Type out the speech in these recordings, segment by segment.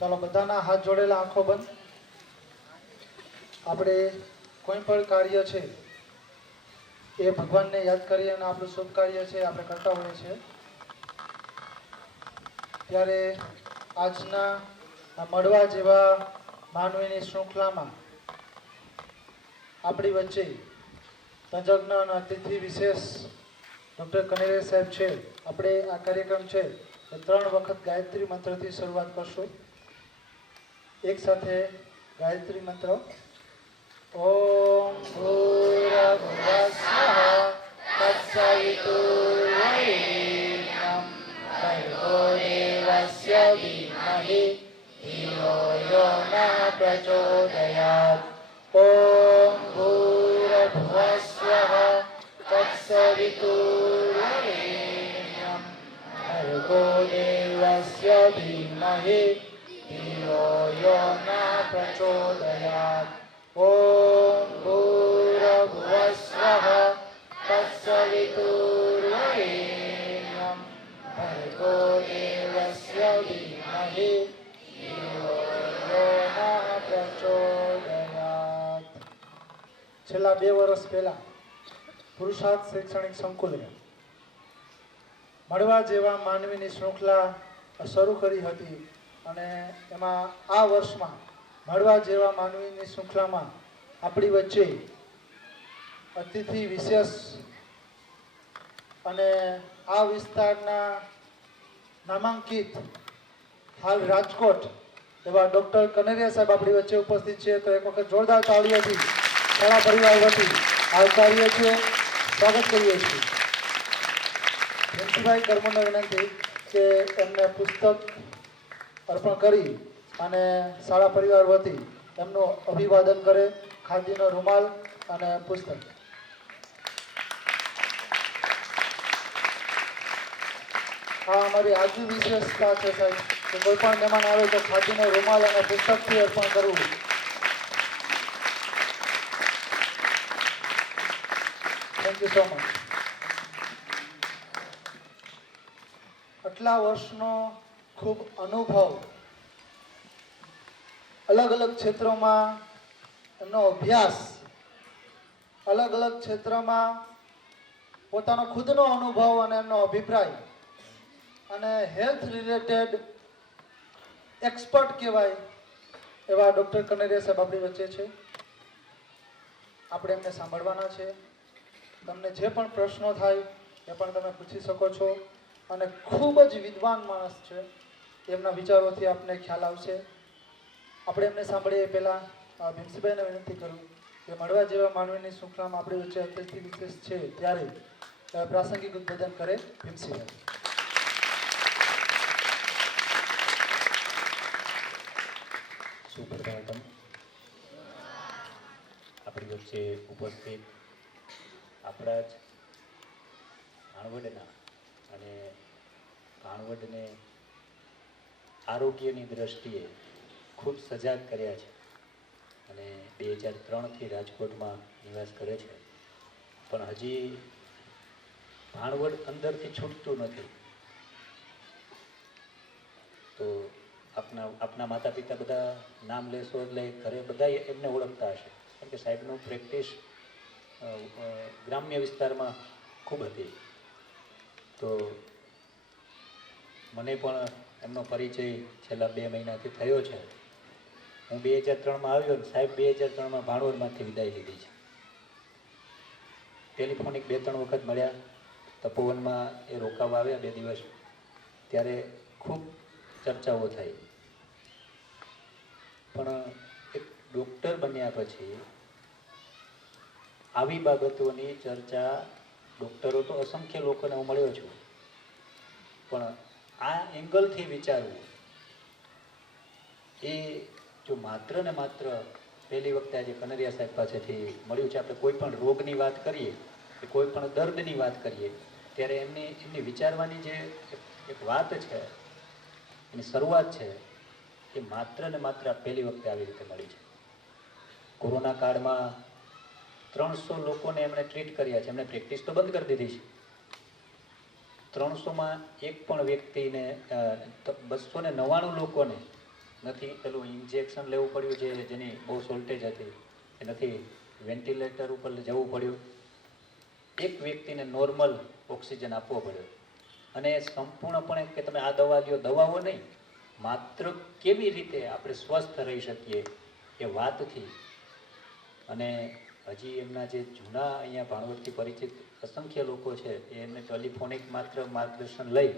ચાલો બધાના હાથ જોડેલા, આંખો બંધ. આપણે કોઈ પણ કાર્ય છે એ ભગવાનને યાદ કરી અને આપણું શુભ કાર્ય છે આપણે કરતા હોઈએ છીએ. ત્યારે આજના મળવા જેવા માનવીની શૃંખલામાં આપણી વચ્ચે તજજ્ઞ અને અતિથિ વિશેષ ડૉક્ટર કનેરિયા સાહેબ છે. આપણે આ કાર્યક્રમ છે એ 3 વખત ગાયત્રી મંત્રથી શરૂઆત કરશું. એક સાથે ગાયત્રી મંત્ર. ઓમ ભૂર્ભુવઃ તત્સવિતુર્વરેણ્યં ભર્ગો દેવસ્ય ધીમહિ ધિયો યો નઃ પ્રચોદયાત. ઓમ ભૂર્ભુવઃ તત્સવિતુર્વરેણ્યં ભર્ગો દેવસ્ય ધીમહિ ધિયો યો નઃ પ્રચોદયાત. ઓમ ભૂર્ભુવઃ તત્સવિતુર્વરેણ્યં ભર્ગો દેવસ્ય ધીમહિ ધિયો યો નઃ પ્રચોદયાત. છેલ્લા 2 વર્ષ પહેલા પુરુષાર્થ શૈક્ષણિક સંકુલે મળવા જેવા માનવીની શૃંખલા શરૂ કરી હતી અને એમાં આ વર્ષમાં મળવા જેવા માનવીની શૃંખલામાં આપણી વચ્ચે અતિથિ વિશેષ અને આ વિસ્તારના નામાંકિત હાલ રાજકોટ એવા ડૉક્ટર કનેરિયા સાહેબ આપણી વચ્ચે ઉપસ્થિત છે. તો એક વખત જોરદાર તાળીઓથી શાળા પરિવાર વતી આવકારીએ છીએ, સ્વાગત કરીએ છીએ. જયંતિભાઈ કરમુંડને વિનંતી કે એમને પુસ્તક અર્પણ કરી અને શાળા પરિવાર વતી એમનું અભિવાદન કરે. ખાદીનો રૂમાલ અને પુસ્તક. આ અમારી આજની વિશેષતા છે સાહેબ કે કોઈ પણ મહેમાન આવે તો ખાદીનો રૂમાલ અને પુસ્તકથી અર્પણ કરવું. Thank you so much. આટલા વર્ષનો ખૂબ અનુભવ, અલગ અલગ ક્ષેત્રોમાં એમનો અભ્યાસ, અલગ અલગ ક્ષેત્રમાં પોતાનો ખુદનો અનુભવ અને એમનો અભિપ્રાય અને હેલ્થ રિલેટેડ એક્સપર્ટ કહેવાય એવા ડૉક્ટર કનેરિયા સાહેબ આપણી વચ્ચે છે. આપણે એમને સાંભળવાના છે. તમને જે પણ પ્રશ્નો થાય એ પણ તમે પૂછી શકો છો અને ખૂબ જ વિદ્વાન માણસ છે. એમના વિચારોથી આપને ખ્યાલ આવશે. આપણે એમને સાંભળીએ એ પહેલાં ભીમસીભાઈને વિનંતી કરું કે મળવા જેવા માનવીની શૃંખલામાં આપણી વચ્ચે અતિથિ વિશેષ છે ત્યારે પ્રાસંગિક ઉદ્બોધન કરે ભીમસીભાઈ. સુપ્રભાતમ. આપણી વચ્ચે ઉપસ્થિત આપણા જ ભાણવડના અને ભાણવડને આરોગ્યની દ્રષ્ટિએ ખૂબ સજાગ કર્યા છે અને 2003થી રાજકોટમાં નિવાસ કરે છે, પણ હજી ભાણવડ અંદરથી છૂટતું નથી. તો આપના માતા પિતા બધા નામ લેશો એટલે ઘરે બધા એમને ઓળખતા હશે, કેમ કે સાહેબનું પ્રેક્ટિસ ગ્રામ્ય વિસ્તારમાં ખૂબ હતી. તો મને પણ એમનો પરિચય છેલ્લા 2 મહિનાથી થયો છે. હું 2003માં આવ્યો ને સાહેબ 2003માં ભાણવડમાંથી વિદાય લીધી છે. ટેલિફોનિક 2-3 વખત મળ્યા. તપોવનમાં એ રોકાવા આવ્યા 2 દિવસ, ત્યારે ખૂબ ચર્ચાઓ થઈ. પણ એક ડૉક્ટર બન્યા પછી આવી બાબતોની ચર્ચા, ડૉક્ટરો તો અસંખ્ય લોકોને હું મળ્યો છું, પણ આ એંગલથી વિચારવું એ જો માત્ર ને માત્ર પહેલી વખતે આજે કનેરિયા સાહેબ પાસેથી મળ્યું છે. આપણે કોઈ પણ રોગની વાત કરીએ કે કોઈ પણ દર્દની વાત કરીએ ત્યારે એમની વિચારવાની જે એક વાત છે, એની શરૂઆત છે, એ માત્ર ને માત્ર પહેલી વખતે આવી રીતે મળી છે. કોરોના કાળમાં 300 લોકોને એમણે ટ્રીટ કર્યા છે. એમણે પ્રેક્ટિસ તો બંધ કરી દીધી છે. 300માં એક પણ વ્યક્તિને 299 લોકોને નથી પેલું ઇન્જેક્શન લેવું પડ્યું જેની બહુ શોર્ટેજ હતી, કે નથી વેન્ટિલેટર ઉપર જવું પડ્યું. એક વ્યક્તિને નોર્મલ ઓક્સિજન આપવો પડ્યો. અને સંપૂર્ણપણે કે તમે આ દવા લ્યો, દવાઓ નહીં, માત્ર કેવી રીતે આપણે સ્વસ્થ રહી શકીએ એ વાતથી. અને હજી એમના જે જૂના અહીંયા ભાણવડથી પરિચિત અસંખ્ય લોકો છે એ એમને ટેલિફોનિક માત્ર માર્ગદર્શન લઈ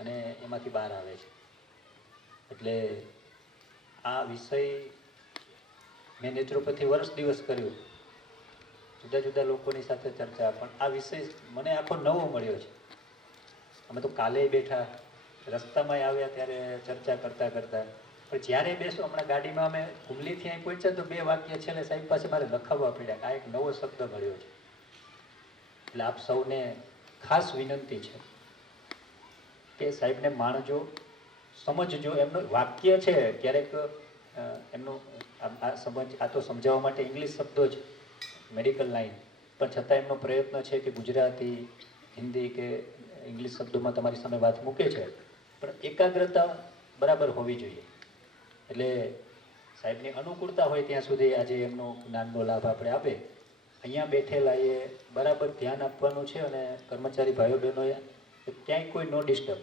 અને એમાંથી બહાર આવે છે. એટલે આ વિષય મેં નેચરોપેથી વર્ષ દિવસ કર્યું, જુદા જુદા લોકોની સાથે ચર્ચા, પણ આ વિષય મને આખો નવો મળ્યો છે. અમે તો કાલે બેઠા, રસ્તામાં આવ્યા ત્યારે ચર્ચા કરતા કરતા, પણ જ્યારે બેસો, હમણાં ગાડીમાં અમે હુમલીથી અહીં પહોંચ્યા તો 2 વાક્ય છેલ્લે સાહેબ પાસે મારે લખાવવા પડ્યા કે આ એક નવો શબ્દ મળ્યો છે. એટલે આપ સૌને ખાસ વિનંતી છે કે સાહેબને માણજો, સમજજો. એમનું વાક્ય છે ક્યારેક એમનું આ તો સમજાવવા માટે ઇંગ્લિશ શબ્દો જ, મેડિકલ લાઈન, પણ છતાં એમનો પ્રયત્ન છે કે ગુજરાતી, હિન્દી કે ઇંગ્લિશ શબ્દોમાં તમારી સામે વાત મૂકે છે, પણ એકાગ્રતા બરાબર હોવી જોઈએ. એટલે સાહેબની અનુકૂળતા હોય ત્યાં સુધી આજે એમનો જ્ઞાનનો લાભ આપણે આપે. અહીંયા બેઠેલા એ બરાબર ધ્યાન આપવાનું છે, અને કર્મચારી ભાઈઓ બહેનોએ ક્યાંય કોઈ નો ડિસ્ટર્બ.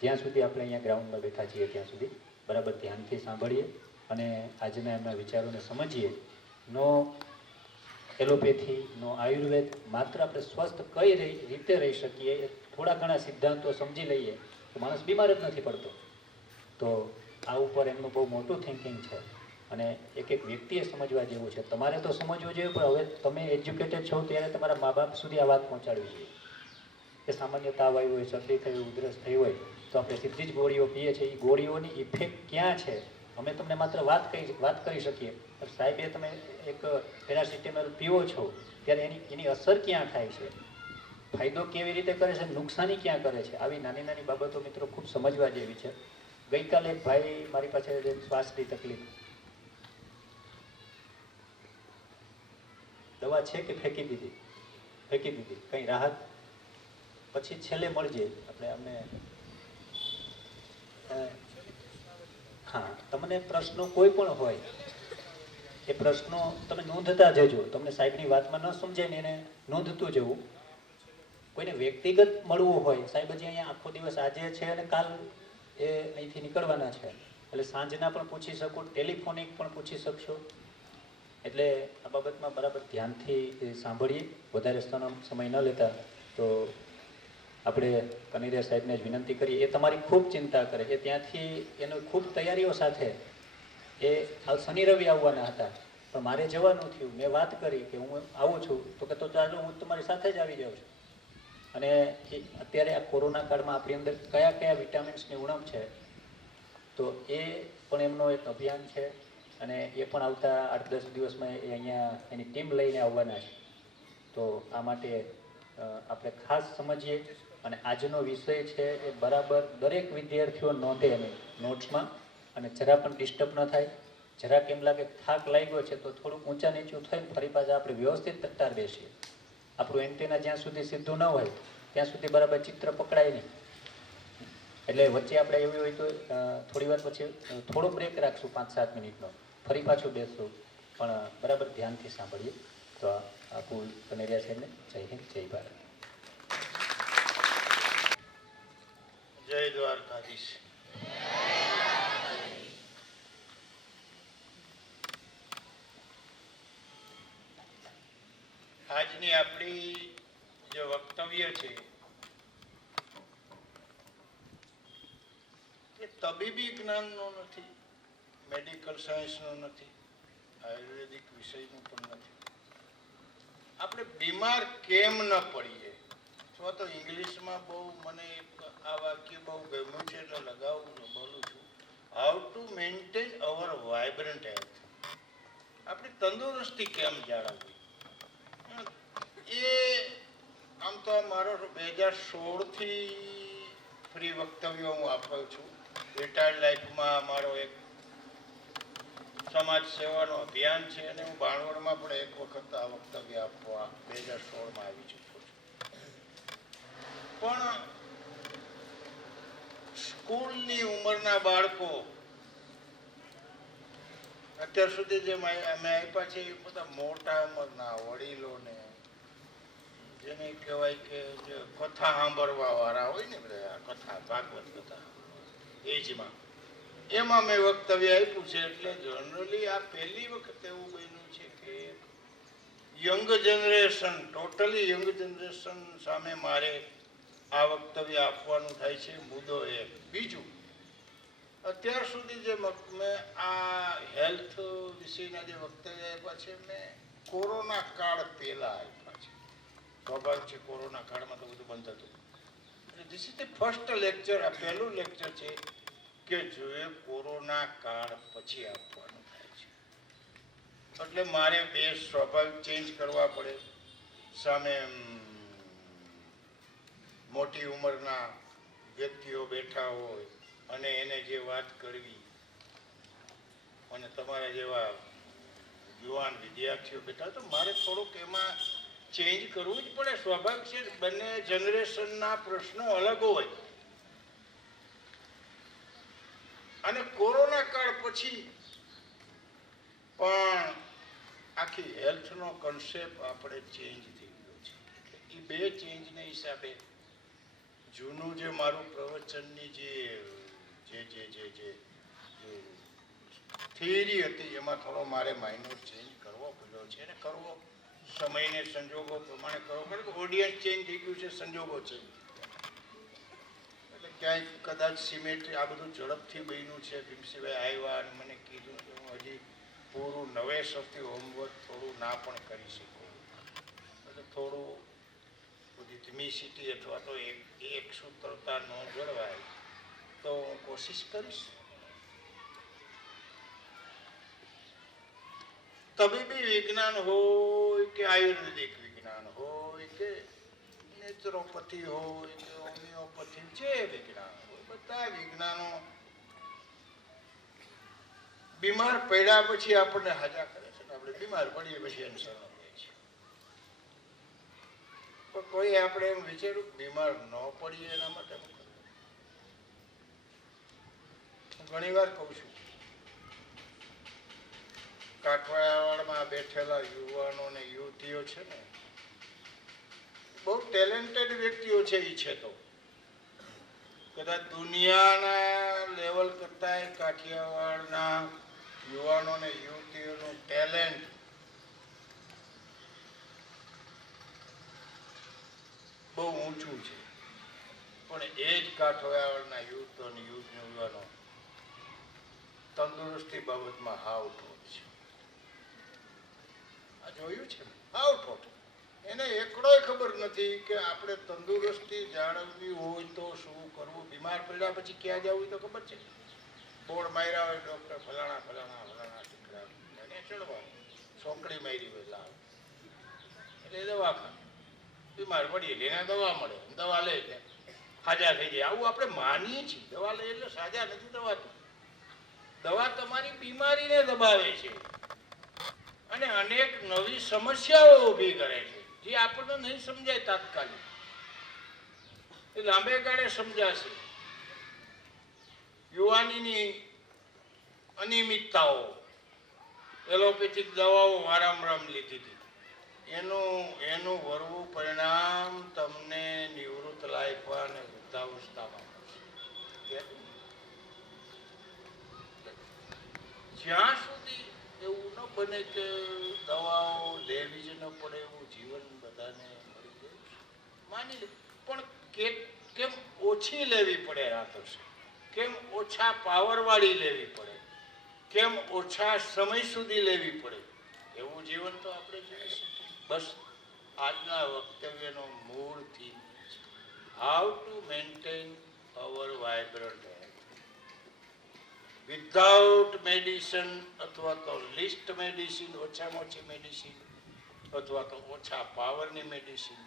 જ્યાં સુધી આપણે અહીંયા ગ્રાઉન્ડમાં બેઠા છીએ ત્યાં સુધી બરાબર ધ્યાનથી સાંભળીએ અને આજના એમના વિચારોને સમજીએ. નો એલોપેથી, નો આયુર્વેદ, માત્ર આપણે સ્વસ્થ કઈ રીતે રહી શકીએ થોડા ઘણા સિદ્ધાંતો સમજી લઈએ તો માણસ બીમાર જ નથી પડતો. તો આ ઉપર એમનું બહુ મોટું થિંકિંગ છે અને એક એક વ્યક્તિએ સમજવા જેવું છે. તમારે તો સમજવું જોઈએ, પણ હવે તમે એજ્યુકેટેડ છો ત્યારે તમારા મા બાપ સુધી આ વાત પહોંચાડવી જોઈએ કે સામાન્ય તાવ આવ્યો હોય, શરદી થઈ હોય, ઉધરસ થઈ હોય તો આપણે સીધી જ ગોળીઓ પીએ છીએ. એ ગોળીઓની ઇફેક્ટ ક્યાં છે અમે તમને માત્ર વાત કરી શકીએ, પણ સાહેબે તમે એક પેરાસિટામોલ પીવો છો ત્યારે એની અસર ક્યાં થાય છે, ફાયદો કેવી રીતે કરે છે, નુકસાની ક્યાં કરે છે. આવી નાની નાની બાબતો મિત્રો ખૂબ સમજવા જેવી છે. ગઈકાલે એક ભાઈ મારી પાસે શ્વાસની તકલીફ, દવા છે કે ફેંકી દીધી, કંઈ રાહત, પછી છેલ્લે મળજે આપણે અમને. હા, તમને પ્રશ્નો કોઈ પણ હોય એ પ્રશ્નો તમે નોંધતા જજો. તમને સાહેબની વાતમાં ન સમજાય ને એને નોંધતું જવું. કોઈને વ્યક્તિગત મળવું હોય, સાહેબ હજી અહીંયા આખો દિવસ આજે છે અને કાલ એ અહીંથી નીકળવાના છે, એટલે સાંજના પણ પૂછી શકો, ટેલિફોનિક પણ પૂછી શકશો. એટલે આ બાબતમાં બરાબર ધ્યાનથી સાંભળીએ. વધારે સમય ન લેતા તો આપણે કનૈયા સાહેબને જ વિનંતી કરીએ. એ તમારી ખૂબ ચિંતા કરે છે, ત્યાંથી એનો ખૂબ તૈયારીઓ સાથે એ શનિ રવિ આવવાના હતા, પણ મારે જવાનું થયું. મેં વાત કરી કે હું આવું છું, તો કે તો ચાલો હું તમારી સાથે જ આવી જાઉં છું. અને અત્યારે આ કોરોના કાળમાં આપણી અંદર કયા કયા વિટામિન્સની ઉણપ છે, તો એ પણ એમનો એક અભિયાન છે અને એ પણ આવતા 8-10 દિવસમાં એ અહીંયા એની ટીમ લઈને આવવાના છે. તો આ માટે આપણે ખાસ સમજીએ. અને આજનો વિષય છે એ બરાબર દરેક વિદ્યાર્થીઓ નોંધે એની નોટ્સમાં, અને જરા પણ ડિસ્ટર્બ ન થાય. જરાક એમ લાગે થાક લાગ્યો છે તો થોડુંક ઊંચા નીચું થઈને ફરી પાછા આપણે વ્યવસ્થિત તટ્ટાર બેસીએ. આપણું એન્ટેના જ્યાં સુધી સીધું ન હોય ત્યાં સુધી બરાબર ચિત્ર પકડાય નહીં. એટલે વચ્ચે આપણે એવું હોય તો થોડી વાર પછી થોડો બ્રેક રાખશું 5-7 મિનિટનો, ફરી પાછું બેસશું, પણ બરાબર ધ્યાનથી સાંભળીએ. તો આપું કનૈયા સાહેબને જય હિન્દ, જય ભારત. જય દ્વારકાધીશ. આજની આપણી જે વક્તવ્ય છે એ તબીબી જ્ઞાનનો નથી, મેડિકલ સાયન્સનો નથી, આયુર્વેદિક વિષયનું પણ નથી. આપણે બીમાર કેમ ન પડીએ, અથવા તો ઇંગ્લિશમાં બહુ મને આ વાક્ય બહુ ગમ્યું છે એટલે લગાવું છું, બોલું છું, how to maintain our vibrant health. આપણી તંદુરસ્તી કેમ જાળવવી. એ આમ તો મારો 2016થી ફ્રી વક્તવ્યો હું આપું છું. રિટાયર્ડ લાઈફમાં મારો એક સમાજ સેવાનો અભિયાન છે અને હું ભાણવડમાં પણ એક વખત આ વક્તવ્ય આપવા 2016માં આવી ચૂક્યો છું. પણ સ્કૂલની ઉંમરના બાળકો અત્યાર સુધી જે અમે આપ્યા છે એ બધા મોટા ઉંમરના વડીલોને, જેને કહેવાય કે જે કથા સાંભળવા વાળા હોય ને બધા કથા ભાગવત કથા એજમાં, એમાં મેં વક્તવ્ય આપ્યું છે. એટલે જનરલી આ પહેલી વખત એવું બન્યું છે કે young generation, totally young generation સામે મારે આ વક્તવ્ય આપવાનું થાય છે. મુદ્દો એક. બીજું, અત્યાર સુધી જે મેં આ હેલ્થ વિશેના જે વક્તવ્ય આપ્યા છે, મેં કોરોના કાળ પહેલા આપ્યા છે. સ્વાભાવિક છે, કોરોના કાળમાં તો બધું બંધ હતું. This is the first lecture, આ પહેલું લેક્ચર છે કે જો એ કોરોના કાળ પછી આપવાનું થાય છે. એટલે મારે બે સ્વાભાવિક ચેન્જ કરવા પડે. સામે મોટી ઉંમરના વ્યક્તિઓ બેઠા હોય અને એને જે વાત કરવી, અને તમારા જેવા યુવાન વિદ્યાર્થીઓ બેઠા, તો મારે થોડુંક એમાં ચેન્જ કરવું જ પડે. સ્વાભાવિક છે, બંને જનરેશનના પ્રશ્નો અલગ હોય. અને કોરોના કાળ પછી પણ આખી હેલ્થનો કન્સેપ્ટ આપણે ચેન્જ થઈ ગયો છે. એ બે ચેન્જને હિસાબે જૂનું જે મારું પ્રવચનની જે થિયરી હતી એમાં થોડો મારે માઇનોર ચેન્જ કરવો પડ્યો છે. અને કરવો સમયને સંજોગો પ્રમાણે કરવો પડે. ઓડિયન્સ ચેન્જ થઈ ગયું છે, સંજોગો ચેન્જ. એટલે ક્યાંય કદાચ સિમેટ્રી આ બધું ઝડપથી બન્યું છે. ભીમસિંહભાઈ આવ્યા અને મને કીધું કે હું હજી પૂરું નવેસરથી હોમવર્ક થોડું ના પણ કરી શકું. એટલે થોડું બધી ધીમીસિટી અથવા તો એક સૂત્રતા ન જળવાય તો હું કોશિશ કરીશ. તબીબી વિજ્ઞાન હોય કે આયુર્વેદિક વિજ્ઞાન હોય કે નેચરોપથી હોય કે હોમિયોપથી, જે વિજ્ઞાન હોય, બધા વિજ્ઞાનો બીમાર પડ્યા પછી આપણને હાજા કરે છે. આપણે બીમાર પડીએ પછી એને શરણ લે છે. પણ કોઈ આપણે એમ વિચાર્યું બીમાર ન પડીએ એના માટે હું ઘણી વાર કહું છું, કાઠિયાવાડમાં બેઠેલા યુવાનો ને યુવતીઓ છે ને, બહુ ટેલેન્ટેડ વ્યક્તિઓ છે. એ છે તો કદાચ દુનિયાના લેવલ કરતા કાઠિયાવાડના યુવાનો ને યુવતીઓનું ટેલેન્ટ બહુ ઊંચું છે. પણ એ જ કાઠિયાવાડના યુવતો અને યુવાનો તંદુરસ્તી બાબતમાં હાવ ઠોઠ છે. આ જોયું છે, હાવ ઠોઠ. એને એકડોય ખબર નથી કે આપણે તંદુરસ્તી જાળવવી હોય તો શું કરવું. બીમાર પડ્યા પછી ક્યાં જવું તો ખબર છે. બોર્ડ માર્યા હોય ડૉક્ટર ફલાણા ફલાણા ફલાણા ટીકડા, એને ચડવા ચોકડી મારી હોય લાવ એટલે દવાખાને બીમાર પડીએ એટલે એને દવા મળે, દવા લે એટલે સાજા થઈ જાય. આવું આપણે માનીએ છીએ. દવા લે એટલે સાજા નથી થવાતું. દવા તમારી બીમારીને દબાવે છે અને અનેક નવી સમસ્યાઓ ઊભી કરે છે, જે આપણને નહીં સમજાય તાત્કાલિક. એ લાંબે ગાળે સમજાશે. યુવાનીની અનિયમિતતાઓ, એલોપેથિક દવાઓ વારંવાર લીધી હતી, એનું વરવું પરિણામ તમને નિવૃત્ત લાયફા અને વૃદ્ધાવસ્થામાં મળશે. જ્યાં સુધી એવું ન બને કે દવાઓ લેવી જ ન પડે એવું જીવન બધાને મળી જાય, માની લે. પણ કેમ ઓછી લેવી પડે રાતોશે? કેમ ઓછા પાવરવાળી લેવી પડે? કેમ ઓછા સમય સુધી લેવી પડે? એવું જીવન તો આપણે જોઈ શકીએ. બસ આજના વક્તવ્યનો મૂળ theme how to maintain our vibrant health without medicine, અથવા તો લિસ્ટ મેડિસિન, ઓછામાં ઓછી મેડિસિન, અથવા તો ઓછા પાવરની મેડિસિન.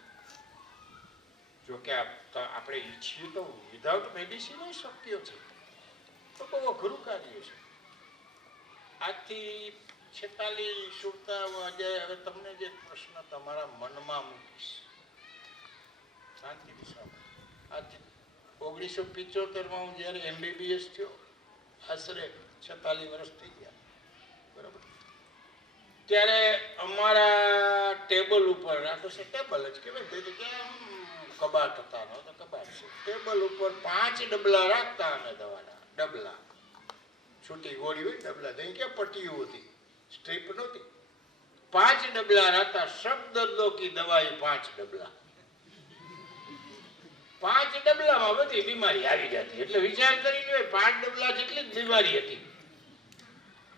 જોકે આપણે ઈચ્છીએ તો વિધાઉટ મેડિસિન શક્ય છે, તો બહુ અઘરું કાર્ય છે. આજથી 46 સુરતા હવે તમને જે પ્રશ્ન તમારા મનમાં મૂકીશ શાંતિથી સાંભળો. આજથી 1975માં હું જ્યારે MBBS થયો, આશરે 46 વર્ષ થઈ ગયા. બરાબર. ત્યારે અમારા ટેબલ ઉપર, આ તો છે ટેબલ જ કહેવાય, તે જગ્યાએ આમ કબાટ હતા, ન તો કબાટ છે, ટેબલ ઉપર 5 ડબલા રાખતા અમે દવાના, ડબલા, છૂટી ગોળી હોય ડબલા, ત્યાં ક્યાં પટ્ટીઓ હતી, સ્ટ્રીપ નહોતી, 5 ડબલા રાખતા, સબ દર્દો કી દવાઈ 5 ડબલા. 5 ડબલામાં બધી બીમારી આવી જતી. એટલે વિચાર કરીને 5 ડબલા જેટલી જ બીમારી હતી.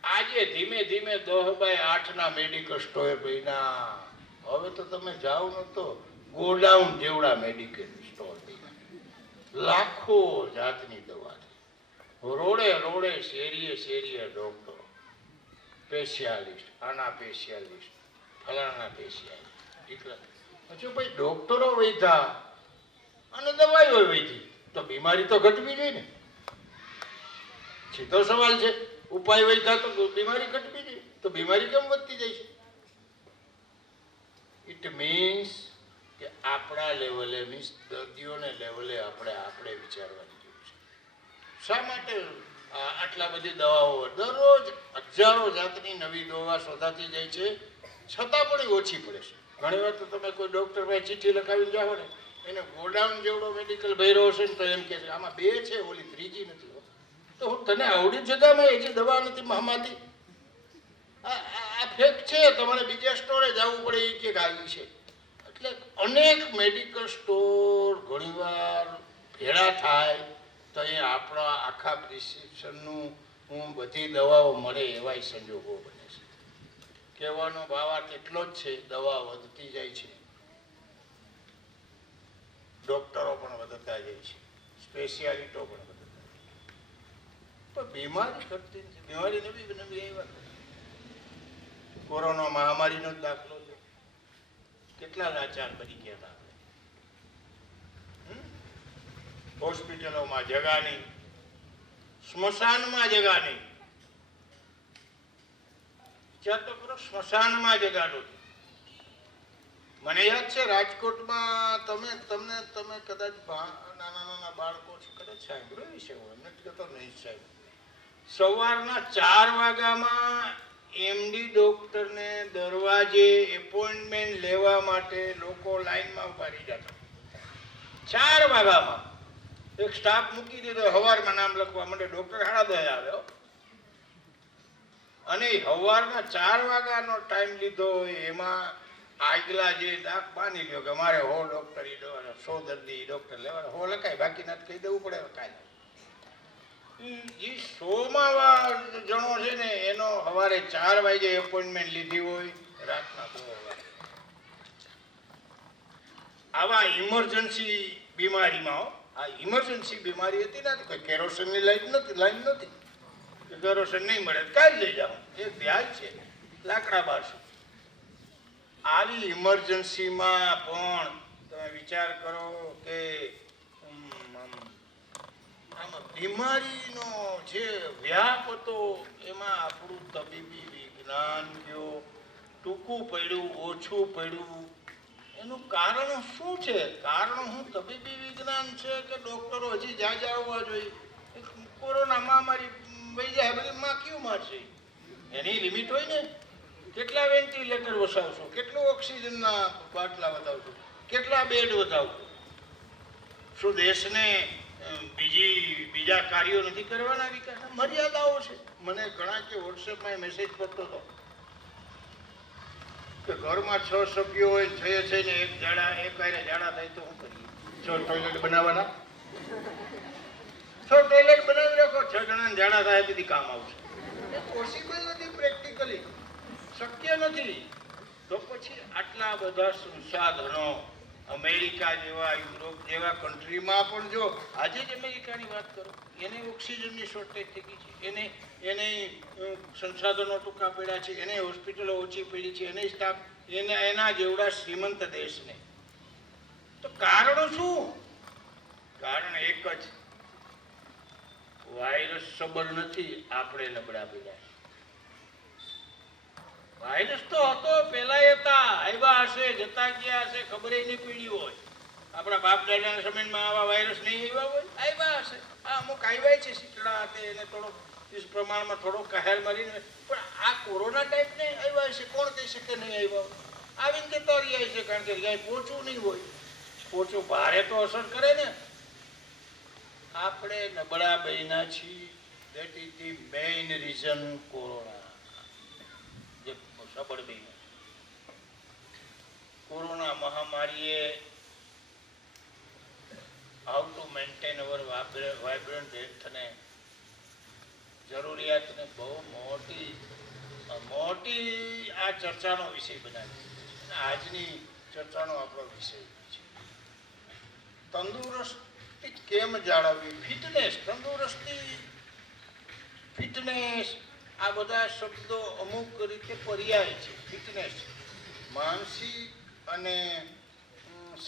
આજે ધીમે ધીમે 10/8 ના મેડિકલ સ્ટોર બન્યા. હવે તો તમે જાઓ ને તો ગોડાઉન જેવડા મેડિકલ સ્ટોર બન્યા. લાખો જાતની દવા છે. રોડે રોડે શેરીએ શેરીએ ડોક્ટરો, સ્પેશિયાલિસ્ટ, આના સ્પેશિયાલિસ્ટ, ફલાણા સ્પેશિયાલિસ્ટ. પછી ભાઈ ડોક્ટરો વૈધા અને દવાઈઓ વૈધી તો બીમારી તો ઘટવી જોઈએ ને. સીધો સવાલ છે. ઉપાય વૈધા તો બીમારી ઘટવી જોઈએ, તો બીમારી કેમ વધતી જાય છે? ઇટ મીન્સ કે આપણા લેવલે, મીન્સ દર્દીઓને લેવલે આપણે વિચારવાની જરૂર છે. શા માટે આટલા બધી દવાઓ, દરરોજ હજારો જાતની નવી દવા શોધાતી જાય છે, છતાં પણ એ ઓછી પડે છે. ઘણી વાર તો તમે કોઈ ડૉક્ટર પાસે ચિઠ્ઠી લખાવીને જાઓ ને, એને ગોડાઉન જેવડો મેડિકલ ભર્યો હશે ને તો એમ કહે છે આમાં 2 છે, ઓલી 3જી નથી. તો તને આવડી જગામાં એ જે દવા નથી મહામાતી, આ ફેક છે, તમારે બીજા સ્ટોરે જવું પડે એ કે આવી છે. એટલે અનેક મેડિકલ સ્ટોર ઘણીવાર ભેળા થાય તો એ આપણા આખા પ્રિસ્ક્રિપ્શનનું બધી દવાઓ મળે એવાય સંજોગો બને છે. કહેવાનો ભાવાર્થ એટલો જ છે, દવા વધતી જાય છે, ડોક્ટરો પણ વધતા જાય છે, સ્પેશિયાલિસ્ટો પણ વધતા, પણ બીમારી ઘટતી નથી. બીમારી નવી નવી આવ્યા. કોરોના મહામારીનો જ દાખલો છે. કેટલા લાચાર બની ગયા હતા આપણે. હોસ્પિટલોમાં જગા નહીં, સ્મશાનમાં જગા નહીં. વિચાર તો કરો, સ્મશાનમાં જગા નહોતી. મને યાદ છે રાજકોટમાં, તમે કદાચ નાના નાના બાળકો છો, કદાચ સાંભળ્યું છે, હું એમને કહેતો નહીં સાહેબ, સવારના 4 વાગ્યામાં એમડી ડોક્ટરને દરવાજે એપોઇન્ટમેન્ટ લેવા માટે લોકો લાઈનમાં ઉભા રહી જતા. 4 વાગ્યામાં એક સ્ટાફ મૂકી દીધો, સવારમાં નામ લખવા માટે. ડોક્ટર 10:30 આવ્યો અને સવારના 4 વાગ્યાનો ટાઈમ લીધો. એમાં આગલા જે દાખ બાંધી લ્યો કે મારે 100 ડોક્ટર 100 દર્દી ડોક્ટર લેવાના, 100 લખાય, બાકીના કહી દેવું પડે કાંઈ. જે 100માં જણો છે ને એનો સવારે 4 વાગે એપોઇન્ટમેન્ટ લીધી હોય, રાતના 2 વાગે. આવા ઇમરજન્સી બીમારીમાં, આ ઇમરજન્સી બીમારી હતી ને, કોઈ કેરોસીનની લાઈન નહોતી, કેરોસીન નહીં મળે કાંઈ લઈ જાઓ, એક વ્યાજ છે, લાકડા બારસો. આવી ઇમરજન્સીમાં પણ તમે વિચાર કરો કે આમાં બીમારીનો જે વ્યાપ હતો એમાં આપણું તબીબી વિજ્ઞાન કયો ટૂંકું પડ્યું, ઓછું પડ્યું. એનું કારણ શું છે? કારણ શું તબીબી વિજ્ઞાન છે કે ડોક્ટરો હજી જાજા આવવા જોઈએ? કોરોના મહામારી વહી જાય બધી માં ક્યું મારશે? એની લિમિટ હોય ને. કેટલા વેન્ટિલેટર વસાવશો, કેટલું ઓક્સિજનના બાટલા વધાવશો, કેટલા બેડ વધાવશો? શું દેશને બીજા કાર્યો નથી કરવાના? વિકાસના મર્યાદાઓ છે. મને ઘણા કે વોટ્સએપમાં મેસેજ પડતો હતો કે ઘરમાં 6 સભ્યો હોય, 6 ને એક હારે ઝાડા થાય તો શું કરીએ? 6 ટોયલેટ બનાવવાના? 6 ટોયલેટ બનાવી રાખો, 6 જણાને ઝાડા થાય તેથી કામ આવશે. એ પોસિબલ નથી, પ્રેક્ટિકલી શક્ય નથી. તો પછી આટલા બધા સંસાધનો અમેરિકા જેવા, યુરોપ જેવા કન્ટ્રીમાં પણ જો આજે જ અમેરિકાની વાત કરો, એને ઓક્સિજનની શોર્ટેજ થઈ ગઈ છે, એને સંસાધનો ટૂંકા પડ્યા છે, એને હોસ્પિટલો ઓછી પડી છે, એને સ્ટાફ, એના જેવડા શ્રીમંત દેશને. તો કારણો શું? કારણ એક જ, વાયરસ સબળ નથી, આપણે નબળા પડ્યા. વાયરસ તો હતો, પેલા હતા, આવ્યા હશે, જતા ગયા હશે, ખબર નહીં પડી હોય. આપણા બાપ દાદાના સમયમાં આવા વાયરસ નહીં આવ્યા હોય, આવ્યા હશે. આ અમુક આવ્યા છે, શીતળા હતા, એને થોડો इस પ્રમાણમાં થોડો કહેર મારીને પણ આ કોરોના ટાઈપને આવ્યા છે કોણ કહી શકે નહીં આવ્યા આવીને જતા રહ્યા છે કારણ કે ક્યાંય પહોંચવું નહીં હોય પહોંચવું ભારે તો અસર કરે ને આપણે નબળા બન્યા છીએ that is the main reason corona જે સબળ બન્યા કોરોના મહામારીએ how to maintain our vibrant હેલ્થને જરૂરિયાતને બહુ મોટી આ ચર્ચાનો વિષય બનાવી આજની ચર્ચાનો આપણો વિષય છે તંદુરસ્તી કેમ જાળવવી ફિટનેસ તંદુરસ્તી ફિટનેસ આ બધા શબ્દો અમુક રીતે પર્યાય છે ફિટનેસ માનસિક અને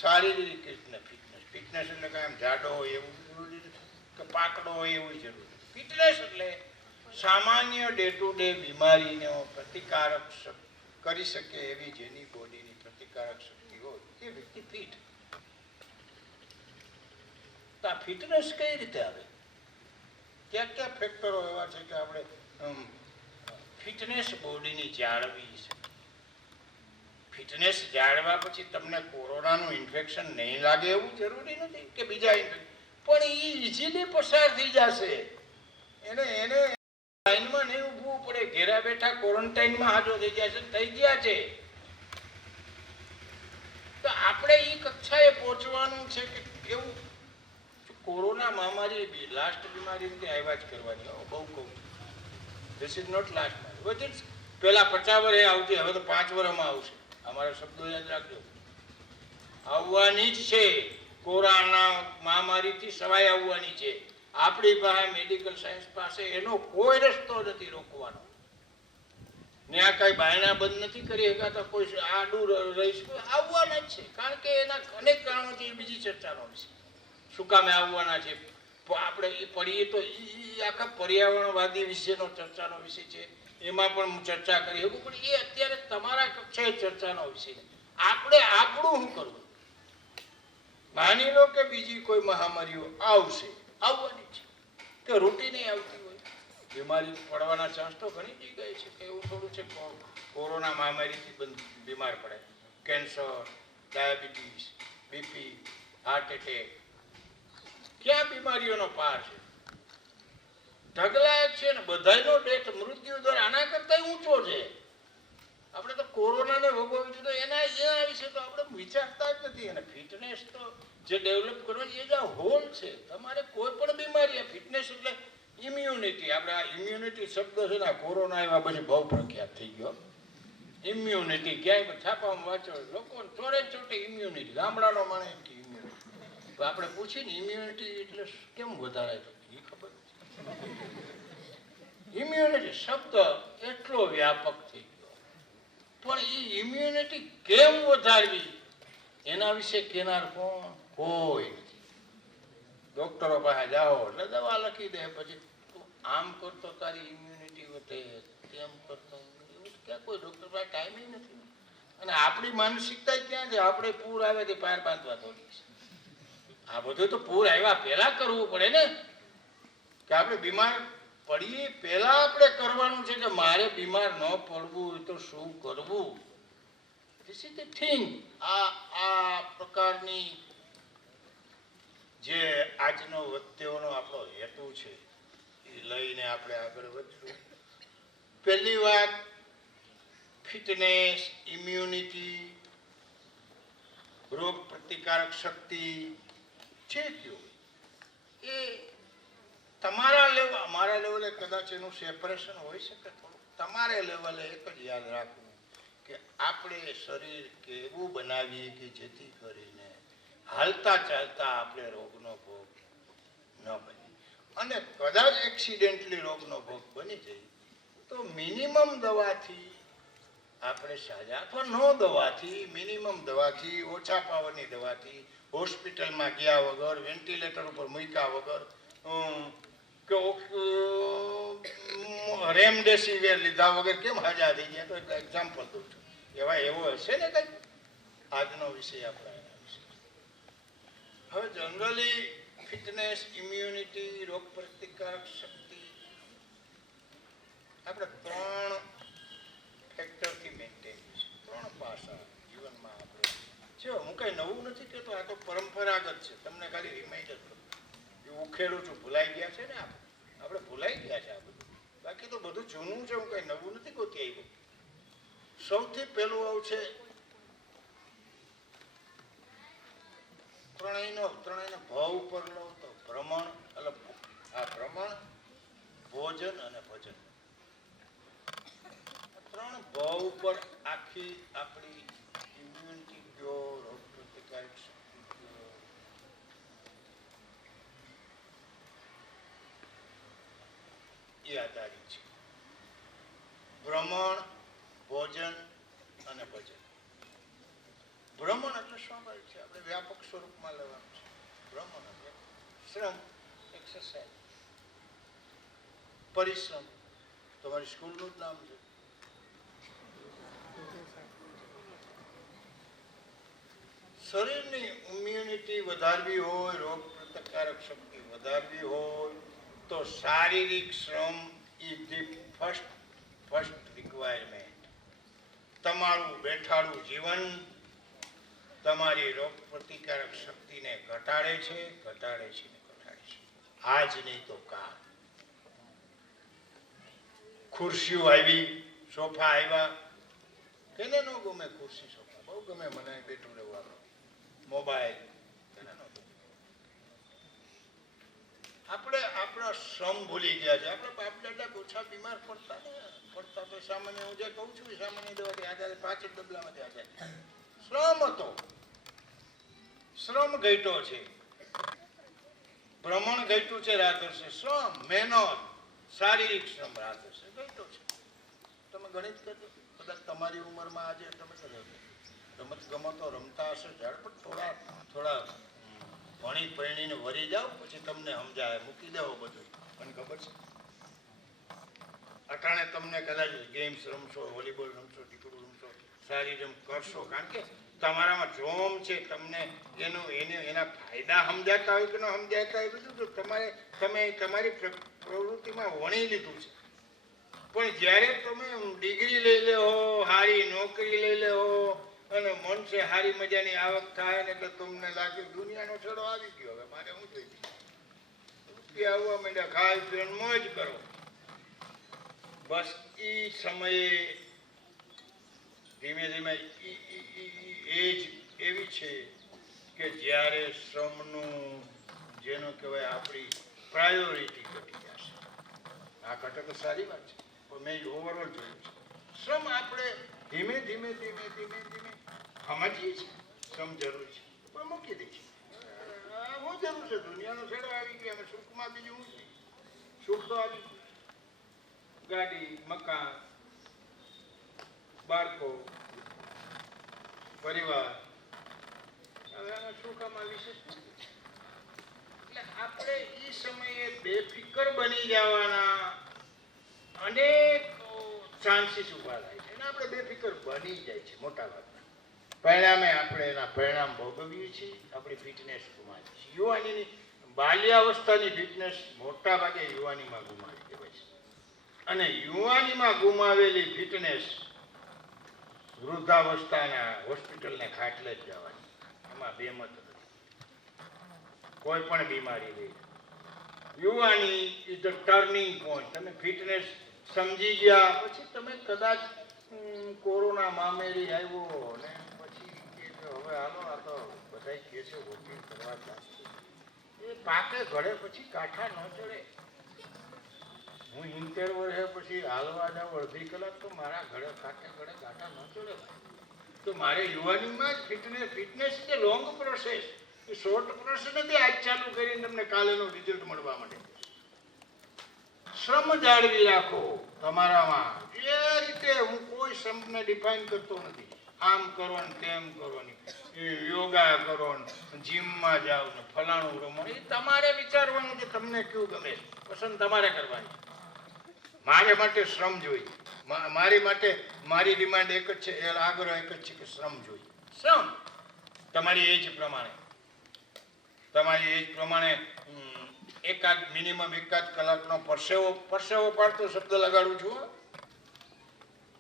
શારીરિક રીતે ફિટનેસ ફિટનેસ એટલે કે આમ જાડો હોય એવું જરૂરી નથી કે પાકડો હોય એવું જરૂરી નથી ફિટનેસ એટલે સામાન્ય ડે ટુ ડે બીમારીનો પ્રતિકારક કરી શકે એવી જેની બોડીની પ્રતિકારક શક્તિ હોય એ વ્યક્તિ ફિટ તો આ ફિટનેસ કઈ રીતે આવે ક્યાં ક્યાં ફેક્ટરો એવા છે કે આપણે ફિટનેસ બોડીની જાળવી છે ફિટનેસ જાળવા પછી તમને કોરોનાનું ઇન્ફેક્શન નહીં લાગે એવું જરૂરી નથી કે બીજા ઇન્ફેક્શન પણ એ ઇઝીલી પસાર થઈ જશે એને લાઈનમાં નહીં ઊભવું પડે ઘેરા બેઠા ક્વોરન્ટાઇનમાં હાજર થઈ ગયા છે થઈ ગયા છે તો આપણે એ કક્ષાએ પહોંચવાનું છે કે કેવું કોરોના મહામારી લાસ્ટ બીમારી રીતે આવ્યા જ કરવાની બહુ કહું ધીસ ઇઝ નોટ લાસ્ટ બીમારી પહેલા 50 વર્ષે આવતી હવે તો 5 વર્ષમાં આવશે અમારા શબ્દો યાદ રાખજો આવવાની જ છે કોરોના મહામારીથી સવાય આવવાની છે આપણી પાસે મેડિકલ સાયન્સ પાસે એનો કોઈ રસ્તો નથી રોકવાનો ને આ કઈ બાયણા બંધ નથી કરી શકાતા કોઈ આડું રહીશ આવવાના જ છે કારણ કે એના અનેક કારણો છે એ બીજી ચર્ચાનો વિષય શું કામે આવવાના છે આપણે એ પડીએ તો એ આખા પર્યાવરણવાદી વિશેનો ચર્ચાનો વિષય છે એમાં પણ હું ચર્ચા કરી શકું પણ એ અત્યારે તમારા કક્ષાએ ચર્ચાનો વિષય આપણે આપણું શું કરવું માની લો કે બીજી કોઈ મહામારીઓ આવશે આવવાની છે કે રૂટીને આવતી હોય બીમારી પડવાના ચાન્સ તો ઘણી જગ્યાએ છે કે એવું થોડું છે કોરોના મહામારીથી બીમાર પડે cancer diabetes BP heart attack ક્યાં બીમારીઓનો પાર છે ઢગલા છે ને બધાનો ડેથ મૃત્યુ દર આના કરતા ઊંચો છે આપણે તો કોરોનાને ભોગવવી તો એના વિશે તો આપણે વિચારતા જ નથી અને ફિટનેસ તો જે ડેવલપ કરવાની એ જ હોલ છે તમારે કોઈ પણ બીમારી ફિટનેસ એટલે ઇમ્યુનિટી આપણે આ ઇમ્યુનિટી શબ્દ છે ને કોરોના આવ્યા પછી બહુ પ્રખ્યાત થઈ ગયો ઇમ્યુનિટી ક્યાંય છાપામાં વાંચો લોકો ચોરે ચોટે ઇમ્યુનિટી ગામડાનો માણે કે ઇમ્યુનિટી તો આપણે પૂછીને ઇમ્યુનિટી એટલે કેમ વધારે તો એ ખબર ઇમ્યુનિટી શબ્દ એટલો વ્યાપક થઈ ગયો પણ એ ઇમ્યુનિટી કેમ વધારવી એના વિશે કહેનાર કોણ કોઈ નથી ડોક્ટરો પાસે જાઓ એટલે દવા લખી દે પછી તું આમ કરતો તારી ઇમ્યુનિટી વધે તેમ કરતો ક્યાં કોઈ ડોક્ટર પાસે ટાઈમ નથી અને આપણી માનસિકતા ક્યાં છે આપણે પૂર આવે તે પાર બાંધવા દોડી છે આ બધું તો પૂર આવ્યા પહેલા કરવું પડે ને કે આપણે બીમાર પડીએ પહેલા આપણે કરવાનું છે કે મારે બીમાર ન પડવું હોય તો શું કરવું ધીસ ઇઝ ધ થિંગ આ પ્રકારની જે આજનો વત્યોનો આપણો હેતુ છે એ લઈને આપણે આગળ વધશું પહેલી વાત ફિટનેસ ઇમ્યુનિટી રોગ પ્રતિકારક શક્તિ છે કયો એ તમારા લેવલ અમારા લેવલે કદાચ એનું સેપરેશન હોઈ શકે થોડું તમારે લેવલે એક જ યાદ રાખવું કે આપણે શરીર કેવું બનાવીએ કે જેથી કરીને હાલતા ચાલતા આપણે રોગનો ભોગ ન બને અને કદાચ એક્સિડેન્ટલી રોગનો ભોગ બની જાય તો મિનિમમ દવાથી આપણે સાજા અથવા નો દવાથી મિનિમમ દવાથી ઓછા પાવરની દવાથી હોસ્પિટલમાં ગયા વગર વેન્ટિલેટર ઉપર મૂક્યા વગર કે રેમડેસિવિર લીધા વગર કેમ હાજા થઈ ગયા તો એક એક્ઝામ્પલ દઉં છું એવો હશે ને કંઈક આજનો વિષય આપણા એના વિશે હવે જનરલી ફિટનેસ ઇમ્યુનિટી રોગ પ્રતિકારક શક્તિ આપણે 3 ફેક્ટરથી મેન્ટેન છે, 3 પાસા જીવનમાં આપણે. જો હું કઈ નવું નથી કહેતો, આ તો પરંપરાગત છે, તમને ખાલી રિમાઇન્ડર કરું. એ ઉખેડું છું, ભૂલાઈ ગયા છે ને આપણે ભૂલાઈ ગયા છે આ બધું. બાકી તો બધું જૂનું છે, હું કઈ નવું નથી ગોતી આવ્યું. સૌથી પહેલું આવશે ત્રણેયનો ભાવ ઉપર લો તો ભ્રમણ, એટલે આ ભ્રમણ, ભોજન અને ભજન. 3 ભાવ ઉપર આખી આપણી ઇમ્યુનિટી ગયો, રોગ પ્રતિકારક શક્તિ ગયો. એ આધારિત છે ભ્રમણ, ભોજન અને ભજન. ભ્રમણ એટલે સ્વાભાવિક છે, આપણે વ્યાપક સ્વરૂપમાં લેવાનું છે. ભ્રમણ એટલે શ્રમ, એક્સરસાઇઝ, પરિશ્રમ. તમારી સ્કૂલનું જ નામ છે. શરીરની ઇમ્યુનિટી વધારવી હોય, રોગ પ્રતિકારક શક્તિ વધારવી હોય તો શારીરિક શ્રમ ઇઝ ધી ફર્સ્ટ રિક્વાયરમેન્ટ. તમારું બેઠાડું જીવન તમારી રોગ પ્રતિકારક શક્તિને ઘટાડે છે. આજ નહીં તો કાલ. ખુરશીઓ આવી, સોફા આવ્યા, કેને ન ગમે ખુરશી સોફા? બહુ ગમે મને બેઠું રહેવાનું. મોબાઈલ કેને ન ગમે? આપણે આપણા શ્રમ ભૂલી ગયા છે. આપણે બાપ દાદા ઓછા બીમાર પડતા તો સામાન્ય, હું જે કહું છું એ સામાન્ય દવાથી આધારે 5 ડબલામાંથી આધારે શ્રમ હતો. શ્રમ ઘટ્યો છે, ભ્રમણ ઘટ્યું છે, રાત હશે. શ્રમ, મહેનત, શારીરિક શ્રમ રાત હશે ઘટ્યો છે. તમે ગણિત કરજો, કદાચ તમારી ઉંમરમાં આજે તમે રમત ગમતો રમતા હશો જ્યારે, પણ થોડા ભણી પરણીને વરી જાઓ પછી તમને સમજાય. મૂકી દેવો બધું, મને ખબર છે. અટાણે તમને કદાચ ગેમ્સ રમશો, વોલીબોલ રમશો, ટીકડું રમશો, સારી રમ કરશો, કારણ કે તમારામાં જોમ છે. તમને એના ફાયદા સમજાતા હોય કે ન સમજાતા હોય બધું તો તમે તમારી પ્રવૃત્તિમાં વણી લીધું છે. પણ જ્યારે તમે ડિગ્રી લઈ લેવો, સારી નોકરી લઈ લેવો અને મન છે સારી મજાની આવક થાય ને એટલે તમને લાગે દુનિયાનો છેડો આવી ગયો, હવે મારે શું જોઈએ? રૂપિયા આવવા માંડ્યા, ખાય પીને મોજ કરો. બસ એ સમયે ધીમે ધીમે એજ એવી છે કે જ્યારે શ્રમનું જેનું કહેવાય આપણી પ્રાયોરિટી ઘટી જશે. આ ઘટે તો સારી વાત છે, પણ મેં ઓવરઓલ જોયું છે. શ્રમ આપણે ધીમે ધીમે સમજીએ છીએ શ્રમ જરૂરી છે, પણ મૂકી દઈએ છીએ. શું જરૂર છે? દુનિયાનો છેડો આવી ગયો, અમે સુખમાં બીજું શું છે? સુખ તો આવી ગયું, ગાડી, મકાન, બાળકો, પરિવાર. હવે આમાં સુખામાં વિશેષ નથી. એટલે આપણે એ સમયે બેફિકર બની જવાના અનેક ચાન્સીસ ઉભા થાય છે અને આપણે બેફિકર બની જાય છે મોટા ભાગના. પરિણામે આપણે એના પરિણામ ભોગવીએ છીએ, આપણી ફિટનેસ ગુમાવીએ છીએ. યુવાનીની બાલ્યાવસ્થાની ફિટનેસ મોટા ભાગે યુવાનીમાં ગુમાવી દેવાય છે, અને યુવાનીમાં ગુમાવેલી ફિટનેસ વૃદ્ધાવસ્થાના હોસ્પિટલને ખાટલે જ જવાની. એમાં બે મત નથી. કોઈ પણ બીમારી રહી, યુવાની ઇઝ ધ ટર્નિંગ પોઈન્ટ. તમે ફિટનેસ સમજી ગયા પછી તમે કદાચ કોરોના મામેરી આવ્યો ને પછી હવે હાલો આ તો બધા કહે છે વોકિંગ કરવા ચાલશે, એ પાકે ઘડે પછી કાંઠા ન ચડે. હું 70 વર્ષે પછી હાલવા જાઉં અડધી કલાક તો મારા ઘડે કાંઠા ન ચડે. તો મારે યુવાનીમાં જ ફિટનેસ છે લોંગ પ્રોસેસ, એ શોર્ટ પ્રોસેસ નથી આજ ચાલુ કરીને તમને કાલેનો રિઝલ્ટ મળવા માટે. શ્રમ જાળવી રાખો તમારામાં. જે રીતે હું કોઈ શ્રમને ડિફાઇન કરતો નથી, આમ કરો ને તેમ કરો ને, યોગા કરો ને જીમમાં જાઓ ને ફલાણું રમો, એ તમારે વિચારવાનું કે તમને કયું ગમે, પસંદ તમારે કરવાની. મારે માટે શ્રમ જોઈએ, મારી માટે મારી ડિમાન્ડ એક જ છે, એ આગ્રહ એક જ છે કે શ્રમ જોઈએ. શ્રમ તમારી એજ પ્રમાણે મિનિમમ એકાદ કલાકનો પરસેવો પાડતો શબ્દ લગાડું છું હો.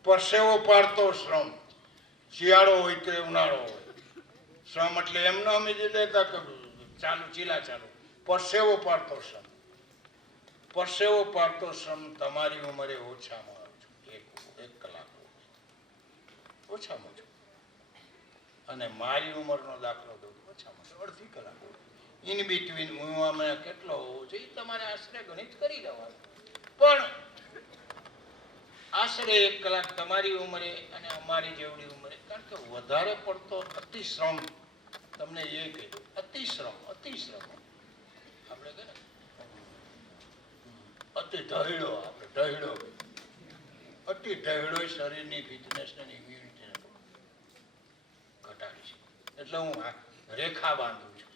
પરસેવો પાડતો શ્રમ, શિયાળો હોય કે ઉનાળો હોય, શ્રમ એટલે એમ ન સમજી લેતા કે ચાલુ ચીલા ચાલુ, પરસેવો પાડતો શ્રમ. પરસેવો પાડતો શ્રમ તમારી ઉંમરે ઓછામાં ઓછું એક કલાક ઓછામાં ઓછું, અને મારી ઉંમરનો દાખલો દઉં ઓછામાં ઓછું અડધી કલાક. ઇન બિટવીન હું કેટલો હોવો જોઈએ તમારે આશરે ગણિત કરી લેવાનું, પણ આશરે 1 કલાક તમારી ઉંમરે અને અમારી જેવડી ઉંમરે. કારણ કે વધારે પડતો અતિશ્રમ, તમને એ કહ્યું અતિશ્રમ આપણે કહે ને અતિ ઢહેડો, આપણે ઢહેડો, અતિ ઢહેડો શરીરની ફિટનેસને ઇમ્યુનિટીને ઘટાડી છે. એટલે હું રેખા બાંધું છું.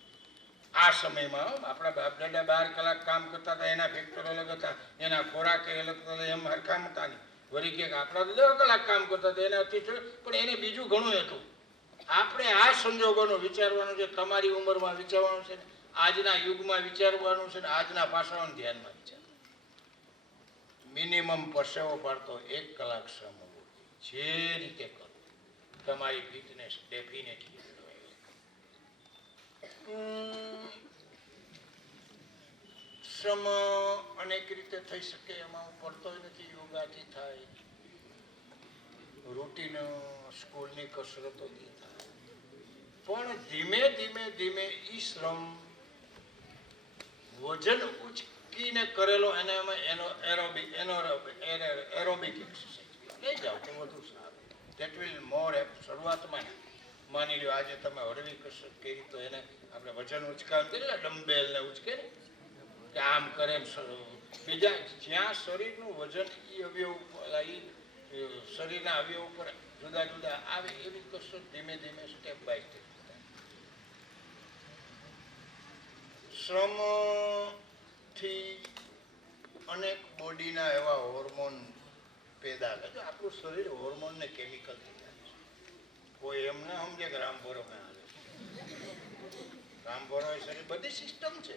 આ સમયમાં આપણા બાપ દાદા 12 કલાક કામ કરતા હતા, એના ફેક્ટર અલગ હતા, એના ખોરાક અલગ હતા, એમ હરખા હતા નહીં. વળી કે આપણા 10 કલાક કામ કરતા હતા, એનાથી પણ એને બીજું ઘણું હતું. આપણે આ સંજોગોનો વિચારવાનું છે, તમારી ઉંમરમાં વિચારવાનું છે, આજના યુગમાં વિચારવાનું છે, ને આજના પાસાઓને ધ્યાનમાં વિચારવાનું. મિનિમમ પરસેવો પાડતો 1 કલાક શ્રમ હોવો, જે રીતે કરો તમારી ફિટનેસ ડેફિનેટલી. શ્રમ અનેક રીતે થઈ શકે, એમાં હું પડતો નથી. યોગાથી થાય, રૂટીન સ્કૂલની કસરતોથી થાય, પણ ધીમે ધીમે એ શ્રમ વજન ઉચકીને કરેલો એનો એરોબિક એક્સરસાઇઝ લઈ જાઓ તો વધુ સારું. That will more help. શરૂઆતમાં માની લો આજે તમે હળવી કસરત કરી તો એને આપણે વજન ઉચકાવ કરીએ, ડમ્બેલ ને ઉચકે ને કે આમ કરે, બીજા જ્યાં શરીરનું વજન એ અવયવ શરીરના અવયવ ઉપર જુદા જુદા આવે એવી કસરત ધીમે ધીમે સ્ટેપ બાય સ્ટેપ. શ્રમથી અનેક બોડીના એવા હોર્મોન પેદા થાય. આપણું શરીર હોર્મોનને કેમિકલથી થાય છે. કોઈ એમ ના સમજે કે રામભરોમાં આવે, રામભરો શરીર બધી સિસ્ટમ છે.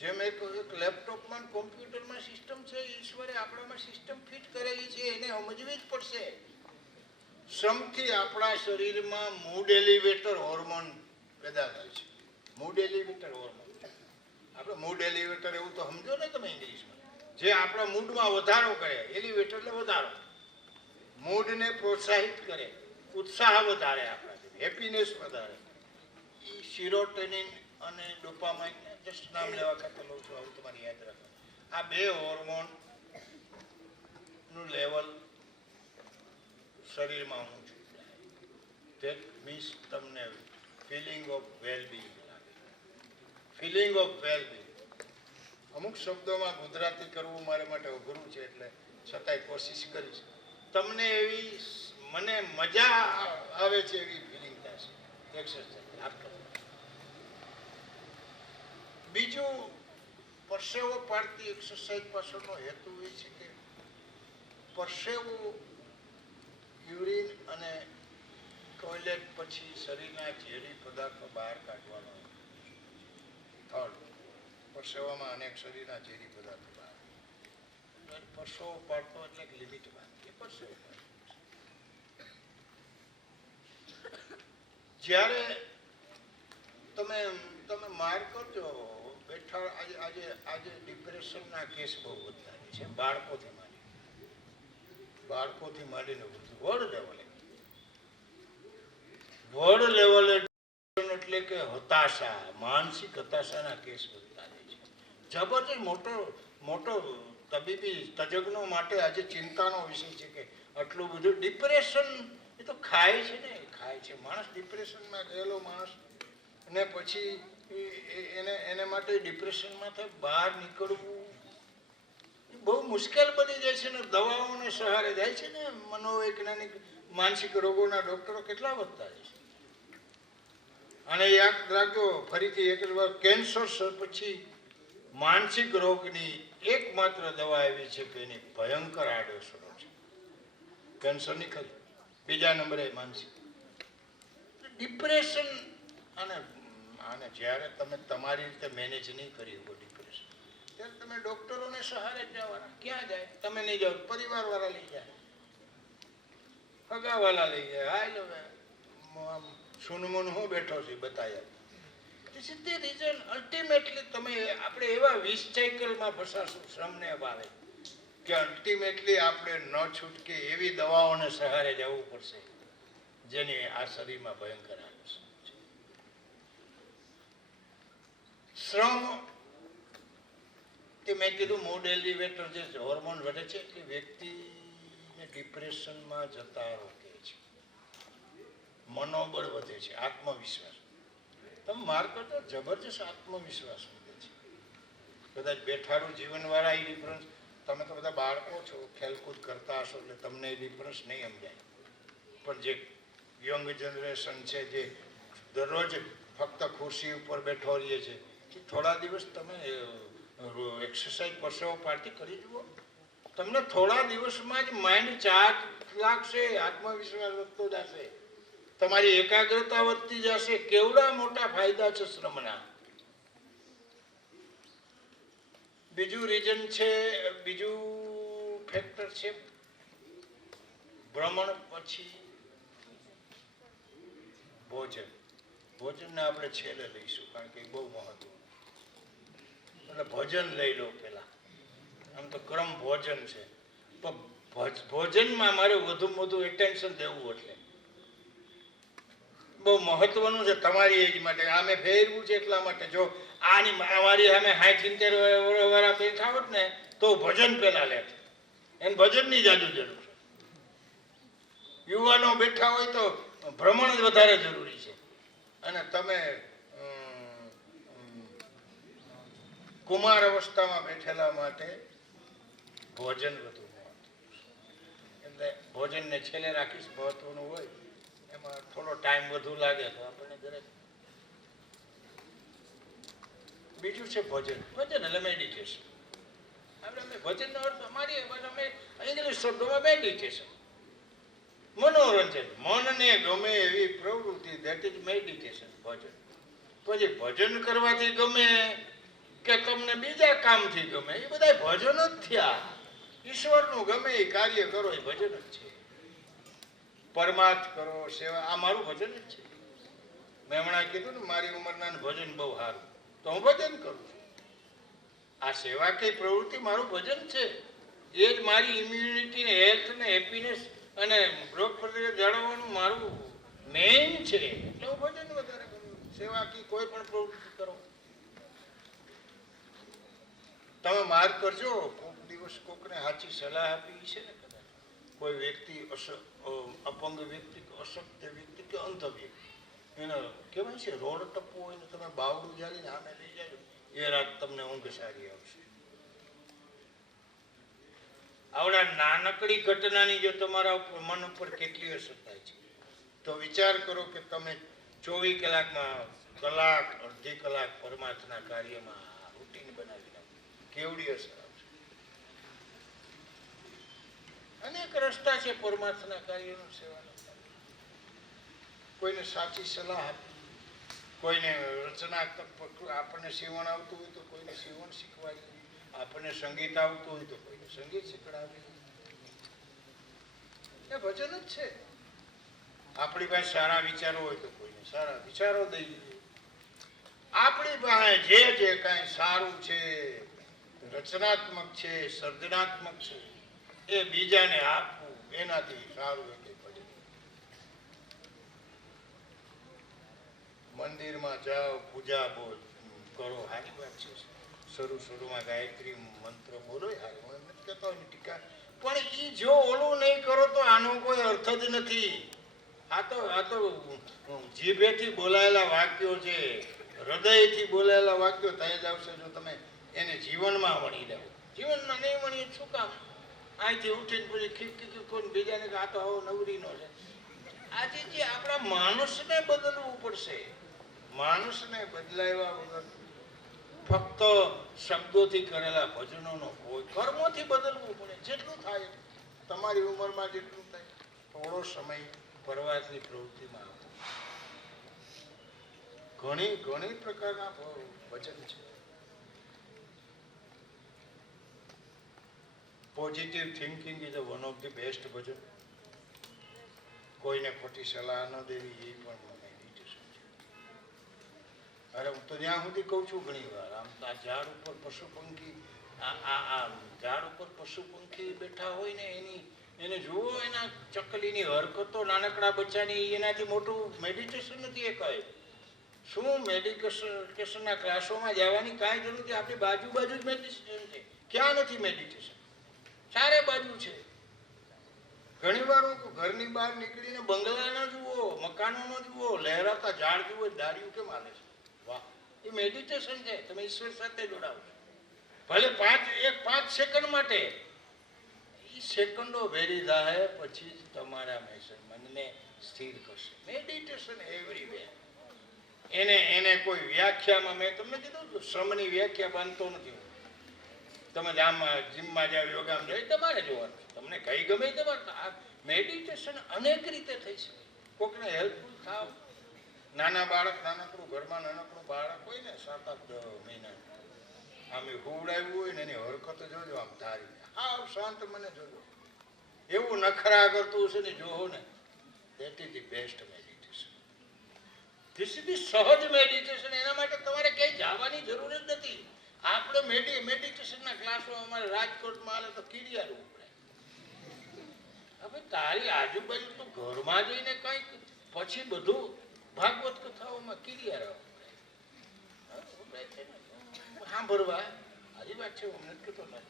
જેમ એક લેપટોપમાં કોમ્પ્યુટરમાં સિસ્ટમ છે, ઈશ્વરે આપણામાં સિસ્ટમ ફિટ કરેલી છે, એને સમજવી જ પડશે. શ્રમથી આપણા શરીરમાં મૂડ એલિવેટર હોર્મોન પેદા થાય છે. મૂડ એલિવેટર હોર્મોન, આપણે મૂડ એલિવેટર એવું તો સમજો ને તમે ઇંગ્લિશમાં, જે આપણા મૂડમાં વધારો કરે. એલિવેટર એટલે વધારો, મૂડને પ્રોત્સાહિત કરે, ઉત્સાહ વધારે, આપણા હેપીનેસ વધારે. એ સિરોટેનિન અને ડોપામાઇન, જસ્ટ નામ લેવા ખાતર લઉં છું, આવું તમારે યાદ રાખો. આ 2 હોર્મોનનું લેવલ શરીરમાં ઊંચું જાય. ધેટ મીન્સ તમને ફિલિંગ ઓફ વેલબિંગ લાગે. ફિલિંગ ઓફ વેલબિંગ અમુક શબ્દોમાં ગુજરાતી કરવું મારા માટે અઘરું છે, એટલે છતાંય કોશિશ કરીશ. તમને એવી મને મજા આવે છે એવી ફિલિંગ થશે એક્સરસાઇઝ આપતો. બીજું, પરસેવો પાડતી એક્સરસાઇઝ પાછળનો હેતુ એ છે કે પરસેવો યુરિન અને ટોયલેટ પછી શરીરના ઝેરી પદાર્થો બહાર કાઢવાનો. થર્ડ, પરસેવામાં અનેક શરીરના ઝેરી પદાર્થો બહાર. પરસેવો પાડતો એટલે લિમિટ બાંધી પરસેવો પાડતો. જ્યારે તમે માર કરજો બેઠા, આજે ડિપ્રેશનના કેસ બહુ વધતા છે, બાળકોથી માંડીને વર્લ્ડ લેવલે એટલે કે હતાશા, માનસિક હતાશાના કેસ વધતા જાય છે. જબરજસ્ત મોટો તબીબી તજજ્ઞો માટે આજે ચિંતાનો વિષય છે કે આટલું બધું ડિપ્રેશન. એ તો ખાય છે ને, ખાય છે માણસ. ડિપ્રેશનમાં ગયેલો માણસ અને પછી એને માટે ડિપ્રેશનમાંથી બહાર નીકળવું બહુ મુશ્કેલ બની જાય છે ને. દવાઓને સહારે જાય છે ને. મનોવૈજ્ઞાનિક માનસિક રોગોના ડોક્ટરો કેટલા વધતા જાય છે. અને યાદ રાખજો ફરીથી એક વાર, કેન્સર પછી માનસિક રોગની એકમાત્ર દવા એવી છે કે એની ભયંકર આડઅસરો છે. કેન્સરની ખરી, બીજા નંબરે માનસિક ડિપ્રેશન. અને જ્યારે તમે તમારી રીતે મેનેજ નહીં કરી શકો ડિપ્રેશન, ત્યારે તમે ડોક્ટરોને સહારે જ જવાના. ક્યાં જાય? તમે નહીં જાઓ, પરિવારવાળા લઈ જાય, હગાવાલા લઈ જાય. હાલ હવે આમ સુનમુન હું બેઠો છું બતાવ્યા. This is the reason. Ultimately તમે આપણે એવા વિષ સાયકલમાં ફસાશું શ્રમને અભાવે કે અલ્ટિમેટલી આપણે ન છૂટકે એવી દવાઓને સહારે જવું પડશે જેની આ શરીરમાં ભયંકર આકર્ષણ છે. શ્રમ તે મેં કીધું મૂડ એલિવેટર જે હોર્મોન વધે છે એટલે વ્યક્તિને ડિપ્રેશનમાં જતા રોકે છે, મનોબળ વધે છે, આત્મવિશ્વાસ. તમે માર્ક કરતો જબરજસ્ત આત્મવિશ્વાસ વધે છે. કદાચ બેઠાડું જીવનવાળા એ ડિફરન્સ, તમે તો બધા બાળકો છો, ખેલકૂદ કરતા હશો એટલે તમને એ ડિફરન્સ નહીં સમજાય. પણ જે યંગ જનરેશન છે જે દરરોજ ફક્ત ખુરશી ઉપર બેઠો રહીએ છે, કે થોડા દિવસ તમે એક્સરસાઇઝ પરસેવો પાર્ટી કરી જુઓ, તમને થોડા દિવસમાં જ માઇન્ડ ચાર્જ લાગશે, આત્મવિશ્વાસ વધતો જશે, તમારી એકાગ્રતા વધતી જશે. કેવડા મોટા ફાયદા છે શ્રમના. બીજું રીઝન છે, બીજું ફેક્ટર છે ભ્રમણ પછી ભોજન. ભોજનને આપણે છેલ્લે લઈશું કારણ કે એ બહુ મહત્વ. એટલે ભોજન લઈ લો પહેલા. આમ તો ક્રમ ભોજન છે, પણ ભોજનમાં મારે વધુમાં વધુ એટેન્શન દેવું એટલે બહુ મહત્વનું છે તમારી એજ માટે. આમે ફેરવું છે એટલા માટે. જો આની અમારી સામે 60-70 વાળા બેઠા હોત ને તો ભજન પેલા લે, એને ભજનની જાજુ જરૂર છે. યુવાનો બેઠા હોય તો ભ્રમણ જ વધારે જરૂરી છે. અને તમે કુમાર અવસ્થામાં બેઠેલા માટે ભોજન વધુ મહત્વનું છે. એટલે ભોજનને છેલ્લે રાખીશ, મહત્વનું હોય એમાં થોડો ટાઈમ વધુ લાગે તો આપણને દરેક. બીજું છે ભજન. ભજન એટલે મેડિટેશન. આપણે ભજનનો અર્થ અમારી અમે ઇંગ્લિશ શબ્દોમાં મેડિટેશન, મનોરંજન, મનને ગમે એવી પ્રવૃત્તિ, દેટ ઇઝ મેડિટેશન, ભજન. પછી ભજન કરવાથી ગમે કે તમને બીજા કામથી ગમે, એ બધા ભજન જ થયા. ઈશ્વરનું ગમે એ કાર્ય કરો એ ભજન જ છે. પરમાર્થ કરો, સેવા, આ મારું ભજન જ છે. મેં હમણાં કીધું ને મારી ઉંમરના ભજન બહુ સારું, તો હું ભજન કરું છું. આ સેવા કઈ પ્રવૃત્તિ મારું ભજન છે. એ જ મારી ઇમ્યુનિટી ને હેલ્થ ને હેપીનેસ અને રોગ પ્રતિરોધ જાળવવાનું મારું મેઇન છે. એટલે હું ભજન વધારે કરું. સેવા કી કોઈ પણ પ્રવૃત્તિ કરો. તમે માર્ક કરજો, કોઈક દિવસ કોકને સાચી સલાહ આપી છે ને, કદાચ કોઈ વ્યક્તિ અપંગ વ્યક્તિ, અશક્ત વ્યક્તિ કે અંધ વ્યક્તિ, એને કહેવાય છે રોડ ટપવો હોય ને તમે બાવડું જાળીને આમે લઈ જાય, એ રાત તમને ઊંઘ સારી આવશે. આવડા નાનકડી ઘટનાની જો તમારા મન ઉપર કેટલી અસર થાય છે, તો વિચાર કરો કે તમે 24 કલાકમાં કલાક, અડધી કલાક પરમાત્મા કાર્યમાં રૂટીન બનાવી નાખો, કેવડી અસર આવશે. અનેક રસ્તા છે પરમાત્મા કાર્યનો, સેવાનો. કોઈને સાચી સલાહ આપી, કોઈને રચનાત્મક, આપણને સીવણ આવતું હોય તો કોઈને સીવણ શીખવાડી, આપણને સંગીત આવતું હોય તો કોઈને સંગીત શીખડાવી. એ ભજન જ છે. આપણી પાસે સારા વિચારો હોય તો કોઈને સારા વિચારો દઈ દઈએ. આપણી પાસે જે કાંઈ સારું છે, રચનાત્મક છે, સર્જનાત્મક છે, એ બીજાને આપવું, એનાથી સારું એ કંઈ ભજન. મંદિરમાં જાઓ, પૂજા બોલ કરો, સારી વાત છે. શરૂમાં ગાયત્રી મંત્ર બોલો, સારી વાત નથી કહેતો એની ટીકા, પણ એ જો ઓલું નહીં કરો તો આનો કોઈ અર્થ જ નથી. આ તો જીભેથી બોલાયેલા વાક્યો છે, હૃદયથી બોલાયેલા વાક્યો થઈ જ આવશે જો તમે એને જીવનમાં વણી લેવો. જીવનમાં નહીં વણીએ શું કામ? અહીંથી ઉઠીને પછી ખીકી કોઈ બીજાને કે આ તો આવો નવરીનો છે. આજે જે આપણા માણસને બદલવું પડશે. માણસને બદલાવ્યા વગર ફક્ત શબ્દોથી કરેલા ભજનોનો કોઈ, કર્મોથી બદલવું પડે. જેટલું થાય તમારી ઉંમરમાં જેટલું થાય, થોડો સમય પરવાસની પ્રવૃત્તિમાં આપો. ઘણી પ્રકારના ભજન છે. Positive thinking is one of the best bhajan. કોઈને ખોટી સલાહ ન દેવી એ પણ મેડિટેશન છે. અરે હું તો ત્યાં સુધી કહું છું ઘણી વાર, આમ આ ઝાડ ઉપર પશુ પંખી આ ઝાડ ઉપર પશુ પંખી બેઠા હોય ને એને જુઓ, એના ચકલીની હરકતો નાનકડા બચ્ચાની, એનાથી મોટું મેડિટેશન નથી એ કહે. શું મેડિટેશનના ક્લાસોમાં જવાની કાંઈ જરૂર નથી. આપણી બાજુ જ મેડિટેશન છે. ક્યાં નથી મેડિટેશન? ચારે બાજુ છે. ઘણી વાર હું ઘરની બહાર નીકળીને બંગલા ન જુઓ, મકાનો ન જુઓ, લહેરાતા ઝાડ જુઓ, દાડિયું કેમ હાલે છે? વાહ, એ મેડિટેશન છે. તમે ઈશ્વર સાથે જોડાવો, ભલે 5 સેકન્ડ માટે. એ સેકન્ડો વેરી થાય પછી જ તમારા મનને સ્થિર કરશે. Meditation everywhere. એને કોઈ વ્યાખ્યામાં, મેં તમને કીધું શ્રમની વ્યાખ્યા બાંધતો નથી. તમે જીમમાં જાઓ, યોગામાં જાઓ, તમારે જોવાનું. તમને કઈ ગમે તમારે. આ મેડિટેશન અનેક રીતે થઈ શકે. કોકને હેલ્પફુલ થાવ. નાના બાળક, નાનકડું ઘરમાં નાનકડું બાળક હોય ને 7-10 મહિના, આમ એ હુવડાવ્યું હોય ને એની હરકત જોજો, આમ ધારી આવ શાંત મને જોજો. એવું નખરા કરતું હશે ને જોવો ને, that is the best meditation. This is the સહજ મેડિટેશન. એના માટે તમારે ક્યાંય જવાની જરૂર જ નથી. આપણે મેડિટેશનના ક્લાસો અમારે રાજકોટમાં હાલે તો કીડિયારું પડે. હવે તારી આજુબાજુ તો ઘરમાં જઈને કંઈક પછી બધું ભાગવત કથાઓમાં કીડિયારા સાંભળવા આજી વાત છે, અમને કહેતો નથી.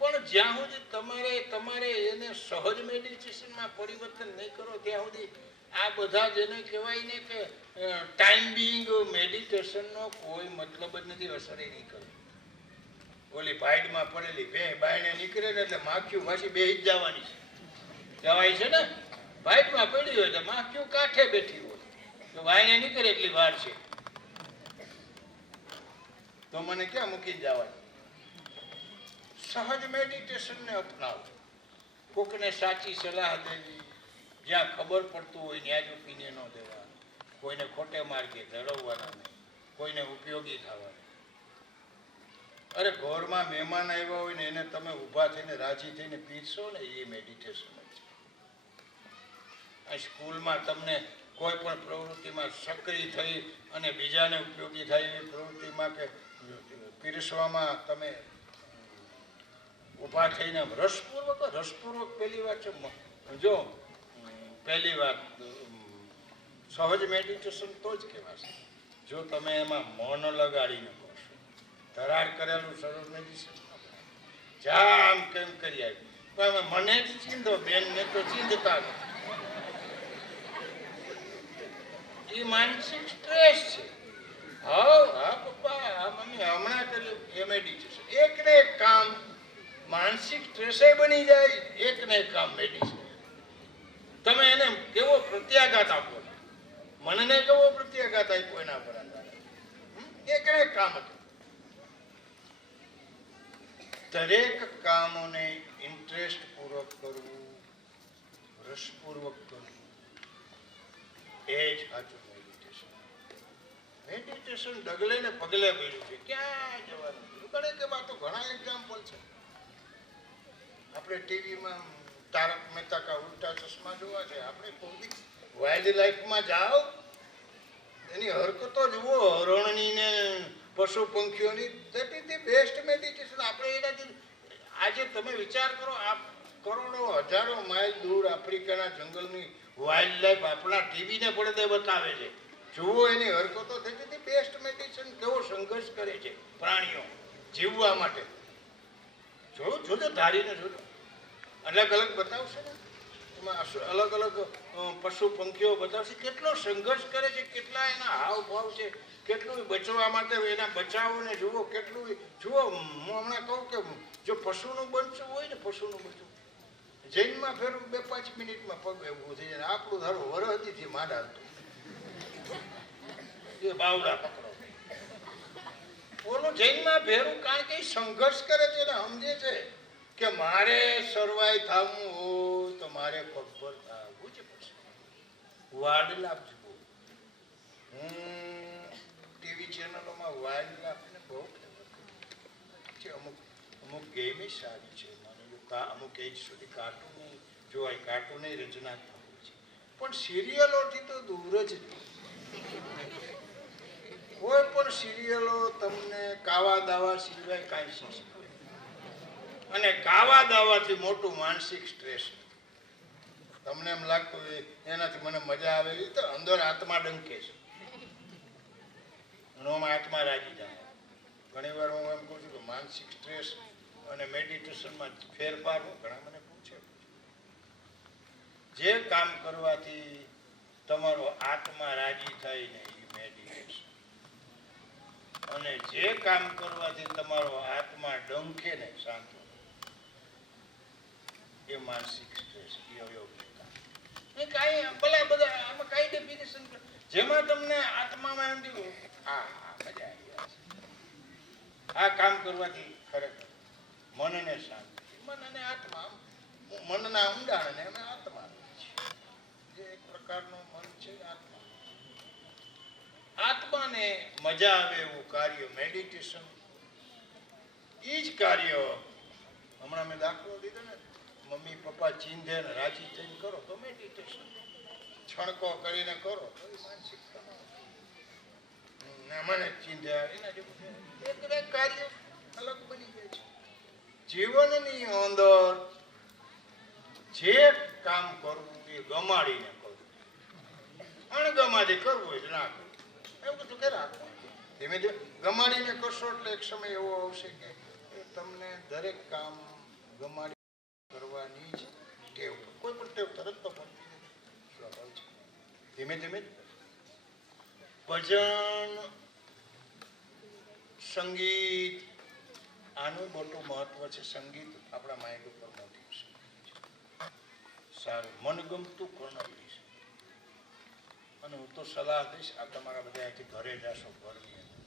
પણ જ્યાં સુધી તમારે એને સહજ મેડિટેશનમાં પરિવર્તન નહીં કરો ત્યાં સુધી આ બધા જેને કહેવાય ને કે ટાઈમ બિંગ મેડિટેશનનો કોઈ મતલબ જ નથી. અસર નહીં કરે. ઓલી ભાઈડમાં પડેલી બે બાયણે નીકળે ને એટલે માખ્યું પાછી બે જ જવાની છે. કહેવાય છે ને, ભાઈડમાં પડી હોય તો માખ્યું કાંઠે બેઠી હોય, તો બાયણે નીકળે એટલી વાર છે, તો મને ક્યાં મૂકીને જવાની? સહજ મેડિટેશનને અપનાવો. કોકને સાચી સલાહ દેવી, જ્યાં ખબર પડતું હોય ત્યાં જ ઓપિનિયનો દેવા. કોઈને ખોટે માર્ગે દળવવાના નહીં, કોઈને ઉપયોગી થવાના. અરે ઘરમાં મહેમાન આવ્યા હોય ને એને તમે ઊભા થઈને રાજી થઈને પીરશો ને, એ મેડિટેશન છે. આ સ્કૂલમાં તમને કોઈ પણ પ્રવૃત્તિમાં સક્રિય થઈ અને બીજાને ઉપયોગી થાય એવી પ્રવૃત્તિમાં કે પીરસવામાં તમે ઊભા થઈને રસપૂર્વક પહેલી વાત છે. જો પહેલી વાત સહજ મેડિટેશન તો જ કહેવાશે જો તમે એમાં મન લગાડીને કરશો. ધરાર કરેલું સરળ મેડિટેશન જા આમ કેમ કરી આવી, મને જ ચીંધો, બેનને તો ચીંધતા નથી. એ માનસિક સ્ટ્રેસ છે. હા પપ્પા, હા મમ્મી, હમણાં કર્યું એ મેડિટેશન. એક ને એક કામ માનસિક સ્ટ્રેસે બની જાય, એક ને એક કામ મેડિટેશન. તમે એને કેવો પ્રત્યાઘાત આપો, મનને કેવો પ્રત્યાઘાત આપ્યો એના પર એક ને એક કામ હતું. દરેક કામોને ઇન્ટરેસ્ટ પૂર્વક કરવું, રસપૂર્વક કરવું, એ જ સાચું મેડિટેશન. મેડિટેશન ડગલે ને પગલે મળ્યું છે. ક્યાં જવાનું? ઘણી વાતો, ઘણા એક્ઝામ્પલ છે. આપણે ટીવીમાં તારક મહેતા કા ઉલ્ટા ચશ્મા જોવા છે. આપણે કોઈ વાઇલ્ડ લાઈફમાં જાઓ, એની હરકતો જુઓ, હરણની ને પશુ પંખીઓની. That is the best meditation. આપણે એનાથી આજે તમે વિચાર કરો, આ કરોડો હજારો માઇલ દૂર આફ્રિકાના જંગલની વાઇલ્ડ લાઈફ આપણા ટીવીને પડદે બતાવે છે. જુઓ એની હરકતો થઈ હતી. Best meditation. કેવો સંઘર્ષ કરે છે પ્રાણીઓ જીવવા માટે. જોજો ધારીને જોજો. અલગ અલગ બતાવશે ને, એમાં અલગ અલગ પશુ પંખીઓ બતાવશે કેટલો સંઘર્ષ કરે છે, કેટલા એના હાવભાવ છે, કેટલું બચવા માટે એના બચાવોને જુઓ, કેટલું જુઓ. હું હમણાં કહું કે જો પશુનું બચ્ચું હોય ને, પશુનું બચ્ચું જૈનમાં ફેરવું 2-5 મિનિટમાં પગ એવું થઈ જાય. આપણું ધારો વરહદીથી માંડ હાલતું, એ બાવડા પકડો. ઓલું જૈનમાં ફેરવું, કારણ કે સંઘર્ષ કરે છે ને, સમજે છે કે મારે સર્વાઈ થવું હોય તો મારે પગભર થવું જ પડશે. વાઇલ્ડ લાઈફ જુઓ. હું ટીવી ચેનલોમાં વાઇલ્ડ લાઈફને બહુ ફેવર છે. અમુક ગેમ સારી છે. માની લો અમુક એજ સુધી કાર્ટૂન જોવાય, કાર્ટૂન રચનાત્મક હોય છે, પણ સિરિયલોથી તો દૂર જ નહીં. કોઈ પણ સિરિયલો તમને કાવા દાવા સિવાય કાંઈ શીખવે, અને કાવા દાવાથી મોટું માનસિક સ્ટ્રેસ. તમને એમ લાગતું હોય એનાથી મને મજા આવે, એ તો અંદર આત્મા ડંકે છે, એનોમાં આત્મા રાજી જાય. ઘણી વાર હું એમ કહું છું કે માનસિક સ્ટ્રેસ અને મેડિટેશનમાં ફેરફાર ઘણા મને પૂછે. જે કામ કરવાથી તમારો આત્મા રાજી થાય ને એ મેડિટેશન, અને જે કામ કરવાથી તમારો આત્મા ડંકે ને શાંત એ માનસિક સ્ટ્રેસ. કાંઈ ભલે બધા આમાં કાંઈ ડેફિનેશન જેમાં તમને આત્મામાં એમ થયું હા મજા આવી છે, આ કામ કરવાથી ખરેખર મનને શાંતિ, મન અને આત્મા, મનના ઊંડાણને અમે આત્મા જે એક પ્રકારનું મન છે આત્મા. આત્માને મજા આવે એવું કાર્ય મેડિટેશન. એ જ કાર્ય હમણાં મેં દાખલો દીધો ને, મમ્મી પપ્પા ચીંધે ને રાજી થઈને કરો તો મેડિટેશન, છણકો કરીને કરો તો એ માનસિક મને ચીંધ્યા એના જેવું એક કાર્ય અલગ બની જાય છે. જીવનની અંદર જે કામ કરવું એ ગમાડીને કરવું, અણગમાથી કરવું હોય ના કરવું, એવું બધું કે રાખવું. ધીમે ધીમે ગમાડીને કરશો એટલે એક સમય એવો આવશે કે તમને દરેક કામ ગમાડી કરવાની જ ટેવ, કોઈ પણ ટેવ તરત તો પડતી નથી, સ્વભાવ છે. ધીમે ધીમે ભજન, સંગીત, આનું મોટું મહત્વ છે. સંગીત આપણા માઇન્ડ ઉપર મોટી અસર છે. સારું મનગમતું કર્ણપ્રિય છે. અને હું તો સલાહ દઈશ, આ તમારા બધા અહીંથી ઘરે જશો, ઘરની અંદર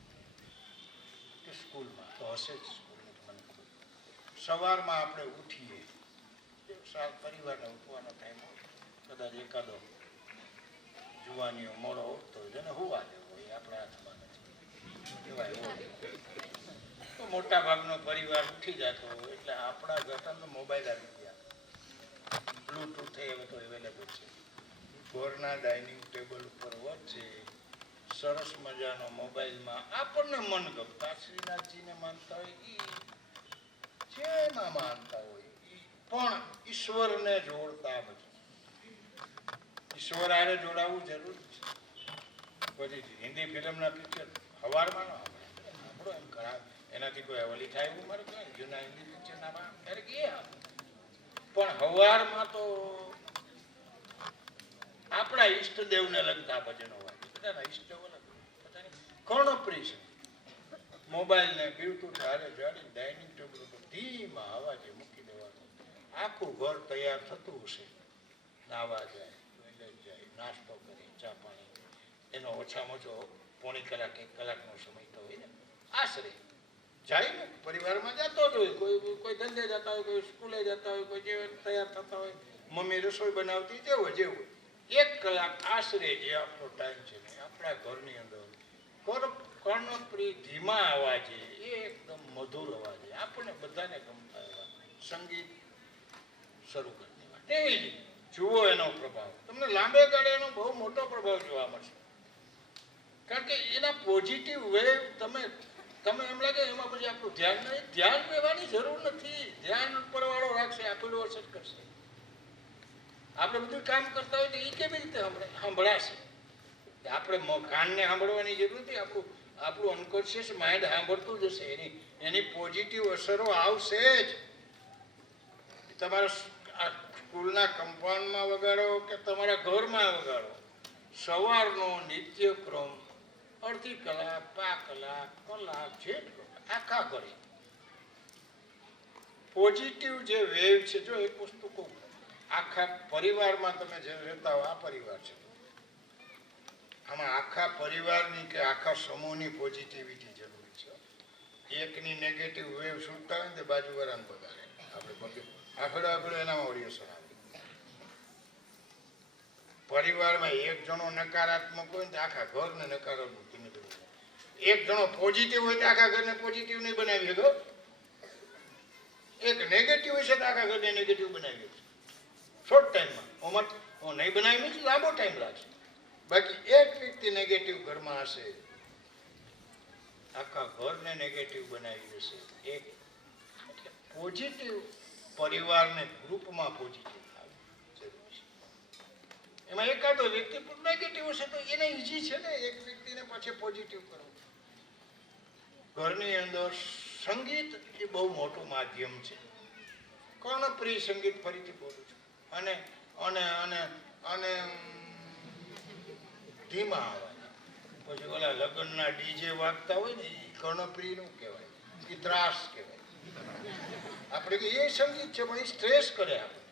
કે સ્કૂલમાં તો હશે જ, સ્કૂલનું તો મને ખબર. સવારમાં આપણે ઉઠીએ, પરિવારને ઉઠવાનો ટાઈમ હોય, કદાચ એકાદો જુવાનીઓ મોડો ઉઠતો હોય જેને હોવા દેવો હોય, આપણા હાથમાં નથી. એવાય હોય તો મોટા ભાગનો પરિવાર ઉઠી જતો હોય એટલે આપણા ઘરમાં મોબાઈલ આવી ગયા, બ્લુટૂથ હવે તો અવેલેબલ છે. ઘરના ડાઇનિંગ ટેબલ ઉપર વચ્ચે સરસ મજાનો મોબાઈલમાં આપણને મનગમતા શ્રીનાથજીને માનતા હોય એ જેમાં માનતા હોય પણ ઈશ્વરને જોડતા બધું ઈશ્વર આરે જોડાવવું જરૂરી છે. પછી હિન્દી ફિલ્મના પિક્ચર હવારમાં ન આપણો એમ ખરાબ એનાથી કોઈ અવલી થાય એવું મારે કહે જૂના હિન્દી પિક્ચરના ક્યારેક એ પણ હવારમાં તો આપણા ઈષ્ટદેવને લગતા ભજનો હોય, બધાના ઈષ્ટદેવ અલગ બધાની કર્ણપ્રિય છે. મોબાઈલને બ્લુટૂથ હારે જાડી ડાઇનિંગ ટેબલ ઉપર ધીમા અવાજે મૂકી દેવાનું, આખું ઘર તૈયાર થતું હશે, નાવા જાય, ટોયલેટ જાય, નાસ્તો કરી, ચા પાણી, એનો ઓછામાં ઓછો પોણી કલાક 1 કલાકનો સમય તો હોય ને, આશરે જાય ને પરિવારમાં જતો જ હોય, કોઈ ધંધે જતા હોય, કોઈ સ્કૂલે જતા હોય, કોઈ જે તૈયાર થતા હોય, મમ્મી રસોઈ બનાવતી જેવું 1 કલાક આશરે જે આપણો ટાઈમ છે ને આપણા ઘરની અંદર કર્ણપ્રિય ધીમા અવાજે એકદમ મધુર અવાજે આપણને બધાને ગમતા એવા સંગીત શરૂ કરી દેવા. તેવી જ જુઓ એનો પ્રભાવ, તમને લાંબે ગાળે એનો બહુ મોટો પ્રભાવ જોવા મળશે. કારણ કે એના પોઝિટિવ વેવ તમે એમ લાગે એમાં પછી આપણું ધ્યાન લેવાની જરૂર નથી. ધ્યાન ઉપરવાળો રાખશે, આપેલું અસર કરશે. આપણે બધું કામ કરતા હોય તો એ કેવી રીતે સંભળાશે? આપણે કાનને સાંભળવાની જરૂર નથી, આપણું અનકોન્શિયસ માઇન્ડ સાંભળતું જ હશે. એની પોઝિટિવ અસરો આવશે જ. તમારા સ્કૂલના કમ્પાઉન્ડમાં વગાડો કે તમારા ઘરમાં વગાડો, સવારનો નિત્યક્રમ અડધી કલાક, 5 કલાક, જે આખા ઘરે પોઝિટિવ જે વેવ છે. જો એક વસ્તુ કહું, આખા પરિવારમાં તમે જે રહેતા હો, આ પરિવાર છે, આમાં આખા પરિવારની કે આખા સમૂહની પોઝિટિવિટી જરૂરી છે. એકની નેગેટિવ વેવ છૂટતા હોય ને તે બાજુવાળાને બગાડે. આપણે આગળ એનામાં વળી અસર આવે. પરિવારમાં એક જણો નકારાત્મક હોય ને આખા ઘરને નકારાત્મક બને. એક જણો પોઝિટિવ હોય તો આખા ઘરને પોઝિટિવ નહીં બનાવી શકો. એક નેગેટિવ હશે તો આખા ઘરને નેગેટિવ બનાવી છે શોર્ટ ટાઈમમાં. હું નહીં બનાવી મીન્સ લાંબો ટાઈમ લાગશે. બાકી એક વ્યક્તિ નેગેટિવ ઘરમાં હશે, આખા ઘરને નેગેટિવ બનાવી દેશે. એક એટલે પોઝિટિવ પરિવારને ગ્રુપમાં પોઝિટિવ લાવવું જરૂરી છે. એમાં એકાદો વ્યક્તિ પણ નેગેટિવ હશે તો એને ઈઝી છે ને એક વ્યક્તિને પછી પોઝિટિવ કરવું. ઘરની અંદર સંગીત એ બહુ મોટું માધ્યમ છે. કર્ણપ્રિય સંગીત ફરીથી બોલું છું. અને અને અને અને ધીમા અવાજ. પછી ઓલા લગ્નના ડીજે વાગતા હોય ને એ કર્ણપ્રિયનું કહેવાય, એ ત્રાસ કહેવાય. આપણે કે એ સંગીત છે પણ એ સ્ટ્રેસ કરે આપણે.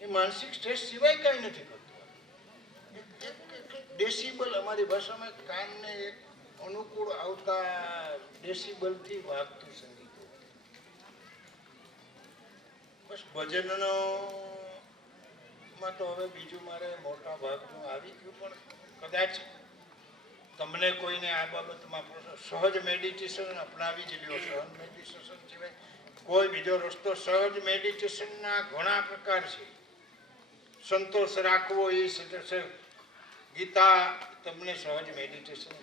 એ માનસિક સ્ટ્રેસ સિવાય કાંઈ નથી કરતું. ડેસિબલ અમારી ભાષામાં કાનને એક અનુકૂળ આવતા ડેસિબલથી વાગતું સંગીત હોય. બસ ભજનનો માં તો હવે બીજું મારે મોટા ભાગનું આવી ગયું, પણ કદાચ તમને કોઈને આ બાબતમાં સહજ મેડિટેશન અપનાવી જ લ્યો. સહજ મેડિટેશન સિવાય કોઈ બીજો રસ્તો. સહજ મેડિટેશનના ઘણા પ્રકાર છે. સંતોષ રાખવો એ ગીતા તમને સહજ મેડિટેશન.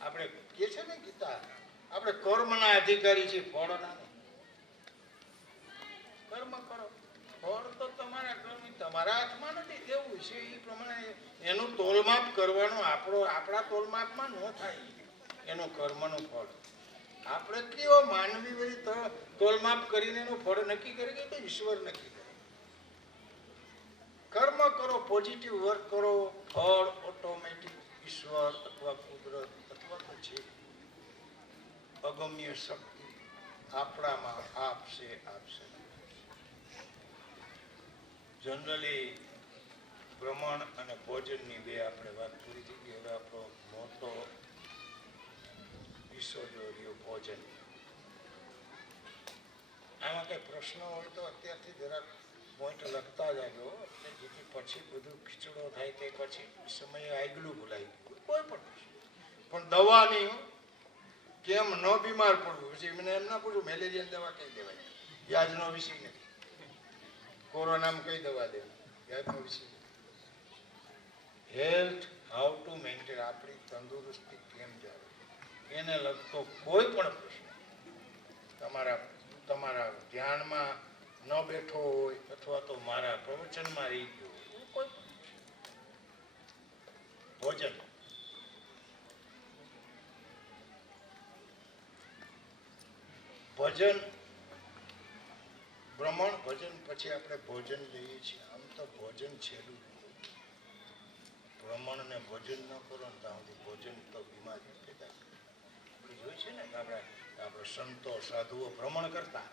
આપણે કહે છે ને ગીતા, આપણે કર્મના અધિકારી છીએ, ફળના નહીં. કર્મ કરો, ફળ તો તમારા કર્મ તમારા હાથમાં નથી. દેવું છે એ પ્રમાણે એનું તોલમાપ કરવાનું. આપણા તોલમાપમાં ન થાય એનું કર્મનું ફળ. આપણે કેવો માનવી હોય તો તોલમાપ કરીને એનું ફળ નક્કી કરી દે તો ઈશ્વર નક્કી કરે. કર્મ કરો, પોઝિટિવ વર્ક કરો, ફળ ઓટોમેટિક ઈશ્વર અથવા કુદરત અથવા પછી અગમ્ય શક્તિ આપણામાં આપશે. જનરલી ભ્રમણ અને ભોજનની બે આપણે વાત પૂરી થઈ ગઈ. હવે આપણો મોટો વિષય રહ્યો ભોજન. આમાં કઈ પ્રશ્ન હોય તો અત્યારથી જરાક પોઈન્ટ લખતા જાજો, એટલે જેથી પછી બધું ખીચડો થાય તે પછી સમયે આગલું ભૂલાઈ ગયું. કોઈ પણ પણ દવાની કેમ ન બીમાર પડવું. પછી મને એમ ના પૂછું મેલેરિયાની દવા કઈ દેવાય, યાજનો વિષય નથી. કોરોનામાં કઈ દવા દેવી, યાજનો વિષય. હેલ્થ, હાઉ ટુ મેન્ટેન, આપણી તંદુરસ્તી કેમ જાળવવી, એને લગતો કોઈ પણ પ્રશ્ન તમારા ધ્યાનમાં ન બેઠો હોય અથવા તો મારા પ્રવચનમાં રહી ગયો હોય, કોઈ ભોજન. ભજન, ભ્રમણ, ભજન પછી આપણે ભોજન લઈએ છીએ. આમ તો ભોજન છેલ્લું. ભ્રમણ ને ભોજન ન કરો ને ત્યાં સુધી ભોજન તો બીમારી પેદા કરે. આપણે જોઈ છે ને કે આપણે સંતો સાધુઓ ભ્રમણ કરતા,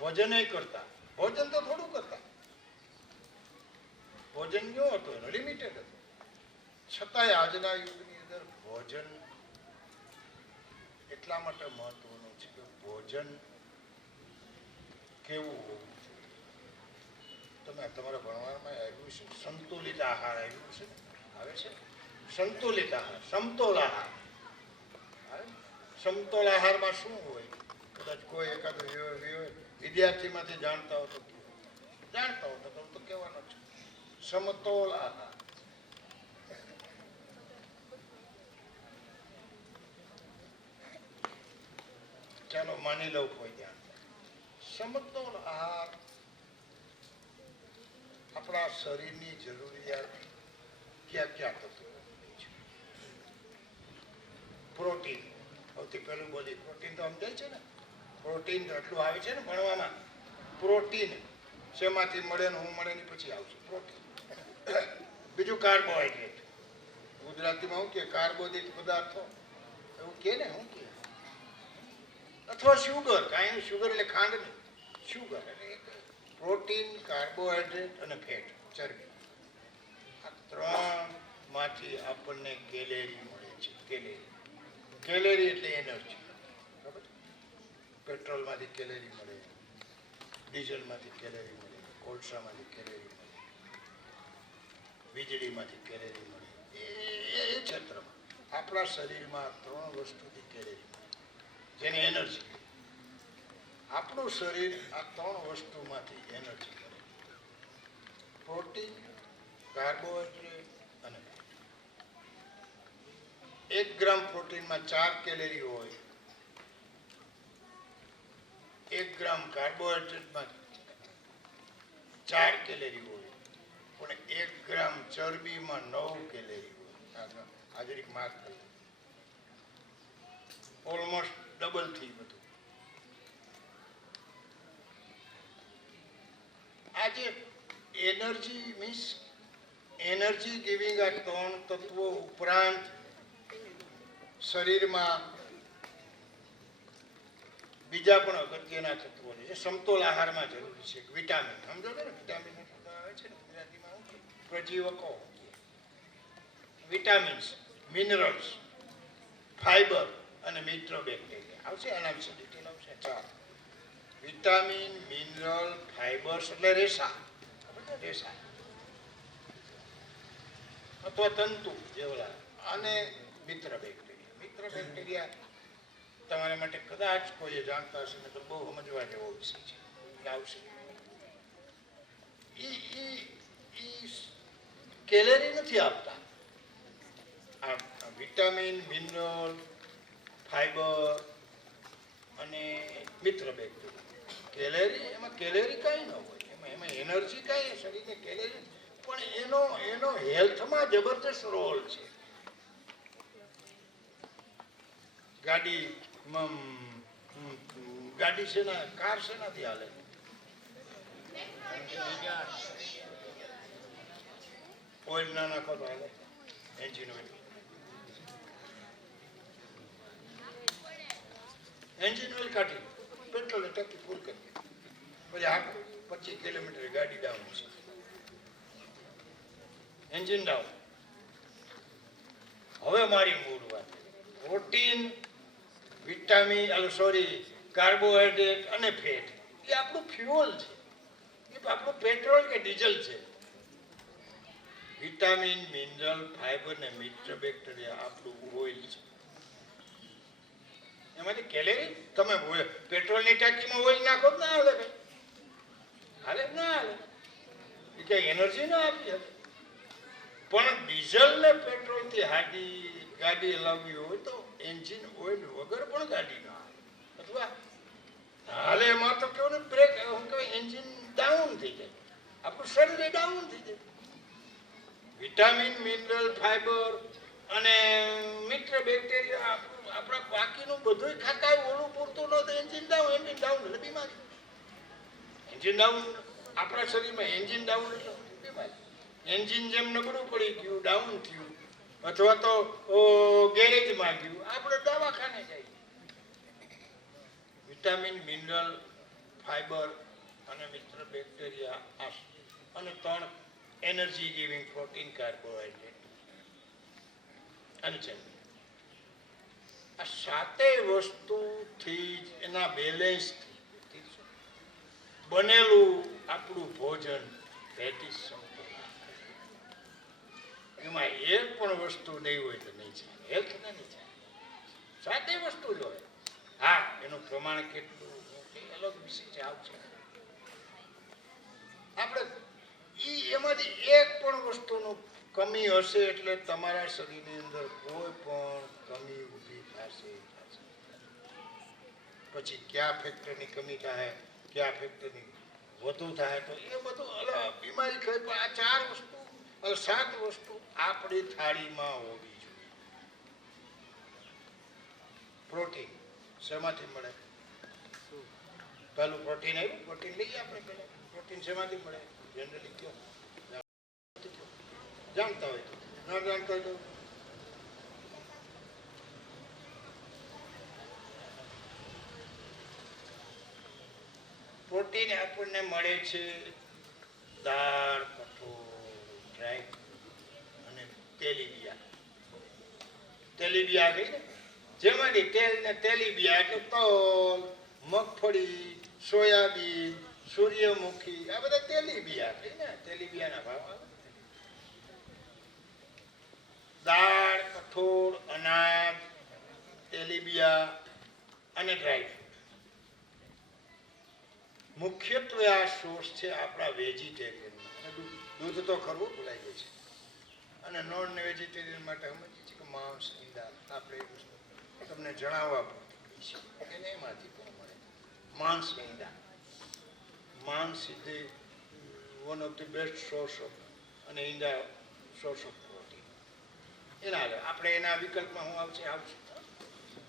ભોજન કરતા. ભોજન તો થોડું કરતા. ભોજન કેવો હતો એનો લિમિટેડ હતો. છતાંય આજના યુગની અંદર ભોજન એટલા માટે મહત્વનું છે કે ભોજન કેવું હોવું જોઈએ. તમારા ભણવામાં આવ્યું છે સંતુલિત આહાર આવ્યું છે, આવે છે સંતુલિત આહાર, સમતોલ આહાર. સમતોલ આહારમાં શું હોય? કદાચ કોઈ એકાદો વિદ્યાર્થીમાંથી જાણતા હો તો કહેવાનો છે સમતોલ આહાર. ચાલો માની લઉં કોઈ ધ્યાન. સમતોલ આહાર આપણા શરીરની જરૂરિયાત ક્યાં તત્વો છે? પ્રોટીન. સૌથી પહેલું બોલી પ્રોટીન તો સમજાય છે ને. પ્રોટીન એટલું આવે છે ને ભણવામાં. પ્રોટીન શેમાંથી મળે ને હું મળે ને પછી આવશે પ્રોટીન. બીજું કાર્બોહાઈડ્રેટ. ગુજરાતીમાં શું કે કાર્બોદિત પદાર્થો એવું કે ને, શું કે અથવા શુગર. કાંઈ શુગર એટલે ખાંડ નહીં, શુગર એટલે પ્રોટીન, કાર્બોહાઈડ્રેટ અને ફેટ, ચરબી. આ ત્રણ માંથી આપણને કેલેરી મળે છે. કેલેરી એટલે એનર્જી. બરાબર? પેટ્રોલમાંથી કેલેરી મળે, ડીઝલમાંથી કેલેરી મળે, કોલસામાંથી કેલેરી મળે, વીજળીમાંથી કેલેરી મળે. એ ક્ષેત્રમાં આપણા શરીરમાં ત્રણ વસ્તુથી કેલેરી મળે. જેને એનર્જી. આપણું શરીર આ ત્રણ વસ્તુમાંથી એનર્જી કરે: પ્રોટીન, કાર્બોહાઈડ્રેટ અને ફેટ. 1 ગ્રામ પ્રોટીનમાં 4 કેલેરી હોય, 1 ગ્રામ કાર્બોહાઈડ્રેટમાં 4 કેલેરી હોય, પણ 1 ગ્રામ ચરબીમાં 9 કેલેરી હોય. આ જરીક માર્ક કરી, ઓલમોસ્ટ ડબલ થઈ બધું. આ જે એનર્જી મીન્સ એનર્જી ગિવિંગ આ 3 તત્વો ઉપરાંત શરીરમાં બીજા પણ અગત્યના તત્વો છે જે સમતોલ આહારમાં જરૂરી છે. વિટામિન, સમજો છો ને, વિટામિન આવે છે ને ગુજરાતીમાં પ્રજીવકો, વિટામિન્સ, મિનરલ્સ, ફાઈબર અને મિત્ર બેક્ટેરિયા આવશે. આના વિશે ડિટેલ આવશે. 4 વિટામિન, મિનરલ, ફાઈબર્સ એટલે રેસા, રેસા અથવા તંતુ જેવડા, અને મિત્ર બેક્ટેરિયા. મિત્ર બેક્ટેરિયા તમારા માટે કદાચ કોઈ જાણતા હશે ને તો બહુ સમજવા જેવો વિષય છે, આવશે. ઈ કેલેરી નથી આપતા. આ વિટામિન, મિનરલ, ફાઈબર અને મિત્ર બેક્ટેરિયા. કેલેરી, એમાં કેલેરી કાંઈ ન હોય, એમાં એનર્જી કાંઈ શરીરને કેલેરી, પણ એનો હેલ્થમાં જબરદસ્ત રોલ છે. ગાડી શેના, કાર શેનાથી હાલે? ઓઇલ ના નાખો તો હાલે? Engine oil. એન્જિન ઓઇલ કાઢી પેટ્રોલ ટાંકી ફૂલ કરી, પછી આખું 25 કિલોમીટર ગાડી ડાઉન છે. Engine down. હવે મારી મૂળ વાત, પ્રોટીન, વિટામિન, કાર્બોહાઈડ્રેટ અને ફેટ એ આપણું ફ્યુઅલ છે, એ આપણું પેટ્રોલ કે ડીઝલ છે. વિટામિન, મિનરલ, ફાઈબર ને મિત્ર બેક્ટેરિયા આપણું ઓઇલ છે. એમાંથી કેલેરી તમે પેટ્રોલની ટાંકીમાં ઓઇલ નાખો ના હાલે ભાઈ, હાલે ના હાલે, એ કઈ એનર્જી ના આપી શકે. પણ ડીઝલ ને પેટ્રોલ થી ગાડી હલાવવી હોય તો એન્જિન ઓઇલ વગર પણ ગાડી ના હાલે. અથવા હાલે એમાં તો કેવું ને, બ્રેક એન્જિન ડાઉન થઈ જાય, આપણું શરીર ડાઉન થઈ જાય. વિટામિન, મિનરલ, ફાઈબર અને મિત્ર બેક્ટેરિયા આપણા બાકીનું બધું ખાતા હોય, ઓલું પૂરતું ન તો એન્જિન ડાઉન એટલે બીમારી. એન્જિન ડાઉન આપણા શરીરમાં, એન્જિન ડાઉન એટલે બીમારી. એન્જિન જેમ નબળું પડી ગયું, ડાઉન થયું, અથવા તો ગેરેજમાં ગયું, આપણે દવાખાને જઈએ. વિટામિન, મિનરલ, ફાઈબર અને મિત્ર બેક્ટેરિયા અને 3 એનર્જી ગિવિંગ પ્રોટીન, કાર્બોહાઈડ્રેટ અને ચરબી. આ 7 વસ્તુથી જ એના બેલેન્સથી બનેલું આપણું ભોજન પેટીસ સમતોલ. એમાં એક પણ વસ્તુ નહીં હોય તો નહીં ચાલે, હેલ્થ નહીં ચાલે. 7 વસ્તુ જ હોય. હા, એનું પ્રમાણ કેટલું અલગ વિષય છે, આવશે. આપણે એમાંથી એક પણ વસ્તુનું કમી હશે એટલે તમારા શરીરની અંદર કોઈ પણ કમી ઊભી થશે. પછી કયા ફેક્ટરની કમી થાય, કયા ફેક્ટરની વધુ થાય, તો એ બધું બીમારી થઈ. પણ આ 4 વસ્તુ, 7 વસ્તુ આપણી થાળીમાં હોવી જોઈએ. પ્રોટીન શેમાંથી મળે? પહેલું પ્રોટીન આવ્યું, પ્રોટીન લઈએ આપણે પહેલા. પ્રોટીન શેમાંથી મળે? જનરલી કયો જાણતા હોય તો, ના જાણતા હોય તો પ્રોટીન આપણને મળે છે દાળ, કઠોળ, ડ્રાય અને તેલીબિયા. તેલીબિયા ગઈ ને, જેમાંથી તેલ ને તેલીબિયા એટલે તલ, મગફળી, સોયાબીન, સૂર્યમુખી, આ બધા તેલીબિયા થઈ ને. તેલીબિયાના ભાવ આવે. દાળ, કઠોળ, અનાજ, તેલીબિયા અને ડ્રાયફ્રૂટ. મુખ્યત્વે આ સોર્સ છે આપણા વેજીટેરિયનમાં. દૂધ તો ખરું ભૂલાઈ ગયું છે. અને નોન વેજીટેરિયન માટે સમજીએ છીએ કે માંસ, ઈંડા, આપણે એ વસ્તુ તમને જણાવવા પડતી એને એમાંથી પણ મળે. માંસ, ઈંડા. માંસ is one of the best source of, અને ઈંડા સોર્સ ઓફ પ્રોટીન. એના આગળ આપણે એના વિકલ્પમાં હું આવશે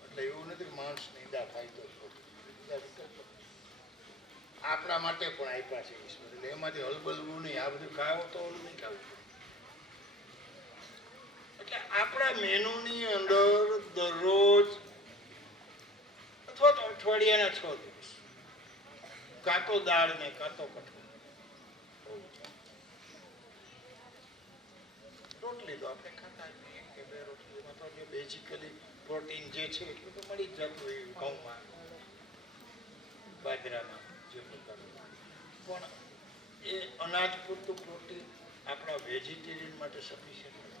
એટલે એવું નથી કે માંસ ને ઈંડા ખાય તો પ્રોટીન. બીજા વિકલ્પો આપણા માટે પણ આપ્યા છે ઈશ્વર. એટલે એમાંથી હલબલવું નહીં. આ બધું ખાવો તો ઓલું નહીં ખાવું. એટલે આપણા મેનુની અંદર દરરોજ અથવા તો અઠવાડિયાના 6 દિવસ કાં તો દાળ ને કાં તો કઠોળ. રોટલી તો આપણે ખાતા જ નહીં. 1 કે 2 રોટલીમાં તો જે બેઝિકલી પ્રોટીન જે છે એટલું તો મળી જ જતું હોય. ઘઉંમાં, બાજરામાં, જે પ્રકારનું. પણ એ અનાજ પૂરતું પ્રોટીન આપણા વેજીટેરિયન માટે સફિશિયન્ટ નથી.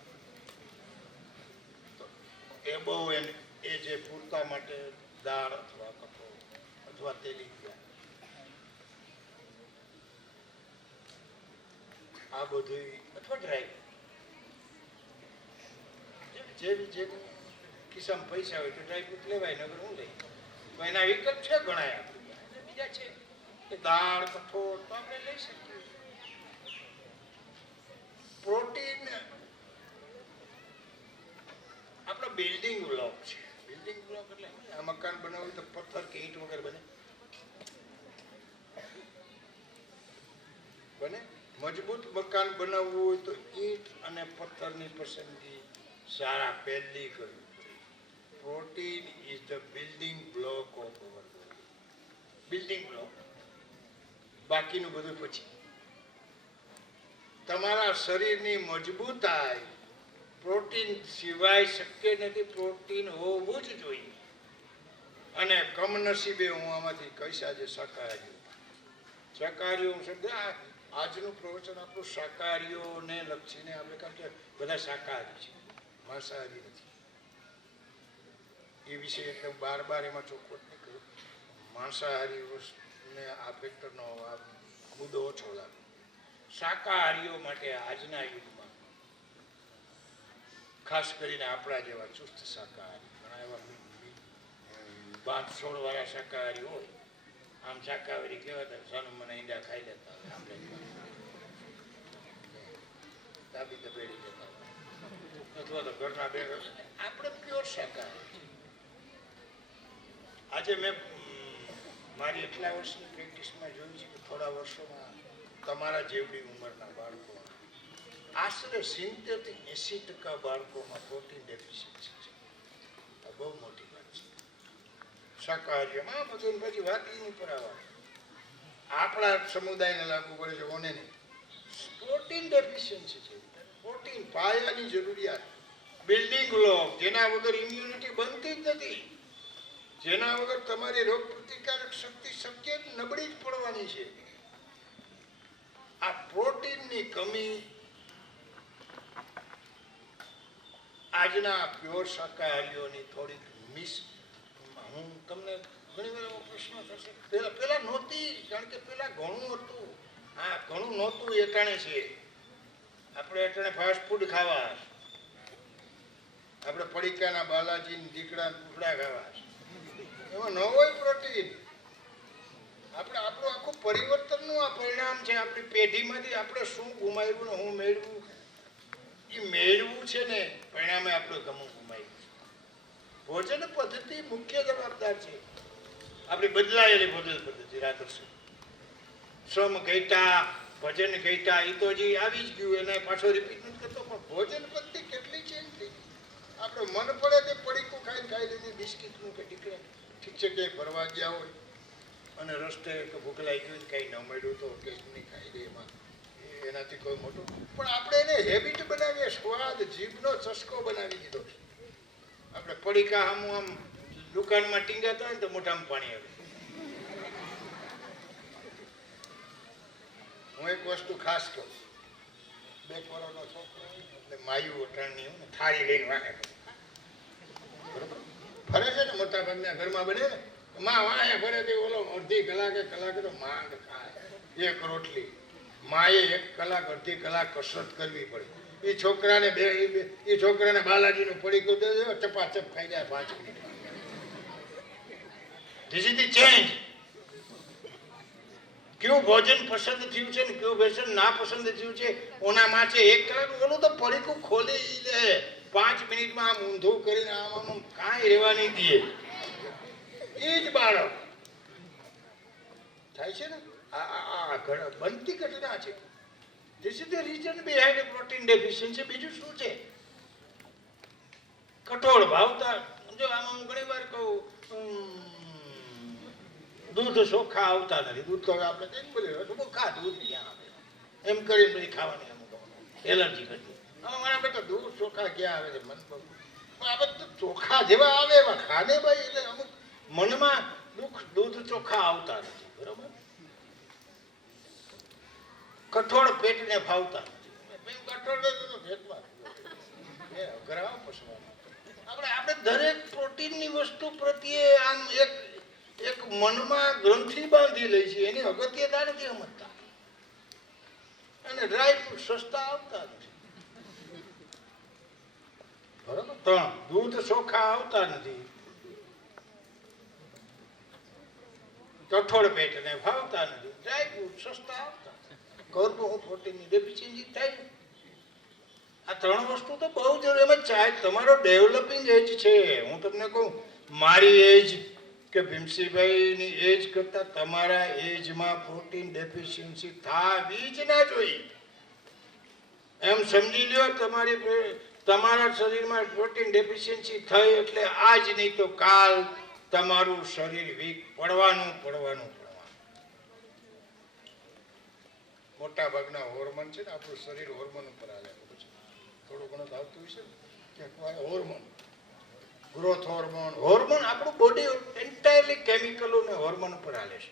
એ બહુ એ જે પૂરતા માટે દાળ અથવા કઠોળ અથવા તેલીબિયાં આ બધું અથવા ડ્રાય જેવી કિસ્સામાં પૈસા હોય તો ડ્રાયફ્રૂટ લેવાય. નગર હું લઈ તો એના વિકલ્પ છે ઘણા આપણી પાસે. બીજા છે કે દાળ, કઠોળ તો આપણે લઈ શકીએ. પ્રોટીન આપણો બિલ્ડિંગ બ્લોક છે. બિલ્ડિંગ બ્લોક એટલે આ મકાન બનાવવું તો પથ્થર કે ઈંટ વગર બને? મજબૂત મકાન બનાવવું હોય તો ઈંટ અને પથ્થરની પસંદગી સારા પહેલી કરવી પડે. Protein is the building block of our body. Building block. બાકીનું બધું પછી. તમારા શરીરની મજબૂતાઈ પ્રોટીન સિવાય શક્ય નથી. પ્રોટીન હોવું જ જોઈએ. અને કમનસીબે હું આમાંથી કહીશ આજે શાકાહારીઓ શબ્દ આજનું પ્રવચન આપણું શાકાહારીઓને લક્ષીને આપણે કારણ કે બધા શાકાહારી છે, માંસાહારી નથી. એ વિશે એટલે બાર એમાં ચોખવટ નહીં કરું. માંસાહારી વસ્તુને આ ફેક્ટરનો આ મુદ્દો ઓછો લાગે. શાકાહારીઓ માટે આજના યુગમાં ખાસ કરીને આપણા જેવા ચુસ્ત શાકાહારી ઘણા એવા 5-16 વાળા શાકાહારી હોય. આમ શાકાહારી કહેવાતા સાનું મને ઈંડા ખાઈ લેતા હોય. આપણે દાબી દબેડી જતા હોય અથવા તો ઘરના બે આપણે પ્યોર શાકાહારી. આજે મેં મારી એટલા વર્ષની પ્રેક્ટિસમાં જોયું છે કે થોડા વર્ષોમાં તમારા જેવડી ઉંમરના બાળકો આશરે 70 થી 80% બાળકોમાં પ્રોટીન ડેફિશિયન્સી છે. આ બહુ મોટી વાત છે. શાકાહારીમાં બધું પછી વાત એની પર આવવાની. આપણા સમુદાયને લાગુ પડે છે ઓને નહીં. પ્રોટીન ડેફિશિયન્સી છે. પ્રોટીન પાયાની જરૂરિયાત. બિલ્ડિંગ બ્લોક જેના વગર ઇમ્યુનિટી બનતી જ નથી. જેના વગર તમારી રોગ પ્રતિકારક શક્તિ શક્ય નબળી જ પડવાની છે. આ પ્રોટીનની કમી આજના પ્યોર શાકાહારીઓની થોડીક હું તમને ઘણી વાર એવો પ્રશ્ન થશે પેલા નહોતી. કારણ કે પેલા ઘણું હતું. હા, ઘણું નહોતું એટાણે છે. આપણે એટાણે ફાસ્ટ ફૂડ ખાવા, આપણે પડીકાના બાલાજી દીકડા ટુકડા ખાવા, એમાં ન હોય પ્રોટીન. આપણું આખું પરિવર્તનનું આ પરિણામ છે. આપણી પેઢીમાંથી આપણે શું ગુમાવ્યું ને હું મેળવું. એ મેળવું છે ને પરિણામે આપણે ઘણું ગુમાવ્યું. ભોજન પદ્ધતિ મુખ્ય જવાબદાર છે. આપણી બદલાયેલી ભોજન પદ્ધતિ રાધરસુ શ્રમ ઘેટા ભજન ઘેટા એ તો જે આવી જ ગયું એને પાછો રિપીટ નથી કરતો. પણ ભોજન પદ્ધતિ કેટલી ચેન્જ થઈ. આપણે મન પડે તે પડીકું ખાઈ લીધી બિસ્કીટનું કે ટીકડે. ઠીક છે કે ફરવા ગયા હોય અને રસ્તે ભૂખ લાગી ગઈ કંઈ ન મળ્યું તો કેકની ખાઈ દે એમાં એનાથી કોઈ મોટું. પણ આપણે એને હેબિટ બનાવીએ. સ્વાદ જીભનો ચસ્કો બનાવી દીધો. આપણે પડીકા આમ દુકાનમાં ટીંગાતા હોય ને તો મોઢામાં પાણી આવે. હું એક વસ્તુ ખાસ કહું. 2 વર્ષનો છોકરો એટલે માયું અટાણની હોય ને થાળી લઈને વાગે બરોબર ફરે છે ને મોટા ભાગના ઘરમાં બને ને માં વાંહે ફરેથી ઓલો અડધી કલાકે તો માંગ ખાય એક રોટલી. માએ 1 કલાક અડધી કલાક કસરત કરવી પડે. એ છોકરાને બાલાજીનું પડીકું દે દે, ચપાચપ ખાઈ જાય 5 મિનિટમાં. This is the change. કયું ભોજન પસંદ થયું છે ને કયું ભોજન ના પસંદ થયું છે ઓના માટે 1 કલાક ઓલું તો પડીકું ખોલી દે 5 મિનિટમાં આમ ઊંધું કરીને આમ કાંઈ રહેવા નહીં દે. એ જ બાળક થાય છે ને આ બનતી ઘટના છે. This is the reason behind protein deficiency. બીજું શું છે? કઠોળ ભાવતા જો આમ હું ઘણી વાર કહું દૂધ ચોખ્ખા આવતા નથી. દૂધ તો આપણે કઈ બોલીએ ખા દૂધ ક્યાં આવે એમ કરીને પછી ખાવાની અમુક એલર્જી કરતી. હવે મારા બેટા દૂધ ચોખ્ખા ક્યાં આવે છે? મન આ બધું ચોખ્ખા જેવા આવે એવા ખાને ભાઈ. એટલે અમુક મનમાં દૂધ ચોખ્ખા આવતા નથી. બરોબર? કઠોળ પેટને ફાવતા નથી. કઠોળ પેટમાં અઘરા પસવામાં. આપણે દરેક પ્રોટીનની વસ્તુ પ્રત્યે આમ એક મનમાં ગ્રંથિ બાંધી લે છે. એની અગત્યતા નથી સમજતા. અને ડ્રાય ફ્રૂટ સસ્તા આવતા નથી. બરોબર? 3 દૂધ ચોખ્ખા આવતા નથી. કઠોળ પેટને ફાવતા નથી. ડ્રાય ફ્રૂટ સસ્તા આવતા. પ્રોટીનની ડેફિશિયન્સી થાય છે. આ 3 વસ્તુ તો બહુ જરૂરી. એમાં ચાહે તમારો ડેવલપિંગ એજ છે. હું તમને કહું મારી એજ કે ભીમસીભાઈની એજ કરતા તમારા એજમાં પ્રોટીન ડેફિશિયન્સી થવી જ ના જોઈએ. એમ સમજી લ્યો તમારા શરીરમાં પ્રોટીન ડેફિશિયન્સી થઈ એટલે આજ નહીં તો કાલ તમારું શરીર વીક પડવાનું. મોટા ભાગના હોર્મોન છે ને આપણું શરીર હોર્મોન ઉપર હાલે. થોડું ઘણું તો આવતું હશે ને કે હોર્મોન, ગ્રોથ હોર્મોન આપણું બોડી એન્ટાયરલી કેમિકલો ને હોર્મોન ઉપર હાલે છે.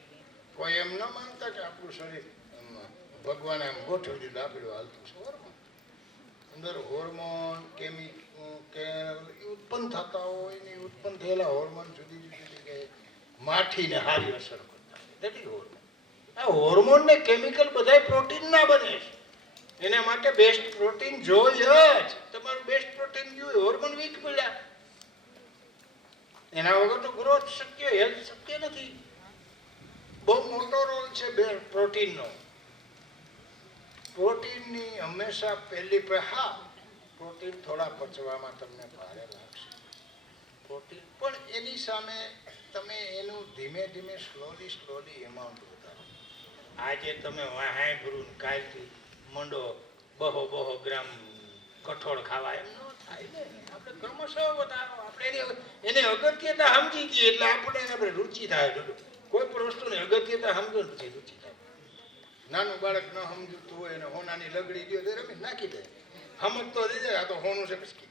કોઈ એમ ન માનતા કે આપણું શરીર ભગવાને એમ ગોઠવી દીધું આપેલું હાલતું છે. હોર્મોન અંદર હોર્મોન ઉત્પન્ન થતા હોય ને ઉત્પન્ન થયેલા હોર્મોન જુદી જગ્યાએ માઠીને હારી અસર કરતા હોય. That is hormone. આ હોર્મોન ને કેમિકલ બધાય પ્રોટીન ના બને છે. એના માટે બેસ્ટ પ્રોટીન જોઈએ જ. તમારું બેસ્ટ પ્રોટીન જોઈએ. હોર્મોન વીક પડ્યા એના વગર તો ગ્રોથ શક્ય, હેલ્થ શક્ય નથી. બહુ મોટો રોલ છે પ્રોટીનનો. પ્રોટીનની હંમેશા પહેલી પ્રોટીન થોડા પચવામાં તમને ભારે લાગશે. પ્રોટીન પણ એની સામે તમે એનું ધીમે ધીમે સ્લોલી એમાઉન્ટ વધારો. આજે તમે વાહાય ભરું કાલથી મંડો બહો ગ્રામ કઠોળ ખાવા એમ ન થાય ને. આપણે ક્રમશઃ વધારો. આપણે એને અગત્યતા સમજી ગઈએ એટલે આપણે રુચિ થાય. કોઈ પણ વસ્તુની અગત્યતા સમજો નથી રુચિ થાય. નાનું બાળક ન સમજતું હોય એને હોનાની લગડી ગયો તો રમી નાખી દે. સમજતો દઈ જાય આ તો હોનું છે પછી.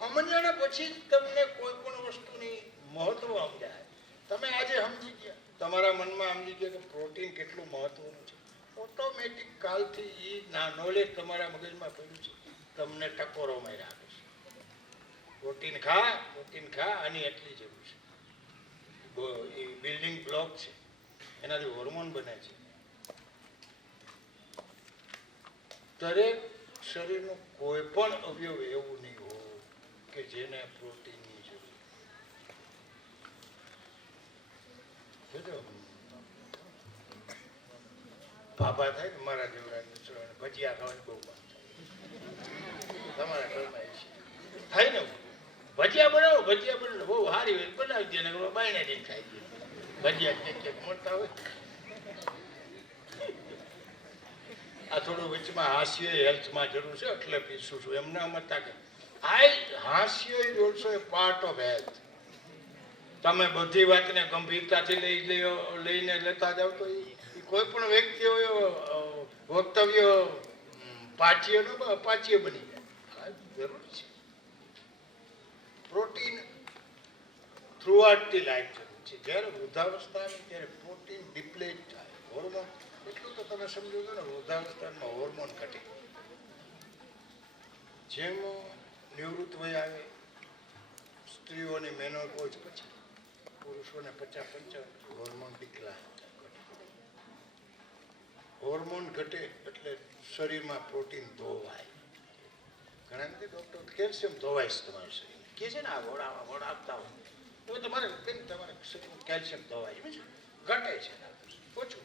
સમજ્યા પછી જ તમને કોઈ પણ વસ્તુની મહત્વ સમજાય. તમે આજે સમજી ગયા, તમારા મનમાં સમજી ગયા કે પ્રોટીન કેટલું મહત્વનું છે. ઓટોમેટિક કાલથી એ નોલેજ તમારા મગજમાં પડ્યું છે. તમને ટકોરોમાં રાખે છે. પ્રોટીન ખા આની એટલી જરૂર છે. એ બિલ્ડિંગ બ્લોક છે. એનાથી હોર્મોન બને છે. દરેક શરીરનું કોઈ પણ અવયવ એવું નહીં હોય કે જેને પ્રોટીનની જરૂર. બાબા થાય ને મારા જેવડા ભજીયા ખાવાની બહુ મન થાય. તમારા ઘરમાં થાય ને ભજીયા બનાવો બહુ સારી હોય બનાવી દે ને બાયણે જઈને ખાઈ દે. ભજીયા ક્યાંક મળતા હોય. આ થોડું વચમાં હાસ્ય હેલ્થમાં જરૂર છે એટલે પીસું છું. એમ ના સમજતા કે હાસ્ય is also a part of health. તમે બધી વાતને ગંભીરતાથી લઈને લેતા જાવ તો કોઈ પણ વ્યક્તિ વક્તવ્ય પાચ્ય બની જાય. જરૂર છે પ્રોટીન થ્રુઆઉટ ધી લાઈફ જરૂર છે. જ્યારે વૃદ્ધાવસ્થા આવે ત્યારે પ્રોટીન ડિપ્લેટ થાય. હોર્મોન એટલું તો તમે સમજો છો ને વૃદ્ધાવસ્થામાં હોર્મોન ઘટે. જેમ નિવૃત્ત વય આવે સ્ત્રીઓની મેનોપોઝ પછી પુરુષોને 50-55 હોર્મોન ડિક્લાઇન. હોર્મોન ઘટે એટલે શરીરમાં પ્રોટીન ધોવાય. ઘણા નથી ડૉક્ટર કેલ્શિયમ ધોવાય છે તમારા શરીરમાં કે છે ને આ વોડા આપતા હોય તો તમારે શરીરમાં કેલ્શિયમ ધોવાય છે ઘટે છે ઓછું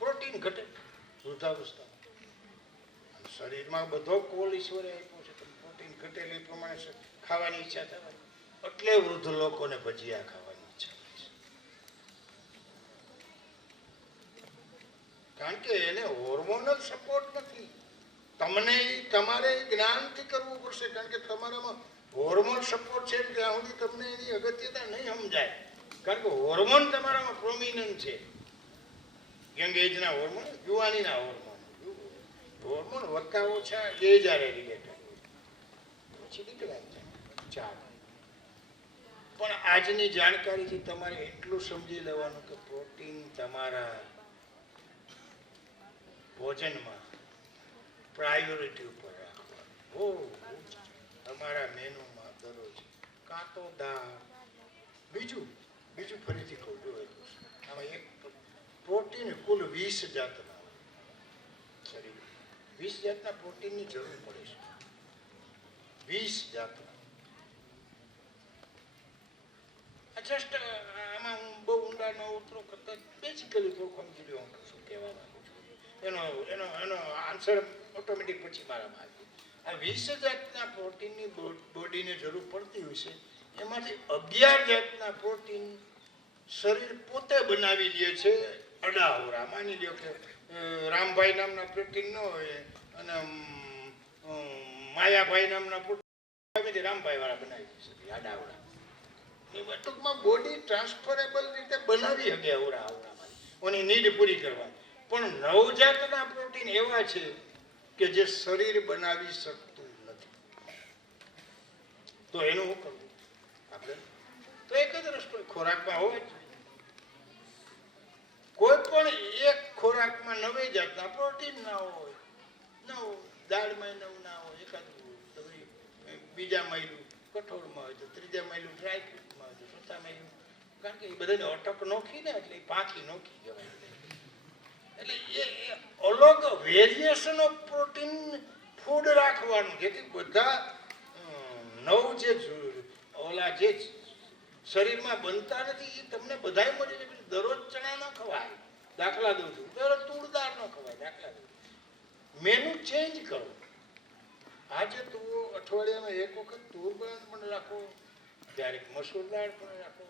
પ્રોટીન ઘટે વૃદ્ધાવસ્થા. શરીરમાં બધો કોલ ઈશ્વરે આપ્યો છે તમે પ્રોટીન ઘટેલી પ્રમાણે ખાવાની ઈચ્છા થાય એટલે વૃદ્ધ લોકોને ભજીયા ખાવાની ઈચ્છા થાય છે કારણ કે એને હોર્મોનલ સપોર્ટ નથી. તમને તમારે જ્ઞાનથી કરવું પડશે કારણ કે તમારામાં હોર્મોન સપોર્ટ છે ત્યાં સુધી તમને એની અગત્યતા નહીં સમજાય કારણ કે હોર્મોન તમારામાં પ્રોમિનન્ટ છે. યંગ એજના હોર્મોન, યુવાનીના હોર્મોન વધતા ઓછા એજ આરે રિલેટેડ પછી ડિક્લાઇન થાય. પણ આજની જાણકારીથી તમારે એટલું સમજી લેવાનું કે પ્રોટીન તમારા ભોજનમાં પ્રાયોરિટી ઉપર રાખવાનું. તમારા મેનુમાં દરરોજ કાં તો દાળ, બીજું ફરીથી કહું જોયેલું છે આમાં એક પ્રોટીન કુલ 20 જાતના શરીર 20 જાતના પ્રોટીનની જરૂર પડે છે. 20 જાતના. જસ્ટ આમાં હું બહુ ઊંડા ન ઉતરો કરતા બેઝિકલી થોડું સમજી લો શું કહેવા માંગુ છું. એનો આન્સર ઓટોમેટિક પછી મારામાં આવી. આ 20 જાતના પ્રોટીનની બોડીને જરૂર પડતી હોય છે એમાંથી 11 જાતના પ્રોટીન શરીર પોતે બનાવી લે છે અડાવરા. માની લો કે રામભાઈ નામના પ્રોટીન ન હોય અને માયાભાઈ નામના પ્રોટીન રામભાઈ વાળા બનાવી શકે અડાવરા. ટૂંકમાં બોડી ટ્રાન્સફરેબલ રીતે બનાવી શકે અવરામાં ઓની નીડ પૂરી કરવાની. પણ 9 જાતના પ્રોટીન એવા છે કે જે શરીર બનાવી શકતું નથી. તો એનું શું કરવું આપણે? તો એક જ રસ્તો ખોરાકમાં હોય જ. કોઈ પણ એક ખોરાકમાં 9 જાતના પ્રોટીન ના હોય, દાળમાં 9 ના હોય, એકાદું બીજા મહિલું કઠોળમાં હોય તો ત્રીજા મહિલું ડ્રાયફ્રૂટમાં હોય તો ચોથા મહિલું. કારણ કે એ બધાને અટક નોખી ને એટલે એ પાંખી નોખી કહેવાય. એટલે એ અલગ વેરિએશન ઓફ પ્રોટીન ફૂડ રાખવાનું જેથી બધા 9 જે ઓલા જે શરીરમાં બનતા નથી એ તમને બધાય મળી જાય. દરરોજ ચણા ન ખવાય, દાખલા દઉં છું. દરરોજ તુર દાળ ન ખવાય, દાખલા દઉં છું. મેનુ ચેન્જ કરો. આજે તો અઠવાડિયામાં એક વખત તુર પણ રાખો, ક્યારેક મસૂર દાળ પણ રાખો,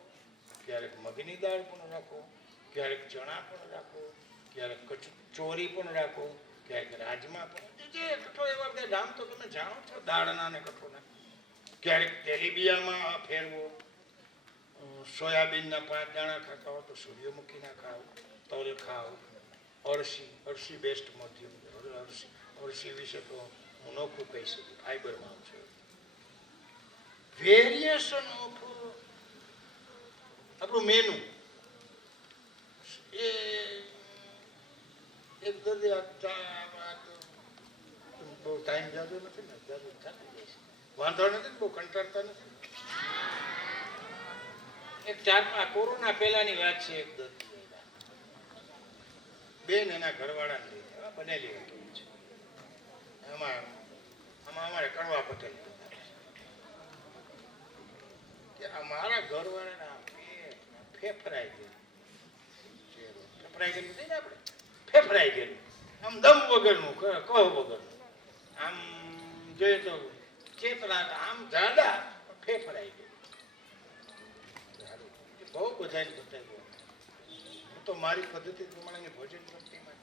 ક્યારેક મગની દાળ પણ રાખો, ક્યારેક ચણા પણ રાખો, ક્યારેક ચોરી પણ રાખો, ક્યારેક રાજમા પણ. જે કઠોળ એવા બધા નામ તો તમે જાણો છો દાળના ને કઠોળના. ક્યારેક તેલીબિયામાં ફેરવો. સોયાબીનના 5 દાણા ખાતા હો તો સૂર્યમુખીના ખાઓ, તલ ખાઓ, અળસી બેસ્ટ મધ્યમ. અળસી વિશે તો હું નોખું કહી શકું, ફાઈબરમાં છે. વેરિએશન ઓફ આપણું મેનુ એ એક દર્દી બહુ ટાઈમ જાજો નથી ને, જાજો થતી જાય છે. વાંધો નથી, બહુ કંટાળતા નથી. એક કોરોના પહેલાની વાત છે. એક દર્દી બેન એના ઘરવાળાને લઈને બનેલી હતી છે. આમાં અમારે કડવા પટેલ કે અમારા ઘરવાળાના ફેફરાઈ ગયેલું. ફેફરાઈ ગયેલું ને આપણે ફેફરાઈ ગયેલું આમ દમ વગરનું, કહ વગરનું. આમ જોઈએ તો ચેતના આમ જાડા ફેફરાઈ ગયેલું. બહુ બધાને બતાવ્યું. હું તો મારી પદ્ધતિ પ્રમાણે ભોજન પદ્ધતિમાં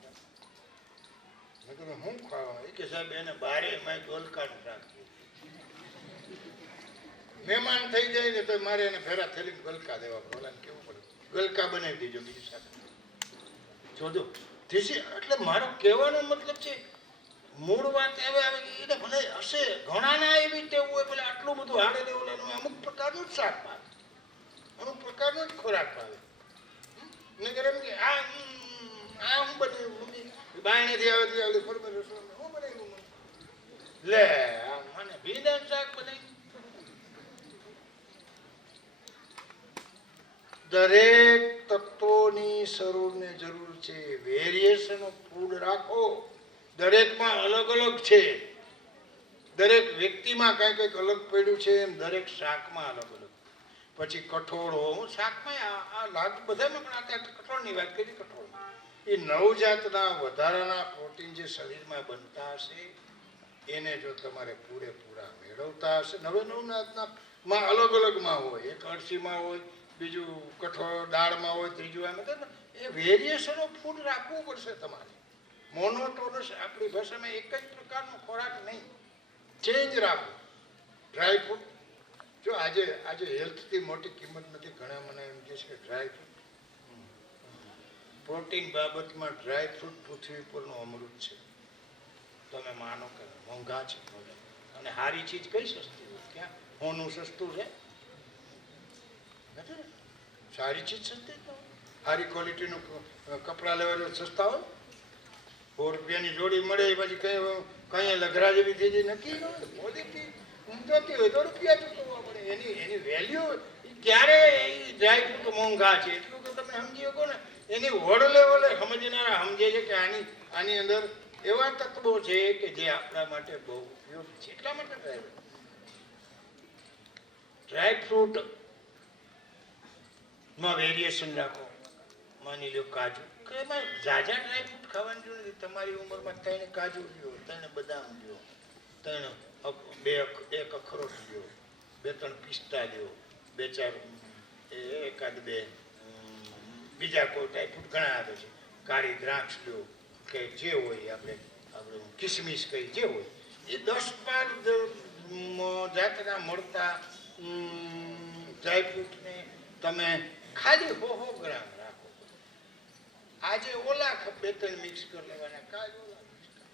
મેં કીધું હું ખાવા? એ કે સાહેબ એને બારે એમાં ગોલકાનું રાખવું. મહેમાન થઈ જાય ને તો મારે એને ફેરા થેલીને ગલકા દેવા પડે. ઓલાને કેવું પડે ગલકા બનાવી દેજો બીજું સાથે જોજો. એટલે મારો કહેવાનો મતલબ છે મૂળ વાત હવે આવે એને ભલે હશે ઘણાના એવી ટેવ હોય ભલે આટલું બધું હાડે લેવલાનું અમુક પ્રકારનું જ શાક ભાવે, અમુક પ્રકારનો જ ખોરાક ભાવે. નગર એમ કે આ હું બનાવ્યું મમ્મી બાયણેથી આવેથી આવડી ફરમે રસોઈ હું બનાવ્યું લે મને ભીંડાનું શાક બનાવ્યું. દરેક તત્વોની શરીરને જરૂર છે. વેરિએશન ઓફ ફૂડ રાખો. દરેકમાં અલગ અલગ છે. દરેક વ્યક્તિમાં કાંઈ કંઈક અલગ પડ્યું છે એમ દરેક શાકમાં અલગ અલગ. પછી કઠોળો, શાકમાં આ લાગ બધામાં, પણ અત્યારે કઠોળની વાત કરી. કઠોળમાં એ નવજાતના વધારાના પ્રોટીન જે શરીરમાં બનતા હશે એને જો તમારે પૂરેપૂરા મેળવતા હશે, નવે નવનાથમાં અલગ અલગમાં હોય, એક અળસીમાં હોય, બીજું કઠોળ દાળમાં હોય, ત્રીજું એમ એ વેરિએશન ઓફ ફૂડ રાખવું પડશે તમારે. મોનોટોનસ આપણી ભાષામાં એક જ પ્રકારનો ખોરાક નહીં, ચેન્જ રાખો. ડ્રાય ફ્રૂટ જો આજે હેલ્થથી મોટી કિંમત નથી. ઘણા મને એમ કહે છે કે ડ્રાય ફ્રૂટ, પ્રોટીન બાબતમાં ડ્રાય ફ્રૂટ પૃથ્વી પરનું અમૃત છે. તમે માનો કે મોંઘા છે, અને સારી ચીજ કઈ સસ્તી હોય? ક્યાં હોનું સસ્તું છે? નથી ને? સારી ચીજ સસ્તી જ ન હોય. સારી ક્વોલિટીનું કપડાં લેવા સસ્તા હોય. 100 રૂપિયાની જોડી મળે એ પછી કઈ લઘરા જેવી થઈ જાય નક્કી ન હોય. ક્વોલિટી જોતી હોય તો રૂપિયા ચૂકવવા પડે. એની વેલ્યુ ક્યારે એ ડ્રાય ફ્રૂટ મોંઘા છે એટલું તો તમે સમજી શકો ને. એની વર્ડ લેવલે સમજનારા સમજે છે કે આની અંદર એવા તત્વો છે કે જે આપણા માટે બહુ ઉપયોગી છે. એટલા માટે ડ્રાય ફ્રૂટમાં વેરિએશન રાખો. માની લો કાજુ, કે એમાં ઝાઝા ડ્રાય ફ્રૂટ ખાવાની જરૂર નથી. તમારી ઉંમરમાં 3 કાજુ લ્યો, 3 બદામ લ્યો, 1 અખરોટ લ્યો, 2-3 પિસ્તા લ્યો, 2-4 એકાદ 2 બીજા કોઈ ડ્રાય ફ્રૂટ ઘણા આવે છે, કાળી દ્રાક્ષ લ્યો, કે જે હોય આપણે કિસમિસ કઈ જે હોય એ 10-12 જાતના મળતા ડ્રાય ફ્રૂટને તમે ખાલી 100 ગ્રામ રાખો. આજે ઓલા 2-3 મિક્સ કરી લેવાના, કાલ ઓલા મિક્સ કરી.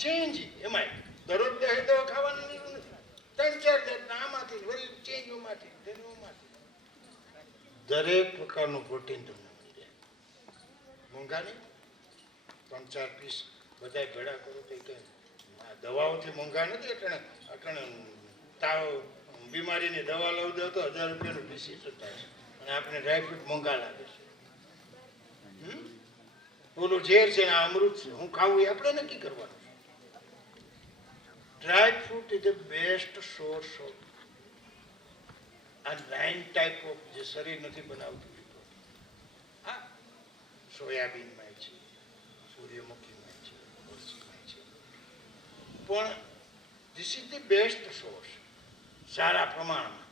ચેન્જ એમાં દરરોજ દવા ખાવાની જરૂર નથી. 3-4 જાતના આમાંથી વળી ચેન્જોમાંથી તેનોમાંથી દરેક પ્રકારનું પ્રોટીન તમને મળી જાય. મોંઘા નહીં. 3-4 પીસ બધા ભેળા કરો તો કંઈ દવાઓથી મોંઘા નથી. અટણે તાવ બીમારીની દવા લઉં દો તો 1000 રૂપિયાનું ડિસિઝન થાય છે, અને આપણે ડ્રાયફ્રૂટ મોંઘા લાગે છે. ઓલું ઝેર છે ને આ અમૃત છે, હું ખાવું એ આપણે નક્કી કરવાનું. Dry fruit is the best source of આ 9 ટાઈપ ઓફ જે શરીર નથી બનાવતું. હા, સોયાબીનમાં છે, સૂર્યમુખીમાં છે, અળસીમાં છે, પણ this is the best source સારા પ્રમાણમાં.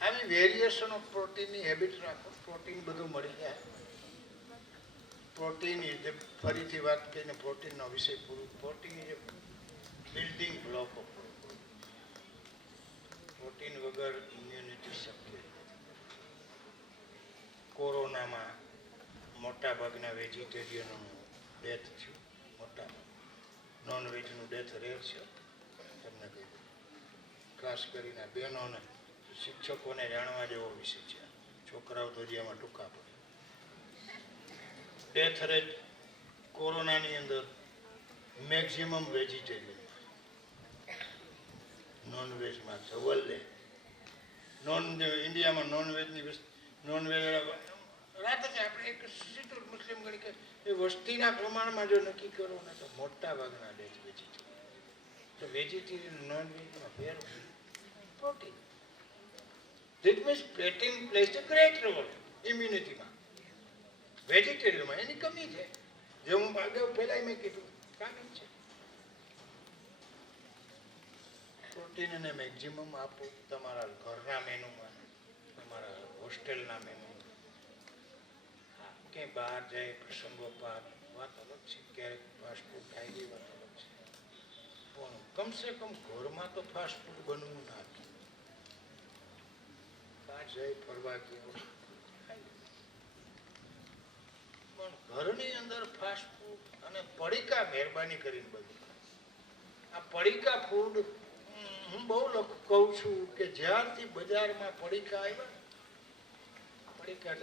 આવી વેરિએશન ઓફ પ્રોટીનની હેબિટ રાખો. પ્રોટીન બધું મળી જાય. પ્રોટીન ઇઝ ફરીથી વાત કરીને પ્રોટીનનો વિષય પૂરું. Protein is building block of protein વગર ઇમ્યુનિટી શક્ય. કોરોનામાં મોટા ભાગના વેજીટેરિયનોનું ડેથ થયું. મોટા નોનવેજનું ડેથ રેર છે. તમને કહ્યું, ખાસ કરીને બહેનોને, શિક્ષકોને જાણવા જેવો વિષય છે. છોકરાઓ તો જે એમાં ટૂંકા પડે. ડેથ રેટ કોરોનાની અંદર મેક્સિમમ વેજીટેરિયન, નોનવેજમાં સવલ્લે. ઇન્ડિયામાં નોનવેજ રાત છે. આપણે એક શેડ્યુલ મુસ્લિમ ગણી કે એ વસ્તીના પ્રમાણમાં જો નક્કી કરો ને તો મોટા ભાગના ડેથ વેજીટેરિયન. તો વેજીટેરિયન નોનવેજમાં ફેર protein. That means protein plays a great role ઇમ્યુનિટીમાં. વેજીટેરિયનમાં એની કમી છે, જે હું અગાઉ પહેલાં મેં કીધું કામી છે. પ્રોટીનને મેક્સિમમ આપો તમારા ઘરના મેનુમાં, તમારા હોસ્ટેલના મેનુમાં. ક્યાંય બહાર જાય પ્રસંગોપાત વાત અલગ છે, ક્યારેક ફાસ્ટ ફૂડ ખાઈ ગઈ વાત અલગ છે, પણ કમસે કમ ઘરમાં તો ફાસ્ટ ફૂડ બનવું ના. બહાર જાય ફરવા ગયો પણ ઘરની અંદર ફાસ્ટ ફૂડ અને પડીકા મહેરબાની કરીને બધું. આ પડીકા ફૂડ હું બહુ કહું છું કે જ્યારથી બજારમાં પડીકા આવ્યા, પડીકા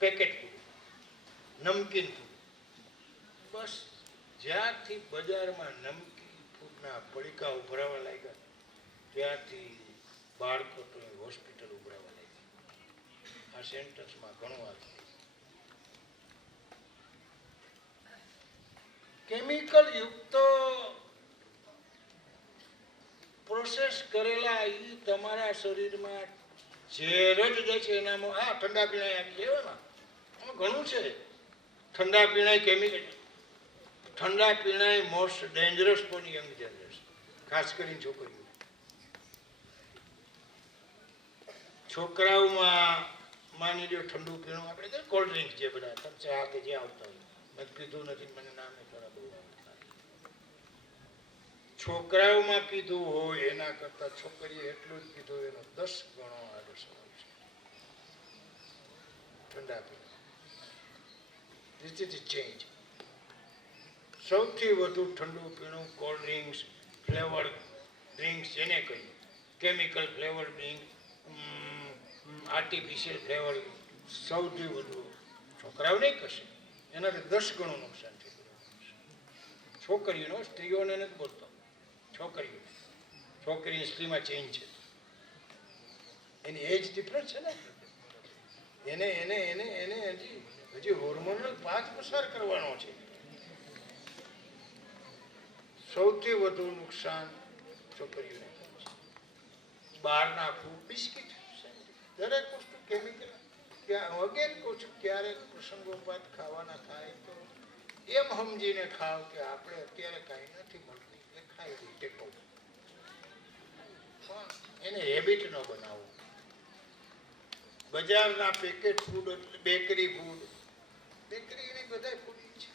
પેકેટ ફૂડ, નમકીન ફૂડ, બસ જ્યારથી બજારમાં નમકીન ફૂડના પડીકા ઉભરાવા લાગ્યા ત્યારથી બાળકો તો હોસ્પિટલ ઉભરાવા લાગી. આ સેન્ટેન્સમાં ઘણું આવ્યું. કેમિકલ યુક્ત પ્રોસેસ કરેલા ઈ તમારા શરીરમાં ઝેર જ જાય છે. એનામાં આ ઠંડા પીણા આપી દેવાના આમાં ઘણું છે. ઠંડા પીણા કેમિકલ, ઠંડા પીણા most dangerous four young generation, ખાસ કરીને છોકરીઓ. છોકરાઓમાં માની લો ઠંડુ પીણું આપણે કોલ્ડ ડ્રિંક્સ જે બધા ચા કે જે આવતા હોય, મેં પીધું નથી, મને નામે થોડા બહુ આવતા. છોકરાઓમાં પીધું હોય એના કરતા છોકરીએ એટલું જ પીધું હોય એનો 10 ગણો આડઅસર આવશે ઠંડા પીણા. This is the change. સૌથી વધુ ઠંડુ પીણું કોલ્ડ ડ્રિંક્સ, ફ્લેવર્ડ ડ્રિંક્સ જેને કહીએ, chemical flavoured drink, artificial flavour, સૌથી વધુ છોકરાઓને કશે એનાથી 10 ગણું નુકસાન છે. છોકરીઓનો, સ્ત્રીઓને નથી બોલતો, છોકરીઓ, છોકરી સ્ત્રીમાં ચેન્જ છે, એની એજ ડિફરન્સ છે ને, એને એને એને એને હજી હોર્મોનલ પાથ પસાર કરવાનો છે. સૌથી વધુ નુકસાન છોકરીઓને થાય છે. બહારના ફૂડ, બિસ્કિટ, દરેક વસ્તુ કેમિકલ. વગેરે કહું છું, ક્યારેક પ્રસંગોપાત ખાવાના થાય તો એમ સમજીને ખાવ કે આપણે અત્યારે કાંઈ નથી મળતું એટલે ખાઈ લઈએ ટેકો. પણ એને હેબિટ ન બનાવો. બજારના પેકેટ ફૂડ એટલે બેકરી ફૂડ, બેકરીની બધા ફૂડ છે.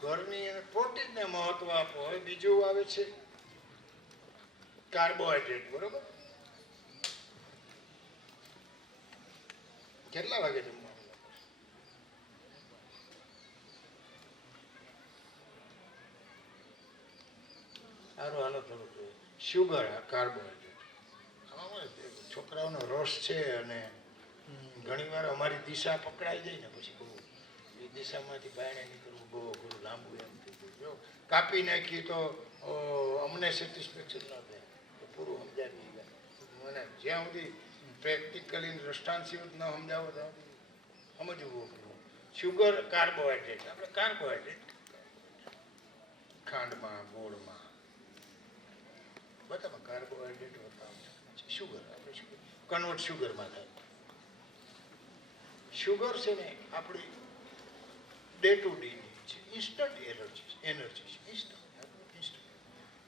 ઘરની અને પ્રોટીનને મહત્વ આપો. હવે બીજું આવે છે કાર્બોહાઈડ્રેટ, બરોબર? કેટલા વાગે જમવાનું? સારું, હાલો થોડુંક શુગર, કાર્બોહાઈડ્રેટ. આમાં છોકરાઓનો રસ છે અને ઘણીવાર અમારી દિશા પકડાઈ જાય ને પછી બહુ એ દિશામાંથી બહાર નીકળવું બહુ અઘરું, લાંબુ એમ થઈ ગયું. જો કાપી નાખી તો અમને સેટિસ્ફેક્શન ન થાય, તો પૂરું સમજાવી ગયા. મને જ્યાં સુધી પ્રેક્ટિકલી દ્રષ્ટાંત ન સમજાવો તો સમજવું અઘરું. શુગર, કાર્બોહાઈડ્રેટ, આપણે કાર્બોહાઈડ્રેટ ખાંડમાં, ગોળમાં, બધામાં કાર્બોહાઈડ્રેટ હોતા હોય છે. શુગર આપણે શુગર કન્વર્ટ શુગરમાં થાય. શુગર છે ને આપણી ડે ટુ ડે છે, ઇન્સ્ટન્ટ એનર્જી છે, ઇન્સ્ટન્ટ.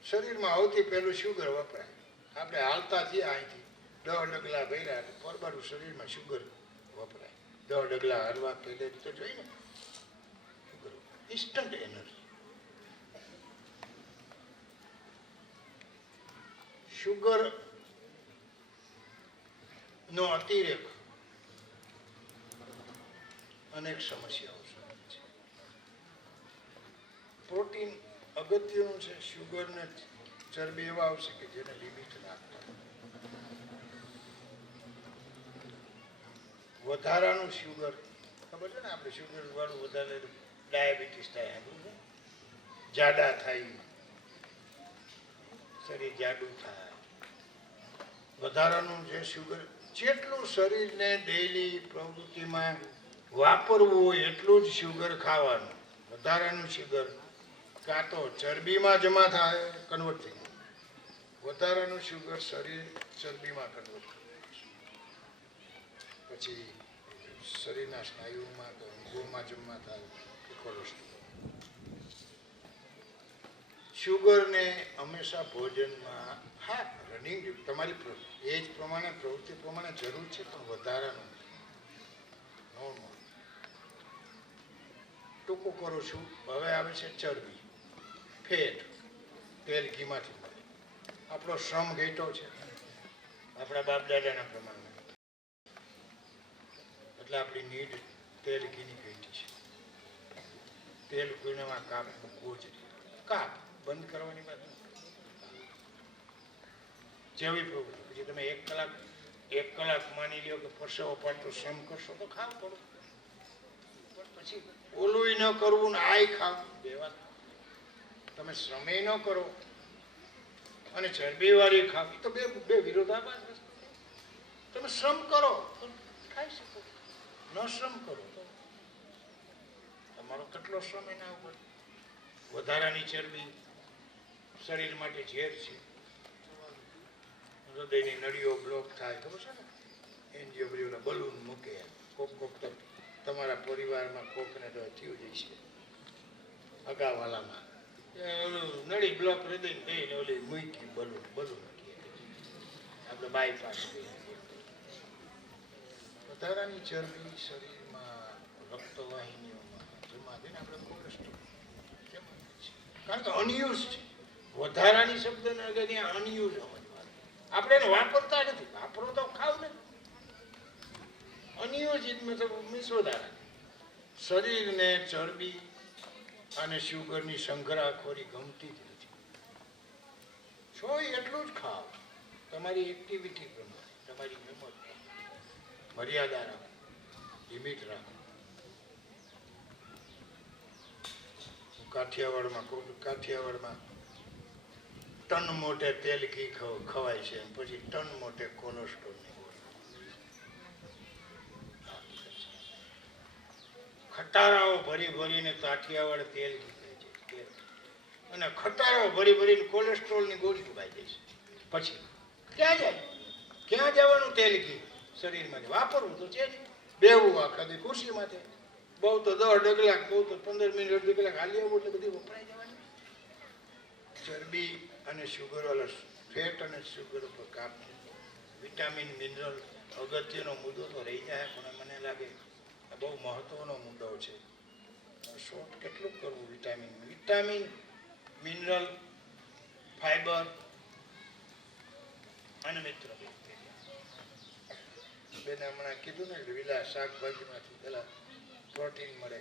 શરીરમાં સૌથી પહેલું શુગર વપરાય. આપણે હાલતા છીએ અહીંથી 10 ડગલા ભર્યા એટલે પરબારું શરીરમાં શુગર વપરાય. 10 ડગલા હરવા પહેલે તો જોઈને શુગર, ઇન્સ્ટન્ટ એનર્જી. શુગર નો અતિરેક અનેક સમસ્યાઓ છે. પ્રોટીન અગત્યનું છે. શુગર ને ચરબી એવા આવશે કે જેને લિમિટ રાખતા. વધારાનું શુગર, ખબર છે ને, આપણે શુગર વાળું વધારે ડાયાબિટીસ થાય, જાડા થાય, શરીર જાડું થાય. વધારાનું જે શુગર, જેટલું શરીરને ડેઈલી પ્રવૃત્તિમાં વાપરવું હોય એટલું જ શુગર ખાવાનું. વધારાનું શુગર કાં તો ચરબીમાં જમા થાય, કન્વર્ટ થઈ જાય. વધારાનું શુગર શરીર ચરબીમાં કન્વર્ટ કરે, પછી શરીરના સ્નાયુમાં કે અંગોમાં જમા થાય કે કોલેસ્ટ્રોલ. શુગરને હંમેશા ભોજનમાં, હા, રનિંગ તમારી એજ પ્રમાણે, પ્રવૃત્તિ પ્રમાણે જરૂર છે, પણ વધારાનું નોર્મલ. ટૂંકું કરું છું. હવે આવે છે ચરબી, ફેટ, તેલ ઘીમાંથી મળે. આપણો શ્રમ ઘટ્યો છે આપણા બાપ દાદાના પ્રમાણે, એટલે આપણી નીડ તેલ ઘીની ઘટી છે. તેલ કોઈનામાં કાપ મૂકવો જ નહીં. કાપ બંધ કરવાની વાત નથી. જેવી પ્રવૃત્તિ પછી તમે 1 કલાક માની લ્યો કે પરસેવો પાડતો શ્રમ કરશો તો ખાવ પડો, પણ પછી ઓલું ન કરવું ને આય ખાવ, બે વાત. તમે શ્રમે ન કરો અને ચરબી વાળી ખાવ તો બે વિરોધાભાસ વસ્તુ. તમે તમે શ્રમ કરો તો ખાઈ શકો, ન શ્રમ કરો તો તમારો કેટલો શ્રમ એના ઉપર. વધારાની ચરબી શરીર માટે ઝેર છે. હૃદયની નળીઓ બ્લોક થાય, ખબર છે ને? એન્જિયોગ્રાફીના બલૂન મૂકે કોક તો તમારા પરિવારમાં કોકને તો થયું જ છે અગાવાલામાં, નળી બ્લોક હૃદય થઈને ઓલી મૂકી બલૂન આપણે બાયપાસ કરીએ. વધારાની ચરબી શરીરમાં રક્તવાહિનીઓમાં જમા થઈને આપણે કોલેસ્ટ્રોલ જમા થાય છે. કારણ કે અનયુઝ છે. વધારાની શબ્દને આગળ ત્યાં અનયુઝ સમજવાનું. આપણે એને વાપરતા નથી. વાપરો તો ખાવ ને. અનિયોજિત મતલબ મીન્સ વધારા. શરીરને ચરબી અને શુગરની સંગ્રહખોરી ગમતી જ નથી. છો એટલું જ ખાવ, તમારી એક્ટિવિટી પ્રમાણે, તમારી હિંમત, મર્યાદા રાખો, લિમિટ રાખો. કાઠિયાવાડમાં ટન મોટે તેલ ઘી ખવાય છે, પછી ટન મોટે કોલેસ્ટ્રોલની ગોળી. ખટારાઓ ભરી ભરીને કાઠિયાવાડ તેલ ઘી ખાય છે, અને ખટારાઓ ભરી ભરીને કોલેસ્ટ્રોલની ગોળી ખાઈ જાય છે. પછી ક્યાં જાય? ક્યાં જવાનું તેલ ઘી? શરીરમાં વાપરવું તો છે જ. બેવું આખા દી ખુરશી માથે, બહુ તો 10 કલાક, બહુ તો 15 મિનિટ, અડધી કલાક હાલી આવું એટલે બધી વપરાઈ જવાની. ચરબી અને શુગર વાળા ફેટ અને શુગર ઉપર કાપ. વિટામિન મિનરલ અગત્યનો મુદ્દો તો રહી જાય, પણ મને લાગે આ બહુ મહત્વનો મુદ્દો છે. શોર્ટ કેટલું કરવું? વિટામિન મિનરલ, ફાઈબર અને મિત્ર બેને હમણાં કીધું ને, લીલા શાકભાજીમાંથી પેલા પ્રોટીન મળે.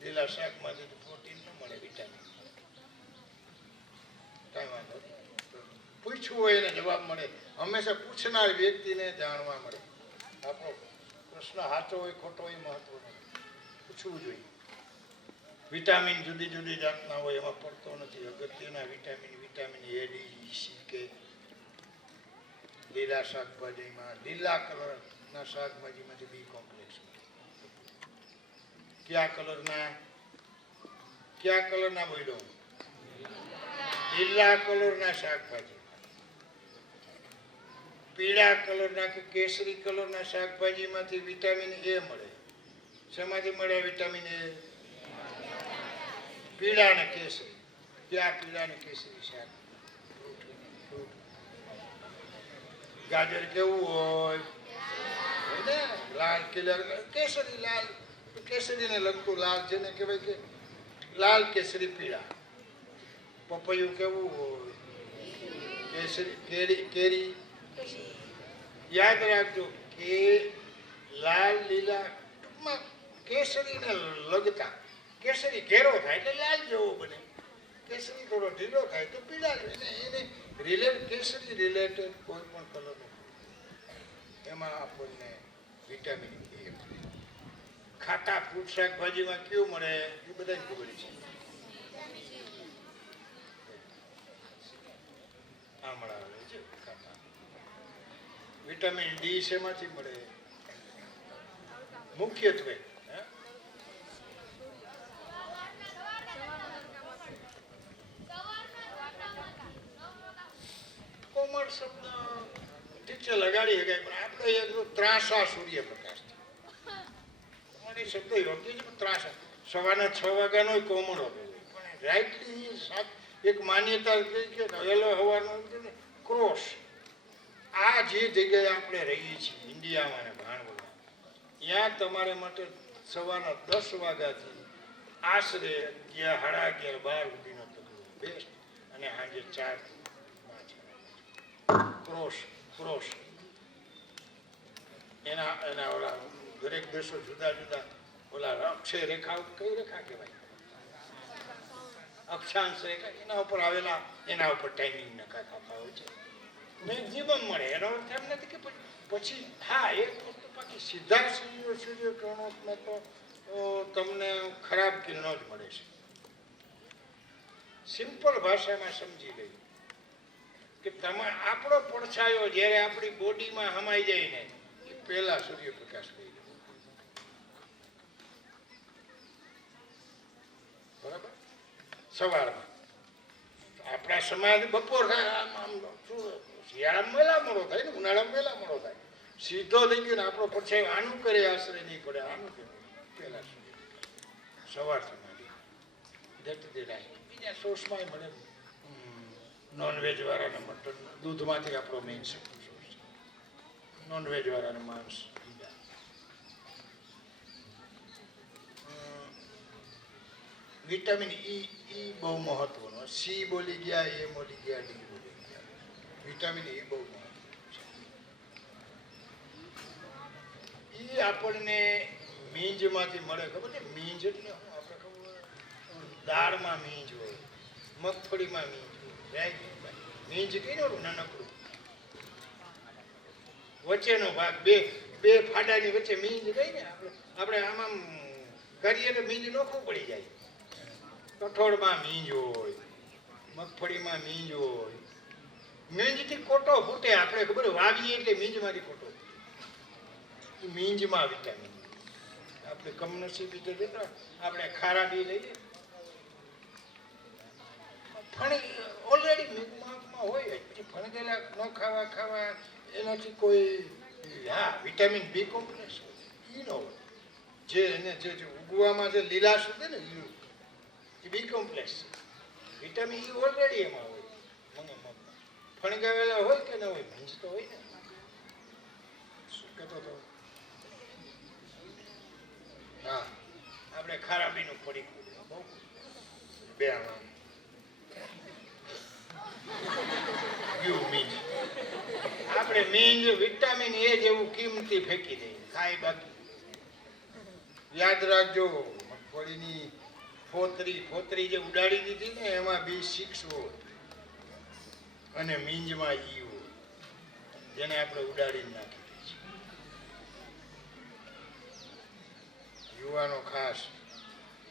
લીલા શાકમાંથી તો પ્રોટીન ન મળે, વિટામિન. કાંઈ વાંધો નહીં, પૂછવું હોય એને જવાબ મળે. હંમેશા પૂછનાર વ્યક્તિને જાણવા મળે. આપણો પ્રશ્ન સાચો હોય ખોટો હોય મહત્વનો નથી, પૂછવું જોઈએ. વિટામિન જુદી જુદી જાતના હોય, એમાં પડતો નથી. અગત્યના વિટામિન એ, ડી, સી, કે લીલા શાકભાજીમાં, લીલા કલરના શાકભાજીમાંથી બી કોમ્પ્લેક્સ. કયા કલરના બોલ્યો? લીલા કલરના શાકભાજી. પીળા કલરના કે કેસરી કલરના શાકભાજીમાંથી વિટામિન એ મળે. શેમાંથી મળે વિટામિન એ? પીળા અને કેસરી. ક્યાં પીળા અને કેસરી શાક? ગાજર કેવું હોય? લાલ કેસરી. લાલ કેસરીને લગતું લાલ, જેને કહેવાય કે લાલ કેસરી પીળા. પપૈયું કેવું હોય? કેસરી. કેરી યાદ રાખજો કે લાલ લીલા ટૂંકમાં કેસરીને લગતા. કેસરી ઘેરો થાય એટલે લાલ જેવો બને, કેસરી થોડો ઢીલો થાય તો પીળા. એને કેસરી રિલેટેડ કોઈ પણ કલર એમાં આપણને વિટામિન એ મળે. ખાટા ફ્રૂટ શાકભાજીમાં કેવું મળે એ બધાને ખબર છે. આમળા આવે છે ખાટા. વિટામિન ડી શેમાંથી મળે? મુખ્યત્વે કોમળ શબ્દ ઠીક છે લગાડી શકાય, પણ આપણે એક ત્રાસા સૂર્યપ્રકાશ શબ્દ યોગ્ય છે. પણ ત્રાસા સવારના 6 વાગ્યાનો કોમળ આપેલો, પણ રાઇટલી એક માન્યતા કે વહેલો હવાનો ક્રોસ. આ જે જગ્યાએ આપણે રહીએ છીએ ઇન્ડિયામાં અને ભાણવડમાં, ત્યાં તમારે માટે સવારના 10 વાગ્યાથી આશરે 11, 12 સુધીનો તકલો બેસ્ટ, અને સાંજે 4 થી 5 ક્રોસ. એના ઓલા દરેક દેશો જુદા જુદા ઓલા અક્ષય રેખા, કઈ રેખા કહેવાય? અક્ષાંશ રેખા. એના ઉપર આવેલા, એના ઉપર ટાઈમિંગ નખાતા હોય છે. મેક્ઝિમમ મળે. એનો અર્થ એમ નથી કે પછી હા એક વસ્તુ બાકી સીધા સૂર્યકિરણોમાં તો તમને ખરાબ કિરણો જ મળે છે. સિમ્પલ ભાષામાં સમજી લઈએ કે આપણો પડછાયો જ્યારે આપણી બોડીમાં હમાઈ જાય ને એ પહેલા સૂર્યપ્રકાશ થઈ જાય. બરાબર? સવારમાં આપણા સમાજ બપોર થાય, આમ શિયાળામાં વહેલા મોડો થાય ને ઉનાળામાં વહેલા મોડો થાય. સીધો થઈ ગયો ને આપણો પડછાયો આનું કરે આશરે નહીં પડે, આનું કરે પહેલા સવાર સમાધિ બીજા સોર્સમાં મળે. નોનવેજ વાળાને મટન, દૂધમાંથી આપણો મેઇન સોર્સ, નોનવેજ વાળાને માંસ. વિટામિન ઈ બહુ મહત્વનો. સી બોલી ગયા, એ બોલી ગયા, ડી બોલી ગયા. વિટામિન ઈ બહુ મહત્વનું છે. ઈ આપણને મીંજમાંથી મળે. ખબર છે મીંજ એટલે આપણે ખબર, દાળમાં મીંજ હોય, મગફળીમાં મીંજ હોય, મીંજ કઈ ને નાનકડું વચ્ચેનો ભાગ, બે ફાડાની વચ્ચે મીંજ ગઈ ને આપણે આમાં કરીએ તો મીંજ નોખું પડી જાય. કઠોળમાં મીંજ હોય, મગફળીમાં મીંજ હોય. મીંજથી કોટો ફૂટે, આપણે ખબર વાવીએ એટલે મીંજમાંથી કોટો ફૂટે. મીંજમાં વિટામિન. આપણે કમનસીબી તો દેતા આપણે ખારા બી લઈએ, ઓલરેડી મિલ્કમાં હોય, પછી ફણગેલા ન ખાવા એનાથી કોઈ, હા વિટામિન બી કોમ્પ્લેક્સ હોય, ઈ ન હોય. જે એને જે ઉગવામાં જે લીલાશ હોય ને એ B complex. Vitamin E already એમાં હોય. ફણગાવેલા હોય કે ન હોય, મીંજ તો હોય ને. શું કહેતો હતો? હા, આપણે ખારાબીનું પડી બહુ બે આમાં મીંજ. આપણે મીંજ વિટામિન એ જેવું કિંમતી ફેંકી દઈએ, ખાઈ બાકી. યાદ રાખજો, મગફળીની ફોતરી જે ઉડાડી દીધી ને એમાં B6 હોય અને મીંજમાં ઈ હોય, જેને આપણે ઉડાડીને નાખી દઈએ. યુવાનો ખાસ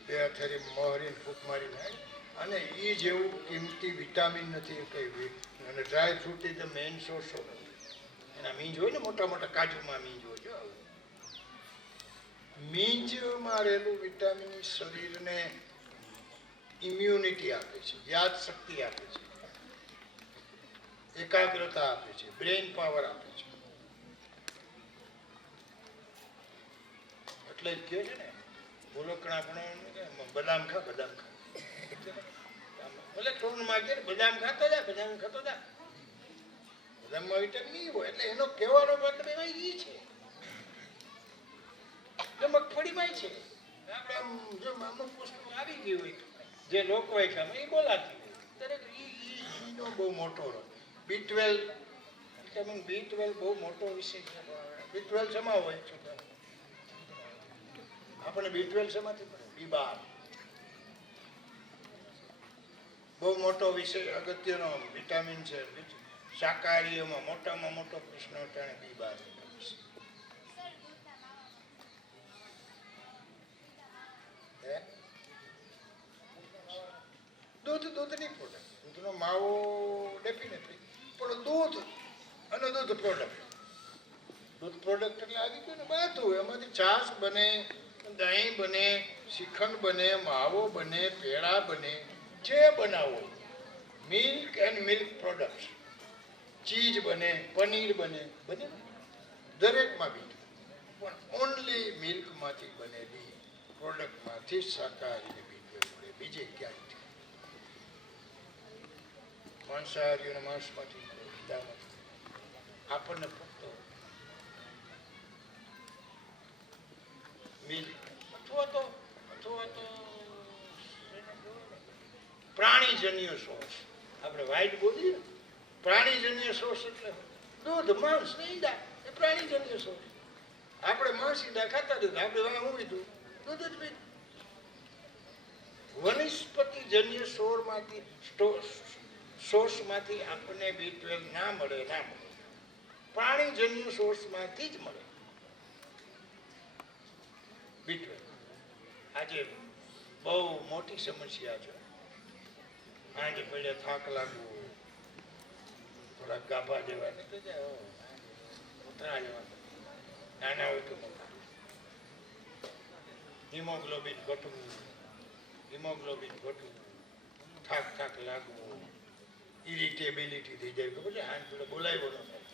બે અથેરી મોહરીને ફૂંક મારી નાખે. અને એ જેવું કિંમતી વિટામિન નથી કઈ. અને dry fruit is the main source of. એના મીંજ હોય ને મોટા મોટા કાજુમાં મીંજ હોય. મીંજમાં રહેલું વિટામિન શરીરને ઇમ્યુનિટી આપે છે, યાદ શક્તિ આપે છે, એકાગ્રતા આપે છે, બ્રેઇન પાવર આપે છે. એટલે જ કહે છે ને ભૂલકણા પણ બદામ ખા, બદામ ખા. ભલે ટોનમાં કે બદામ ખાતો જા, બદામ ખાતો જા. બદામમાં વિટામિન ઈ હોય, એટલે એનો કહેવાનો મતલબ એમાં ઈ છે. મગફળીમાં છે. આપણે આમ જો અમુક વસ્તુ આવી ગઈ હોય, જે લોકો એ બોલાતી હોય, દરેક ઈનો બહુ મોટો રોલ. B12, વિટામિન B12 બહુ મોટો વિષય છે. B12 શેમાં હોય? આપણે B12 શેમાંથી મળે? B12 બહુ મોટો વિષય, અગત્યનો વિટામિન છે. શાકાહારીઓમાં મોટામાં મોટો પ્રશ્ન અટાણે B12. દૂધની પ્રોડક્ટ, દૂધનો માવો ડેફિનેટલી, પણ દૂધ અને દૂધ પ્રોડક્ટ. દૂધ પ્રોડક્ટ એટલે આવી ગયું ને બધું. એમાંથી છાશ બને, દહીં બને, શ્રીખંડ બને, માવો બને, પેડા બને, જે બનાવો. Milk and milk product, cheese બને, પનીર બને, બને દરેકમાં બી. પણ ઓનલી મિલ્કમાંથી બનેલી પ્રોડક્ટમાંથી શાકાહારી B12 મળે, બીજે ક્યાંય. માંસાહારીઓને માંસમાંથી આપણને ફક્ત મિલ્ક અથવા તો પ્રાણીજન્ય સોર્સ. આપણે વાઇટ બોલીએ ને, પ્રાણીજન્ય સોર્સ એટલે દૂધ, માંસ ને ઈંડા, એ પ્રાણીજન્ય સોર્સ. આપણે માંસ ઈંડા ખાતા દૂધ, આપણે હું લીધું દૂધ જ પીધું. વનસ્પતિજન્ય સોર્સમાંથી આપણને B12 ના મળે. પ્રાણીજન્ય સોર્સમાંથી જ મળે B12. આજે બહુ મોટી સમસ્યા છે. આજે પડે થાક લાગવું, થોડા ગાભા જેવા નહીં તો જાય ઉતરા જેવા નાના હોય તો મોટા હિમોગ્લોબિન ઘટવું થાક લાગવું ઇરિટેબિલિટી થઈ જાય ખબર છે હાથ પેલો બોલાવ્યો ન થાય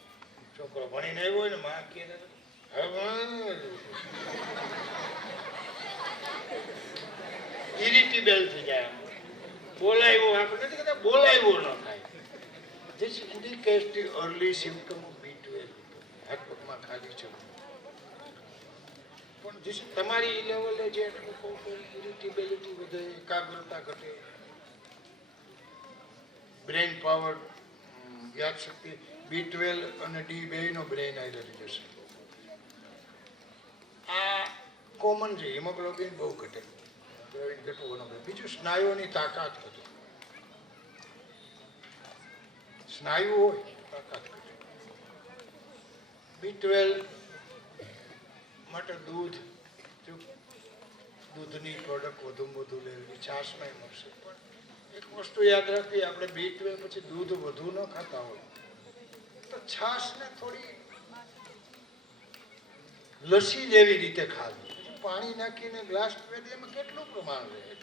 છોકરો ભણીને આવ્યો હોય ને માં કે ઇરિટેબલ થઈ જાય બોલાવ્યો આપણે નથી કહેતા બોલાવ્યો ન થાય this indicates the early symptom of B12 હાથ પગમાં ખાલી છે પણ જે તમારી લેવલે જે ઇરિટેબિલિટી વધે એકાગ્રતા ઘટે બ્રેન પાવર યાદશક્તિ B12 અને D બેયનો બ્રેન આયરન જશે આ કોમન છે હિમોગ્લોબિન બહુ ઘટે બીજું સ્નાયુઓની તાકાત ઘટે સ્નાયુ હોય તાકાત ઘટે B12 માટે દૂધની પ્રોડક્ટ વધુ લેવી છાશમાં મળશે પણ એક વસ્તુ યાદ રાખવી આપણે B12 પછી દૂધ વધુ ન ખાતા હોય તો છાશને થોડી લસ્સી જેવી રીતે ખાવી પાણી નાખીને ગ્લાસ પીવે એમાં કેટલું પ્રમાણ રહે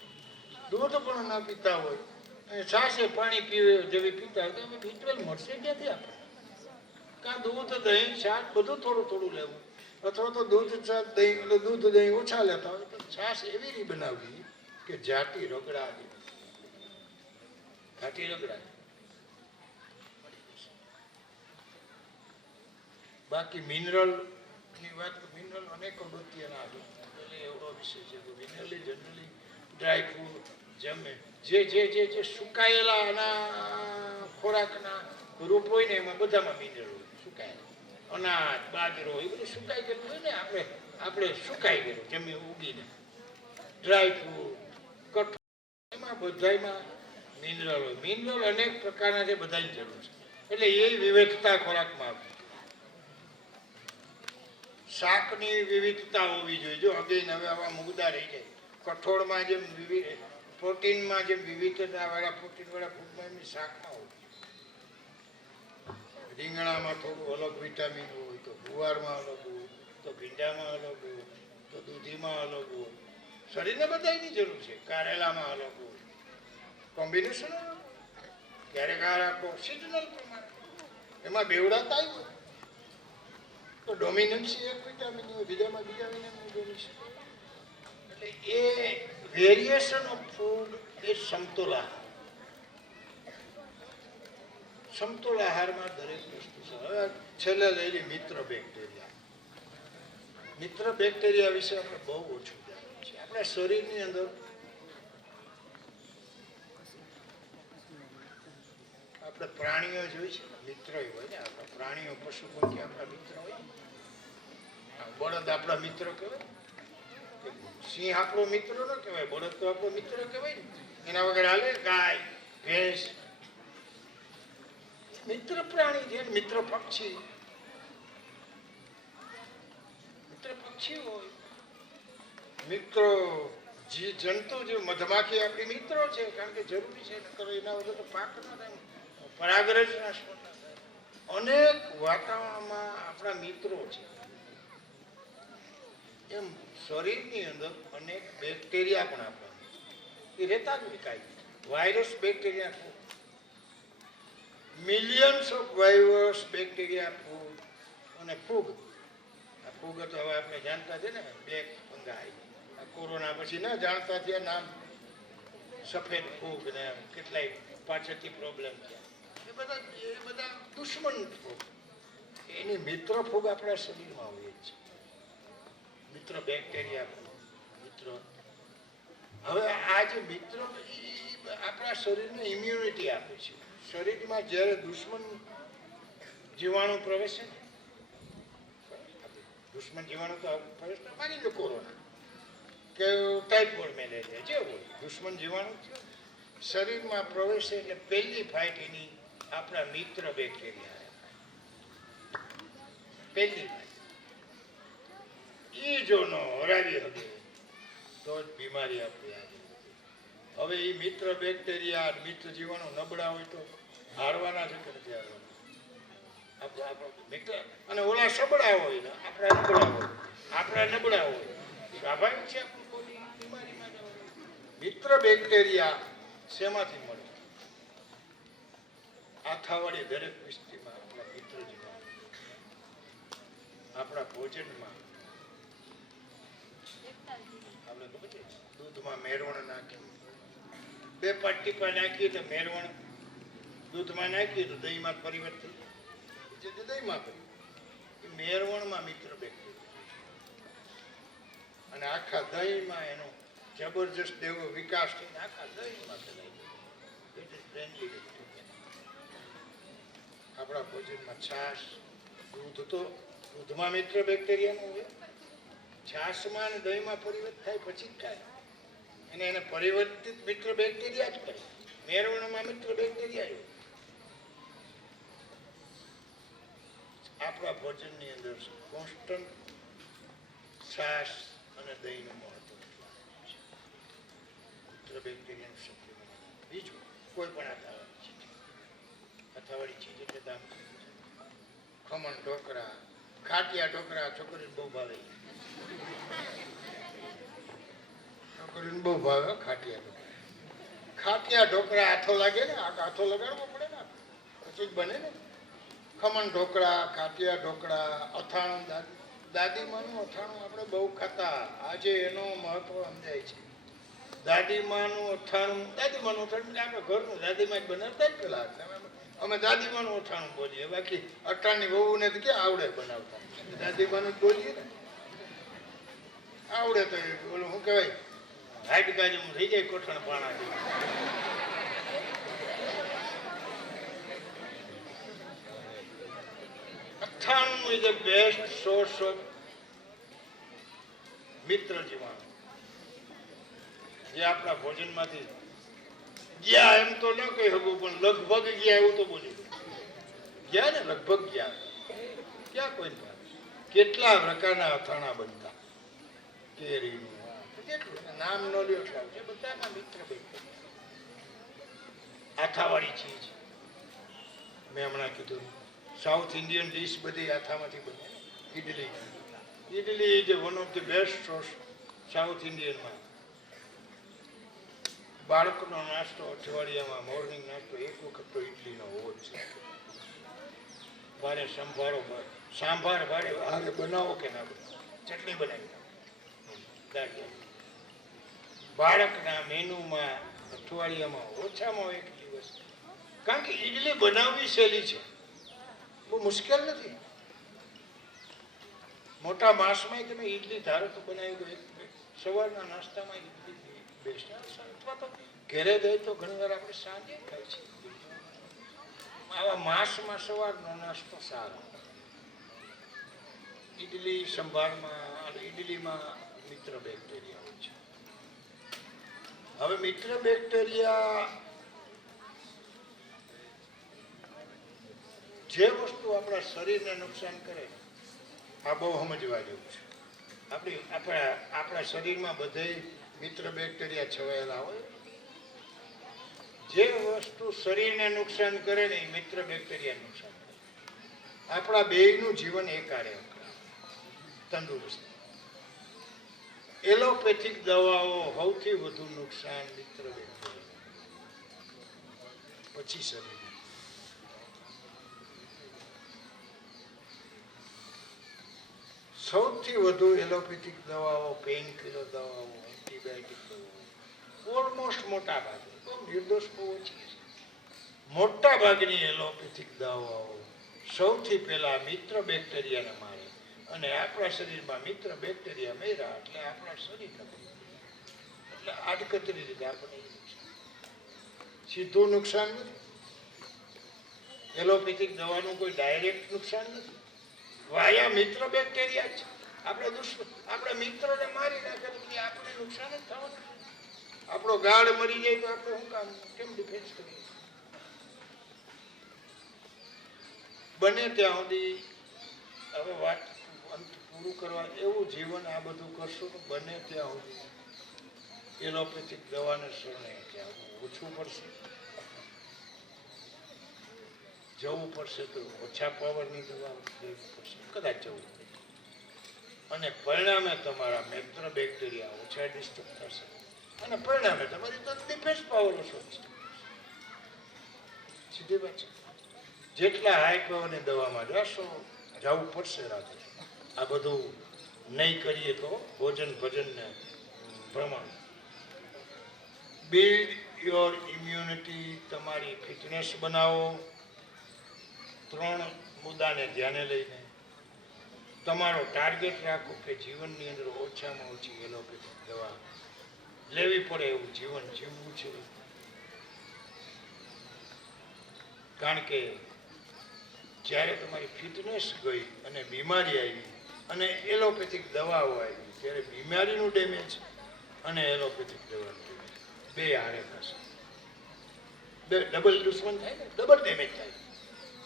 દૂધ પણ ના પીતા હોય અને છાશે પાણી પીવે જેવી પીતા હોય તો એમાં B12 મળશે ક્યાંથી આપણે કાં દૂધ દહીં છાશ બધું થોડું લેવું અથવા તો દૂધ દહીં ઓછા લેતા હોય તો છાશ એવી રીતે બનાવવી કે જાટી રગડા બાકી મિનરલની વાત મિનરલ અનેક અગત્યના આવે એવડો વિષય છે કે મિનરલી જનરલી ડ્રાય ફ્રૂટ જમે જે સુકાયેલા આના ખોરાકના રૂપ હોય ને એમાં બધામાં મિનરલ હોય સુકાયેલા અનાજ બાજરો એ બધું સુકાઈ ગયેલું હોય ને આપણે સુકાઈ ગયેલું જમી ઉગીને ડ્રાય ફ્રૂટ કઠોળ એમાં બધામાં મિનરલ હોય મિનરલ અનેક પ્રકારના છે બધાની જરૂર છે એટલે એ વિવિધતા ખોરાકમાં આવે શાકની વિવિધતા હોવી જોઈએ જો અગેન હવે આવા મુદ્દા રહી જાય કઠોળમાં જેમ પ્રોટીનમાં જેમ વિવિધતાવાળા પ્રોટીનવાળા ફૂડમાં એમની શાકમાં હોય રીંગણામાં થોડું અલગ વિટામિન હોય તો ગુવારમાં અલગ હોય તો ભીંડામાં અલગ હોય તો દૂધીમાં અલગ હોય શરીરને બધાની જરૂર છે કારેલામાં અલગ હોય કોમ્બિનેશન ક્યારેક આ રાખો સિઝનલ પ્રમાણે એમાં બેવડાતા હોય તો ડોમિનન્સી એક વિટામિન હોય બીજામાં બીજા વિટામિન ડોમિનન્સી એટલે એ વેરિએશન ઓફ ફૂડ એ સમતોલ આહારમાં દરેક વસ્તુ છે હવે છેલ્લે લઈ લી મિત્ર બેક્ટેરિયા વિશે આપણે બહુ ઓછું જાણીએ છીએ આપણા શરીરની અંદર આપણે પ્રાણીઓ જોઈ છે મિત્ર હોય ને આપણા પ્રાણીઓ પશુ પંખી આપણા મિત્ર હોય બળદ આપણા મિત્ર કહેવાય સિંહ આપણો મિત્ર ન કહેવાય બળદ તો આપણો મિત્ર કહેવાય ને એના વગર હાલે ગાય ભેંસ મિત્ર પ્રાણી છે મિત્ર પક્ષી હોય મિત્રો જંતુ જે મધમાખી આપણી મિત્રો છે કારણ કે જરૂરી છે નકર એના વગર તો પાક ના થાય પરાગરજ નાશ અનેક વાતાવરણમાં આપણા મિત્રો છે એમ શરીરની અંદર અનેક બેક્ટેરિયા પણ આપણા એ રહેતા જ વિકાય virus bacteria millions of virus bacteria ફૂગ અને ફૂગ આ ફૂગ તો હવે આપણે જાણતા છે ને બ્લેક ફંગાઈ આ કોરોના પછી ના જાણતા થયા નામ સફેદ ફૂગ ને કેટલાય પાછળથી પ્રોબ્લેમ થયા એ બધા દુશ્મન ફૂગ એની મિત્ર ફૂગ આપણા શરીરમાં હોય છે મિત્ર બેક્ટેરિયા મિત્ર હવે આ જે મિત્ર આપણા શરીરને ઇમ્યુનિટી આપે છે શરીરમાં જ્યારે દુશ્મન જીવાણુ પ્રવેશે દુશ્મન જીવાણુ તો પ્રવેશ માની લો કોરોના કે ટાઇફોઇડ મેલેરિયા જે હોય દુશ્મન જીવાણુ શરીરમાં પ્રવેશે એટલે પહેલી ફાઇટ એની આપણા મિત્ર બેક્ટેરિયા પહેલી ફાઇટ એ જો ન હરાવી શકે તો જ બીમારી આપણી આવી હવે એ મિત્ર બેક્ટેરિયા મિત્ર જીવાણુ નબળા હોય તો હારવાના છે કે નથી હારવાના મિત્ર અને ઓલા સબળા હોય ને આપણા નબળા હોય, આપણા નબળા હોય, સ્વાભાવિક છે આપણું બોડી બીમારીમાં જવાનું. મિત્ર બેક્ટેરિયા શેમાંથી મળે? આથાવાળી દરેક વસ્તીમાં આપણા મિત્ર જીવન, આપણા ભોજનમાં આપણે ખબર છે દૂધમાં મેરવણ નાખી, 2-5 ટીપા નાખીએ તો મેરવણ, દૂધમાં નાખીએ તો દહીંમાં પરિવર્તન, જે દહીંમાં પરિવર્તન, મેરવણમાં મિત્ર બેક્ટેરિયા અને આખા દહીંમાં એનો જબરજસ્ત એવો વિકાસ થઈને આખા દહીંમાં ફેલાઈ ગયો. It is friendly bacteria. આપણા ભોજનમાં છાશ, દૂધ તો દૂધમાં મિત્ર બેક્ટેરિયાનું હોય, છાશમાં અને દહીંમાં પરિવર્તન થાય પછી જ ખાય એને પરિવર્તિત મિત્ર બેક્ટેરિયા જ કરે. મેરવણમાં મિત્ર બેક્ટેરિયા હોય. આપણા ભોજનની અંદર કોન્સ્ટન્ટ છાશ અને દહીંનું મહત્વ મિત્ર બેક્ટેરિયાનું સપ્લિમેન્ટ. બીજું કોઈ પણ અથાવાળી ચીજ એટલે દામ, ખમણ ઢોકળા, ખાટિયા ઢોકળા છોકરીને બહુ ભાવે, છોકરીને બહુ ભાવે ખાટિયા ઢોકળા. ખાટિયા ઢોકળા હાથો લાગે ને, હાથો લગાડવો પડે ને પછી જ બને ને. ખમણ ઢોકળા, ખાટિયા ઢોકળા, અથાણું, દાદીમાનું અથાણું આપણે બહુ ખાતા, આજે એનો મહત્વ સમજાય છે. દાદીમાનું અથાણું આપણે ઘરનું દાદીમાં જ બનાવતા જ પેલા. અમે દાદીમાનું અથાણું બોલીએ, બાકી અટાણની વહુને તો ક્યાં આવડે બનાવતા, દાદીમાનું જ બોલીએ ને. આવડે તો ઓલું શું કહેવાય, હાડકા જેવું થઈ જાય કોઠણ પાણા જેવું. અથાણું is the best source of મિત્ર જીવાણુ, જે આપણા ભોજનમાંથી ગયા એમ તો ન કહી શકું, પણ લગભગ ગયા એવું તો બોલી ગયા ને, લગભગ ગયા. ક્યાં કોઈ કેટલા પ્રકારના અથાણા બનતા, કેરીનું કેટલું નામ ન લ્યો એટલા છે, બધાના મિત્ર બેક્ટેરિયા. આથાવાળી ચીજ મેં હમણાં કીધું, સાઉથ ઇન્ડિયન ડીશ બધી આથામાંથી બને. Idli, idli is one of the best source south ઇન્ડિયનમાં. બાળકનો નાસ્તો અઠવાડિયામાં મોર્નિંગ નાસ્તો એક વખત તો ઇડલીનો હોવો જ છે. ભારે સંભારો, સાંભાર ભારે હારે બનાવો કે ના બનાવો, ચટણી બનાવી નાખો. બાળકના મેનુમાં અઠવાડિયામાં ઓછામાં એક દિવસ, કારણ કે ઇડલી બનાવવી સહેલી છે, બહુ મુશ્કેલ નથી. મોટા માસમાં તમે ઇડલી ધારો તો બનાવી દો, સવારના નાસ્તામાં ઇડલી બેસ્ટ. અથવા તો ઘરે ગઈ તો ઘણી વાર આપણે સાંજે ખાય છે. આવા માસમાં સવારનો નાસ્તો સારો. ઇડલી સંભારમાં અને ઇડલીમાં મિત્ર બેક્ટેરિયા હોય છે. હવે મિત્ર બેક્ટેરિયા જે વસ્તુ આપણા શરીરને નુકસાન કરે, આ બહુ સમજવા જેવું છે. આપણા શરીરમાં બધે મિત્ર બેક્ટેરિયા છવાયેલા હોય. જે વસ્તુ શરીરને નુકસાન કરે ને એ મિત્ર બેક્ટેરિયા નુકસાન કરે. આપણા બેયનું જીવન એકારે તંદુરસ્ત. એલોપેથિક દવાઓ સૌથી વધુ નુકસાન મિત્ર બેક્ટેરિયા, પછી શરીર. સૌથી વધુ એલોપેથિક દવાઓ, પેઇન કિલર દવાઓ, એન્ટીબાયોટિક દવાઓ ઓલમોસ્ટ મોટા ભાગે, નિર્દોષ બહુ ઓછી છે, મોટા ભાગની એલોપેથિક દવાઓ સૌથી પહેલા મિત્ર બેક્ટેરિયાને મારે. અને આપણા શરીરમાં મિત્ર બેક્ટેરિયા મેળ્યા એટલે આપણા શરીર એટલે આડકતરી રીતે આપણે સીધું નુકસાન નથી. એલોપેથિક દવાનું કોઈ ડાયરેક્ટ નુકસાન નથી, વાયા મિત્ર બેક્ટેરિયા છે. આપણે મિત્રને મારી નાખે એટલે આપણે નુકસાન જ થવાનું. આપણો ગાઢ મરી જાય તો આપણે શું કામ, કેમ ડિફેન્સ કરીએ? બને ત્યાં સુધી હવે વાત અંત પૂરું કરવા એવું જીવન આ બધું કરશું તો બને ત્યાં સુધી એલોપેથિક દવાને શરણે ત્યાં ઓછું પડશે. જવું પડશે તો ઓછા પાવરની દવા લેવી પડશે, કદાચ જવું પડે. અને પરિણામે તમારા મિત્ર બેક્ટેરિયા ઓછા ડિસ્ટર્બ થશે અને પરિણામે તમારી તો ડિફેન્સ પાવર ઓછો થશે. સીધી વાત છે. જેટલા હાઈ પાવરની દવામાં જવું પડશે રાત્રે. આ બધું નહીં કરીએ તો ભોજન ભજનને પ્રમાણ. બિલ્ડ યોર ઇમ્યુનિટી, તમારી ફિટનેસ બનાવો. 3 મુદ્દાને ધ્યાને લઈને તમારો ટાર્ગેટ રાખો કે જીવનની અંદર ઓછામાં ઓછી એલોપેથિક દવા લેવી પડે એવું જીવન જીવવું છે. કારણ કે જ્યારે તમારી ફિટનેસ ગઈ અને બીમારી આવી અને એલોપેથિક દવાઓ આવી ત્યારે બીમારીનું ડેમેજ અને એલોપેથિક દવાનું ડેમેજ બે હારે થશે. બે ડબલ દુશ્મન થાય ને, ડબલ ડેમેજ થાય.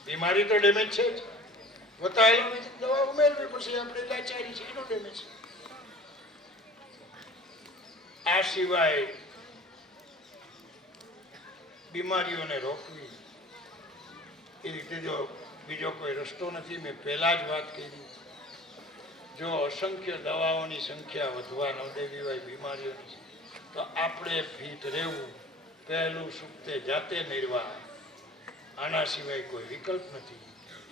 બીમારી તો ડેમેજ છે જ, વત્તા એલોપેથિક દવા ઉમેરવી પછી આપણે લાચારી છે એનો ડેમેજ. આ સિવાય બીમારીઓને રોકવી એ રીતે જો બીજો કોઈ રસ્તો નથી. મેં પહેલા જ વાત કરી, જો અસંખ્ય દવાઓની સંખ્યા વધવા ન દેવી હોય બીમારીઓની, તો આપણે ફિટ રહેવું પહેલું સુખતે જાતે નિર્વાહ, આના સિવાય કોઈ વિકલ્પ નથી.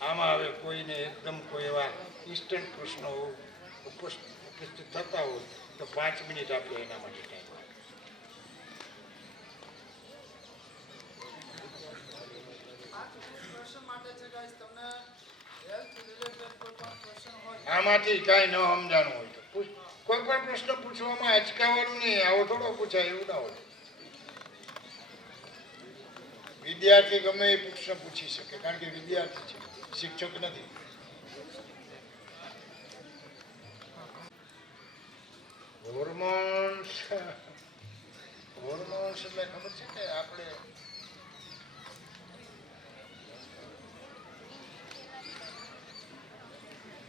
આમાં હવે કોઈને એકદમ કોઈ એવા ઇન્સ્ટન્ટ પ્રશ્નો ઉપસ્થિત થતા હોય તો 5 મિનિટ આપણે એના માટે ટાઈમ. આમાંથી કાંઈ ન સમજાણું હોય તો કોઈ પણ પ્રશ્ન પૂછવામાં અચકાવાનું નહીં. આવો થોડો પૂછાય એવું ના હોય. વિદ્યાર્થી ગમે એ પ્રશ્ન પૂછી શકે, કારણ કે વિદ્યાર્થી છે, શિક્ષક નથી. હોર્મોન્સ એટલે ખબર છે કે આપણે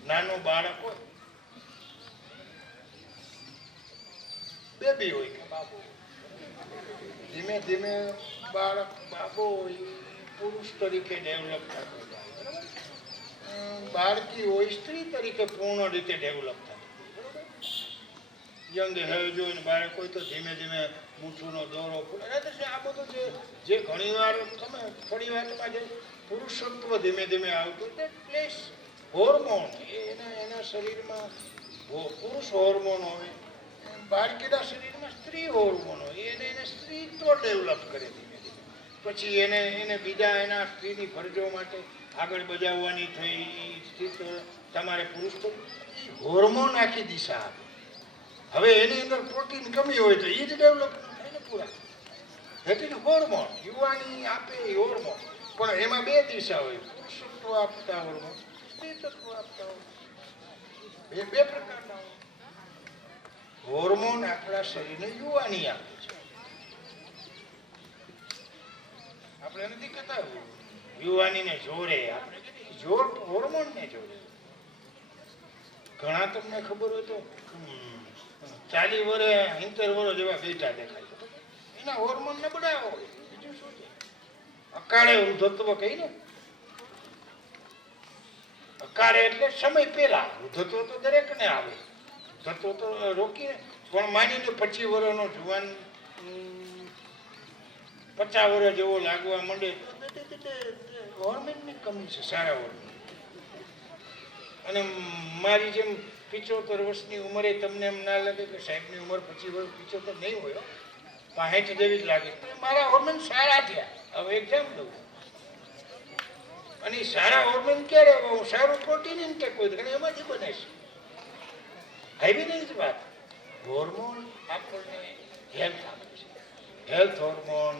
નાનું બાળક હોય, બેબી હોય કે બાબો, ધીમે ધીમે બાળક બાબો હોય પુરુષ તરીકે ડેવલપ થતો જાય, બરાબર. બાળકી હોય સ્ત્રી તરીકે પૂર્ણ રીતે ડેવલપ થતી, બરાબર. યંગ હેવ જોઈને બાળક હોય તો ધીમે ધીમે મૂછુનો દોરો ફૂલે. આ બધું જે ઘણી વાર તમે થોડી વારમાં જે પુરુષત્વ ધીમે ધીમે આવતું તે પ્લેસ હોર્મોન એના શરીરમાં પુરુષ હોર્મોન હોય, બાળકીના શરીરમાં સ્ત્રી હોર્મોન હોય, એને સ્ત્રીત્વ ડેવલપ કરે ધીમે ધીમે. પછી એને બીજા એના સ્ત્રીની ફરજો માટે આગળ બજાવવાની થઈ સ્ત્રીત્વ તમારે પુરુષ તો હોર્મોન આખી દિશા આપે. હવે એની અંદર પ્રોટીન કમી હોય તો એ જ ડેવલપ થાય ને પૂરા. એટલે હોર્મોન યુવાની આપે એ હોર્મોન, પણ એમાં 2 દિશા હોય, પુરુષત્વ આપતા હોર્મોન, સ્ત્રીત્વ આપતા હોર્મોન, બે પ્રકારના હોય. હોર્મોન આપણા શરીરને યુવાની આપે છે. આપણે નથી કહેતા યુવાનીને જોડે, આપણે જોર હોર્મોનને જોડે. ઘણા તમને ખબર હોય તો 40 વર્ષ 70 વર્ષ જેવા બેઠા દેખાય, એના હોર્મોન નબળા હોય. બીજું શું છે? અકાળે વૃદ્ધત્વ કહી ને, અકાળે એટલે સમય પહેલા. વૃદ્ધત્વ તો દરેકને આવે, વૃદ્ધત્વ તો રોકીને પણ માનીને 25 વર્ષનો જુવાન 50 વર્ષ જેવો લાગવા માંડે તો હોર્મોનની કમી છે, સારા હોર્મોન. અને મારી જેમ 75 વર્ષની ઉંમરે તમને એમ ના લાગે કે સાહેબની ઉંમર 25 વર્ષ 75 નહીં હોય, 65 જેવી જ લાગે, તો મારા હોર્મોન સારા થયા. હવે એક્ઝામ દઉં અને સારા હોર્મોન ક્યારે હું સારું પ્રોટીન ઇન્ટેક હોય તો એમાંથી બને છે. આવી નહીં જ વાત. હોર્મોન આપણને હેલ્થ આપે છે. હેલ્થ હોર્મોન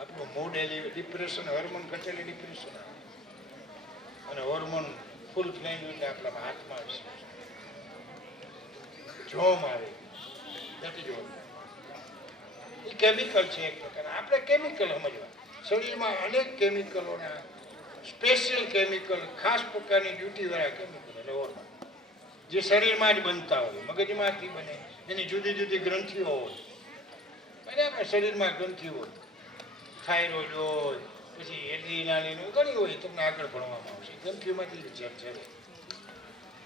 આપણું મૂડ ડિપ્રેશન, હોર્મોન ઘટેલી ડિપ્રેશન અને હોર્મોન ફૂલ ફ્લેમ એટલે આપણા હાથમાં છે, જોમ આવે એ કેમિકલ છે એક પ્રકાર. આપણે કેમિકલ સમજવા, શરીરમાં અનેક કેમિકલોના સ્પેશિયલ કેમિકલ, ખાસ પ્રકારની ડ્યુટીવાળા કેમિકલ એટલે હોર્મોન જે શરીરમાં જ બનતા હોય, મગજમાંથી બને, એની જુદી જુદી ગ્રંથિઓ હોય. અને આપણે શરીરમાં ગ્રંથિ હોય, થાઇરોઇડ હોય, પછી એડ્રીનાલીન ઘણી હોય તમને આગળ ભણવામાં આવશે ગમકીમાંથી રિઝલ્ટ છે